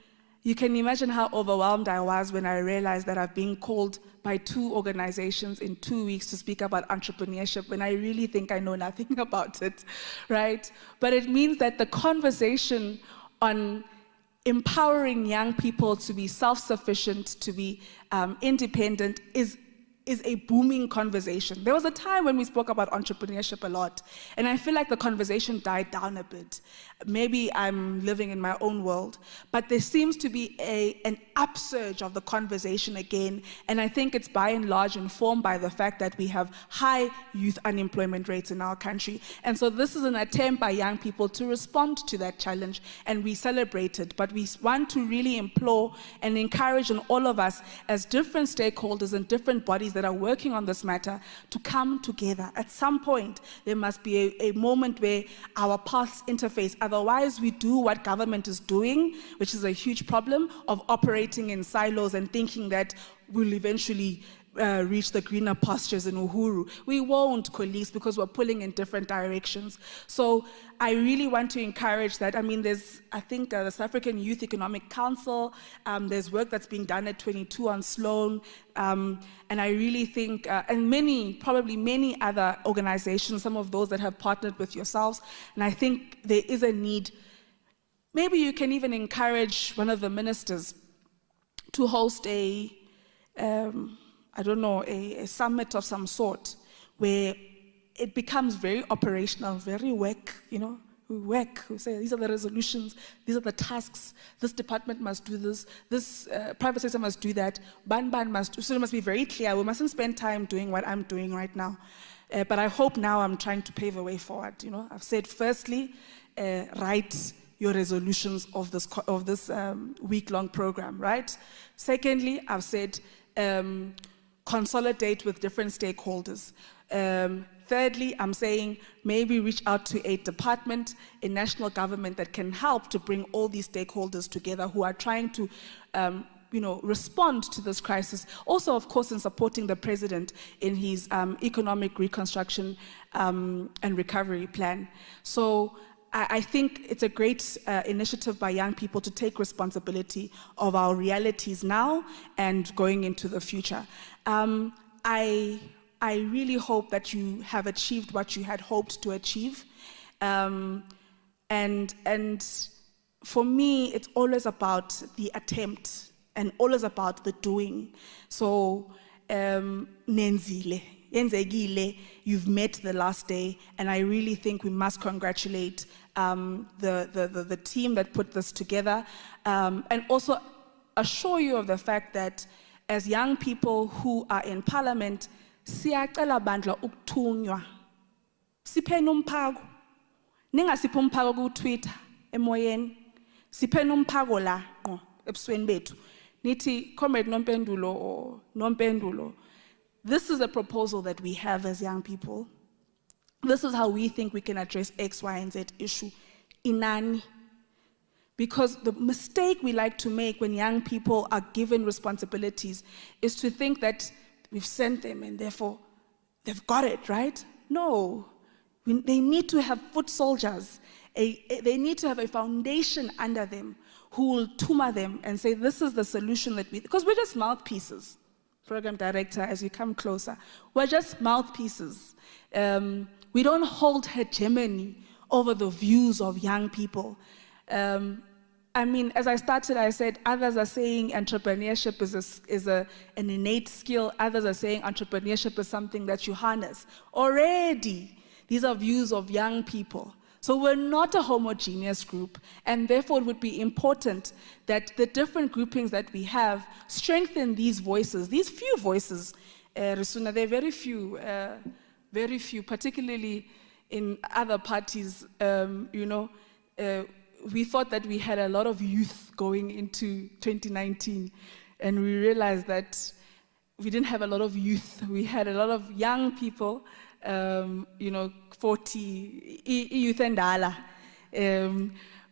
you can imagine how overwhelmed I was when I realized that I've been called by 2 organizations in 2 weeks to speak about entrepreneurship when I really think I know nothing about it, right? But it means that the conversation on empowering young people to be self-sufficient, to be independent is a booming conversation. There was a time when we spoke about entrepreneurship a lot, and I feel like the conversation died down a bit. Maybe I'm living in my own world, but there seems to be an upsurge of the conversation again, and I think it's by and large informed by the fact that we have high youth unemployment rates in our country. And so this is an attempt by young people to respond to that challenge, and we celebrate it. But we want to really implore and encourage on all of us as different stakeholders and different bodies that are working on this matter to come together. At some point, there must be a moment where our paths interface. Otherwise, we do what government is doing, which is a huge problem of operating in silos and thinking that we'll eventually reach the greener pastures in Uhuru. We won't, colleagues, because we're pulling in different directions. So I really want to encourage that. I mean, there's, I think, the South African Youth Economic Council, there's work that's being done at 22 on Sloan, and I really think, and probably many other organizations, some of those that have partnered with yourselves, and I think there is a need. Maybe you can even encourage one of the ministers to host a summit of some sort where it becomes very operational, very work, you know. We work, we say these are the resolutions, these are the tasks, this department must do this, this private sector must do that, Ban must do, so it must be very clear. We mustn't spend time doing what I'm doing right now. But I hope now I'm trying to pave a way forward, you know. I've said, firstly, write your resolutions of this week-long program, right? Secondly, I've said, consolidate with different stakeholders. Thirdly, I'm saying maybe reach out to a department in national government that can help to bring all these stakeholders together who are trying to respond to this crisis. Also, of course, in supporting the president in his economic reconstruction and recovery plan. So I think it's a great initiative by young people to take responsibility of our realities now and going into the future. I really hope that you have achieved what you had hoped to achieve. And for me, it's always about the attempt and always about the doing. So, nenzile, yenzekile, you've met the last day, and I really think we must congratulate the team that put this together, and also assure you of the fact that as young people who are in parliament, siyacela bandla ukuthunywa. Sipheni umphako. Ningasiphi umphako ku Twitter emoyeni. Sipheni umphako la ngqo ebusweni bethu. Nithi Comrade Nompendulo. This is a proposal that we have as young people. This is how we think we can address X, Y, and Z issue. Inani. Because the mistake we like to make when young people are given responsibilities is to think that we've sent them and therefore they've got it, right? No. They need to have foot soldiers. They need to have a foundation under them who will tumor them and say, this is the solution that because we're just mouthpieces. Program director, as you come closer, we're just mouthpieces. We don't hold hegemony over the views of young people. I mean, as I started, I said, others are saying entrepreneurship is an innate skill. Others are saying entrepreneurship is something that you harness. Already, these are views of young people. So we're not a homogeneous group, and therefore it would be important that the different groupings that we have strengthen these voices, these few voices. Risuna, they're very few, particularly in other parties, we thought that we had a lot of youth going into 2019, and we realized that we didn't have a lot of youth. We had a lot of young people, 40, youth and Dala,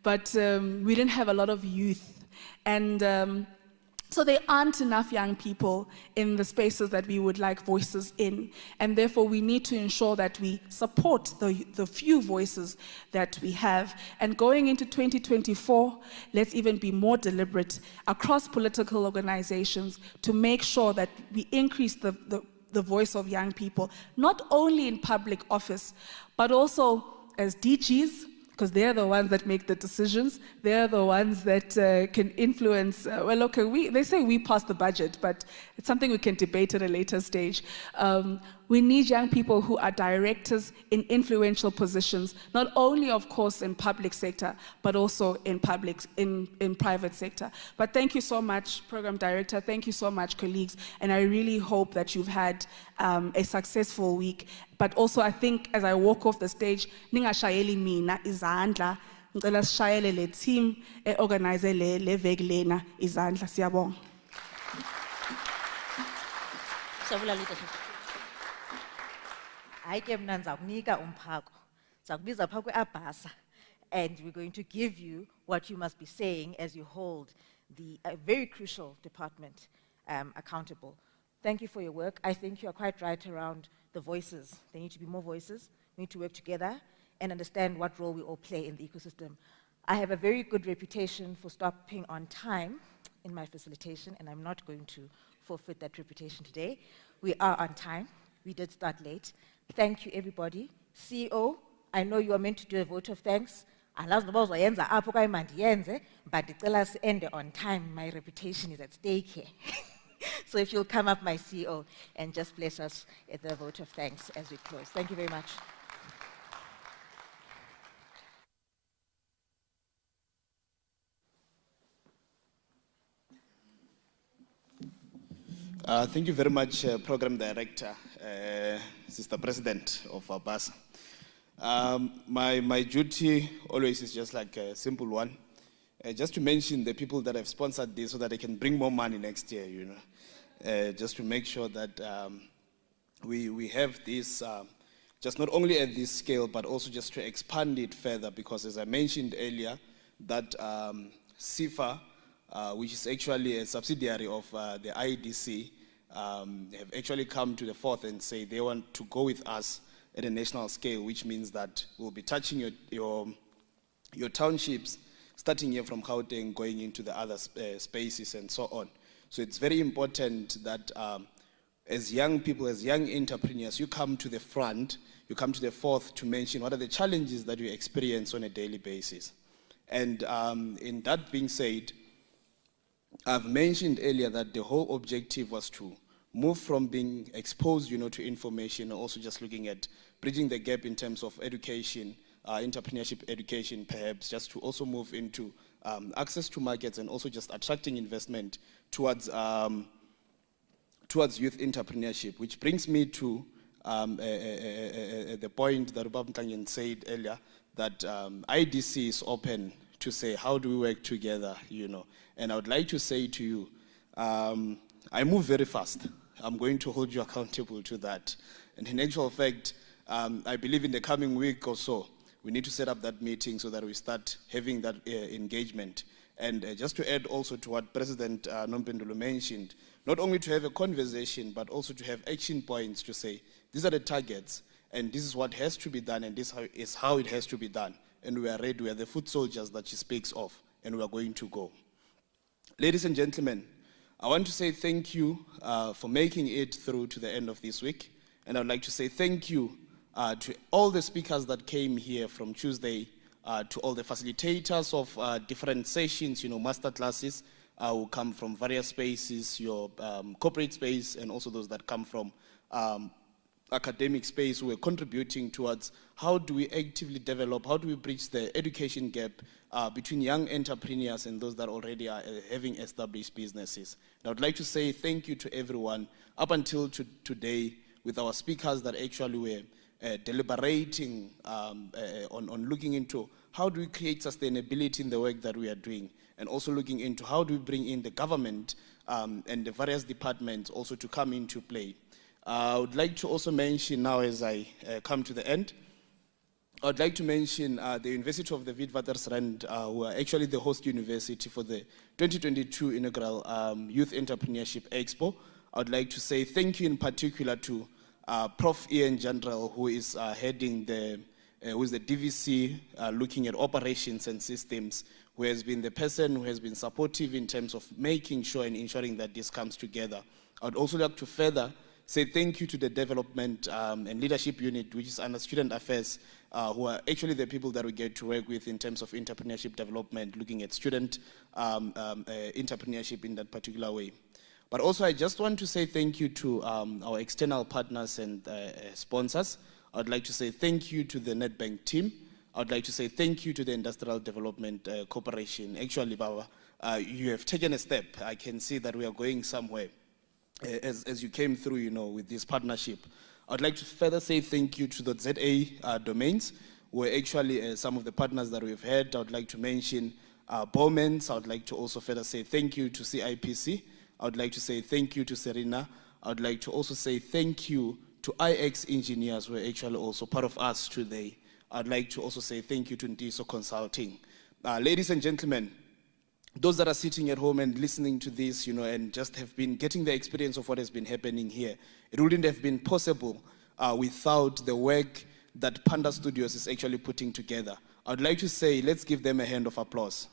but we didn't have a lot of youth. And so there aren't enough young people in the spaces that we would like voices in, and therefore we need to ensure that we support the few voices that we have. And going into 2024, let's even be more deliberate across political organizations to make sure that we increase the voice of young people, not only in public office, but also as DGs, because they're the ones that make the decisions. They're the ones that can influence. Well, okay, they say we pass the budget, but it's something we can debate at a later stage. We need young people who are directors in influential positions, not only, of course, in public sector, but also in private sector. But thank you so much, Program Director. Thank you so much, colleagues. And I really hope that you've had a successful week. But also, I think as I walk off the stage, ningashayeli mina izandla, ngicela sishayele le team organize le veki lena izandla. Siyabonga. Hayi ke mna ndizakunika umphako. Ndizakubiza phaa kweAbasa, and we're going to give you what you must be saying as you hold the very crucial department accountable. Thank you for your work. I think you are quite right around the voices. There need to be more voices. We need to work together and understand what role we all play in the ecosystem. I have a very good reputation for stopping on time in my facilitation, and I'm not going to forfeit that reputation today. We are on time. We did start late. Thank you, everybody. CEO, I know you are meant to do a vote of thanks. But let's end on time. My reputation is at stake here. So if you'll come up, my CEO, and just bless us at the vote of thanks as we close. Thank you very much. Thank you very much, Program Director, Sister President of Abasa. My duty always is just like a simple one, just to mention the people that have sponsored this so that they can bring more money next year, just to make sure that we have this, just not only at this scale, but also just to expand it further, because as I mentioned earlier, that CIFA, which is actually a subsidiary of the IDC, have actually come to the forth and say they want to go with us at a national scale, which means that we'll be touching your townships, starting here from Gauteng, going into the other spaces and so on. So it's very important that as young people, as young entrepreneurs, you come to the front, you come to the forth to mention what are the challenges that you experience on a daily basis. And in that being said, I've mentioned earlier that the whole objective was to move from being exposed, to information, also just looking at bridging the gap in terms of education, entrepreneurship education, perhaps, just to also move into access to markets and also just attracting investment towards youth entrepreneurship, which brings me to the point that Ubab Mklangen said earlier, that IDC is open to say, how do we work together, And I would like to say to you, I move very fast. I'm going to hold you accountable to that. And in actual fact, I believe in the coming week or so, we need to set up that meeting so that we start having that engagement. And just to add also to what President Nompendulo mentioned, not only to have a conversation, but also to have action points to say, these are the targets, and this is what has to be done, and this is how it has to be done. And we are ready, we are the foot soldiers that she speaks of, and we are going to go. Ladies and gentlemen, I want to say thank you for making it through to the end of this week. And I would like to say thank you to all the speakers that came here from Tuesday, to all the facilitators of different sessions, master classes, who come from various spaces, your corporate space, and also those that come from academic space, who are contributing towards how do we actively develop, how do we bridge the education gap between young entrepreneurs and those that already are having established businesses. And I would like to say thank you to everyone up until today, with our speakers that actually were deliberating on looking into how do we create sustainability in the work that we are doing, and also looking into how do we bring in the government and the various departments also to come into play. I would like to also mention now, as I come to the end, I would like to mention the University of the Witwatersrand, who are actually the host university for the 2022 inaugural Youth Entrepreneurship Expo. I would like to say thank you in particular to Prof. Ian General, who is heading who is the DVC looking at operations and systems, who has been the person who has been supportive in terms of making sure and ensuring that this comes together. I would also like to further say thank you to the development and leadership unit, which is under student affairs, who are actually the people that we get to work with in terms of entrepreneurship development, looking at student entrepreneurship in that particular way. But also I just want to say thank you to our external partners and sponsors. I would like to say thank you to the Nedbank team. I would like to say thank you to the Industrial Development Corporation. Actually, Baba, you have taken a step. I can see that we are going somewhere. As you came through, with this partnership. I'd like to further say thank you to the ZA domains, who are actually some of the partners that we've had. I would like to mention Bowmans. I would like to also further say thank you to CIPC. I would like to say thank you to Serena. I would like to also say thank you to IX Engineers, who are actually also part of us today. I'd like to also say thank you to Ndiso Consulting. Ladies and gentlemen, those that are sitting at home and listening to this, and just have been getting the experience of what has been happening here, it wouldn't have been possible without the work that Panda Studios is actually putting together. I'd like to say, let's give them a hand of applause.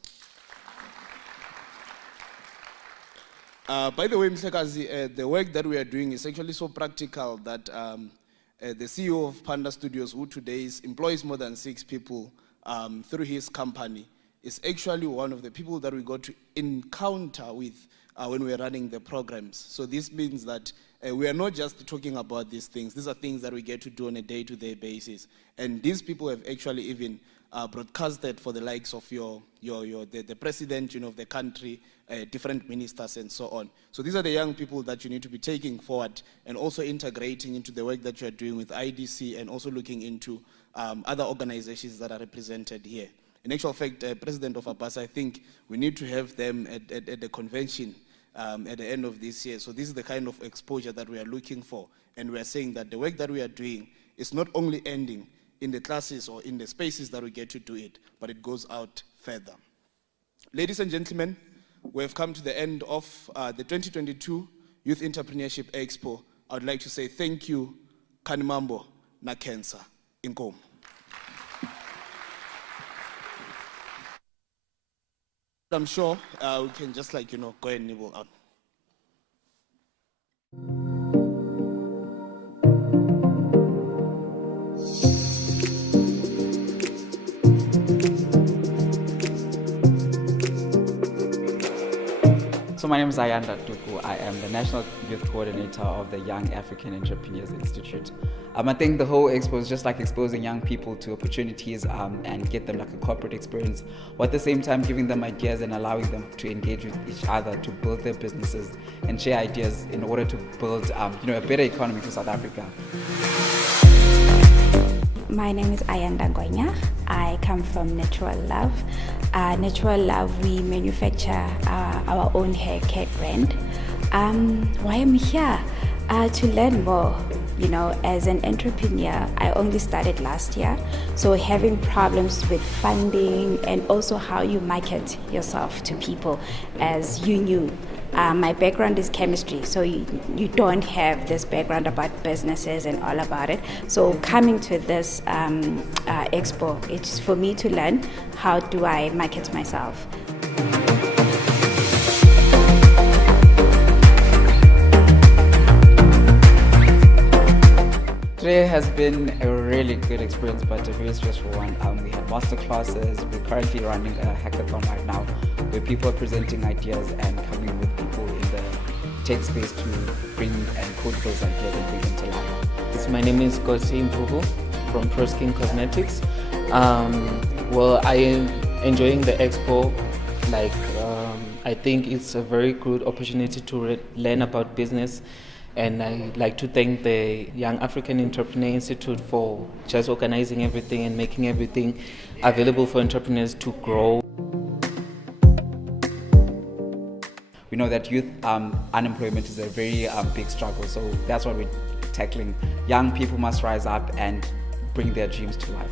By the way, Mhlekazi, the work that we are doing is actually so practical that the CEO of Panda Studios, who today employs more than 6 people through his company, is actually one of the people that we got to encounter with when we are running the programs. So this means that we are not just talking about these things. These are things that we get to do on a day-to-day basis. And these people have actually even broadcasted for the likes of the president, of the country, different ministers and so on. So these are the young people that you need to be taking forward and also integrating into the work that you are doing with IDC, and also looking into other organizations that are represented here. In actual fact, President of Abbas, I think we need to have them at the convention at the end of this year. So this is the kind of exposure that we are looking for. And we are saying that the work that we are doing is not only ending in the classes or in the spaces that we get to do it, but it goes out further. Ladies and gentlemen, we have come to the end of the 2022 Youth Entrepreneurship Expo. I would like to say thank you, Kanimambo na Kensa Inkom. I'm sure we can just go ahead and nibble out. So my name is Ayanda Tuku. I am the National Youth Coordinator of the Young African Entrepreneurs Institute. I think the whole expo is just like exposing young people to opportunities and get them like a corporate experience, while at the same time giving them ideas and allowing them to engage with each other to build their businesses and share ideas in order to build a better economy for South Africa. My name is Ayanda Gonya. I come from Natural Love. Natural Love, we manufacture our own hair care brand. Why I'm here? To learn more. As an entrepreneur, I only started last year. So having problems with funding and also how you market yourself to people as you knew. My background is chemistry, so you don't have this background about businesses and all about it. So coming to this expo, it's for me to learn how do I market myself. Today has been a really good experience, but a very stressful one. We had master classes. We're currently running a hackathon right now, where people are presenting ideas and coming with people in the tech space to bring and code those ideas and bring them to life. My name is Gosi Mpuhu from Proskin Cosmetics. Well, I am enjoying the expo. I think it's a very good opportunity to learn about business. And I'd like to thank the Young African Entrepreneur Institute for just organizing everything and making everything available for entrepreneurs to grow. We know that youth unemployment is a very big struggle, so that's what we're tackling. Young people must rise up and bring their dreams to life.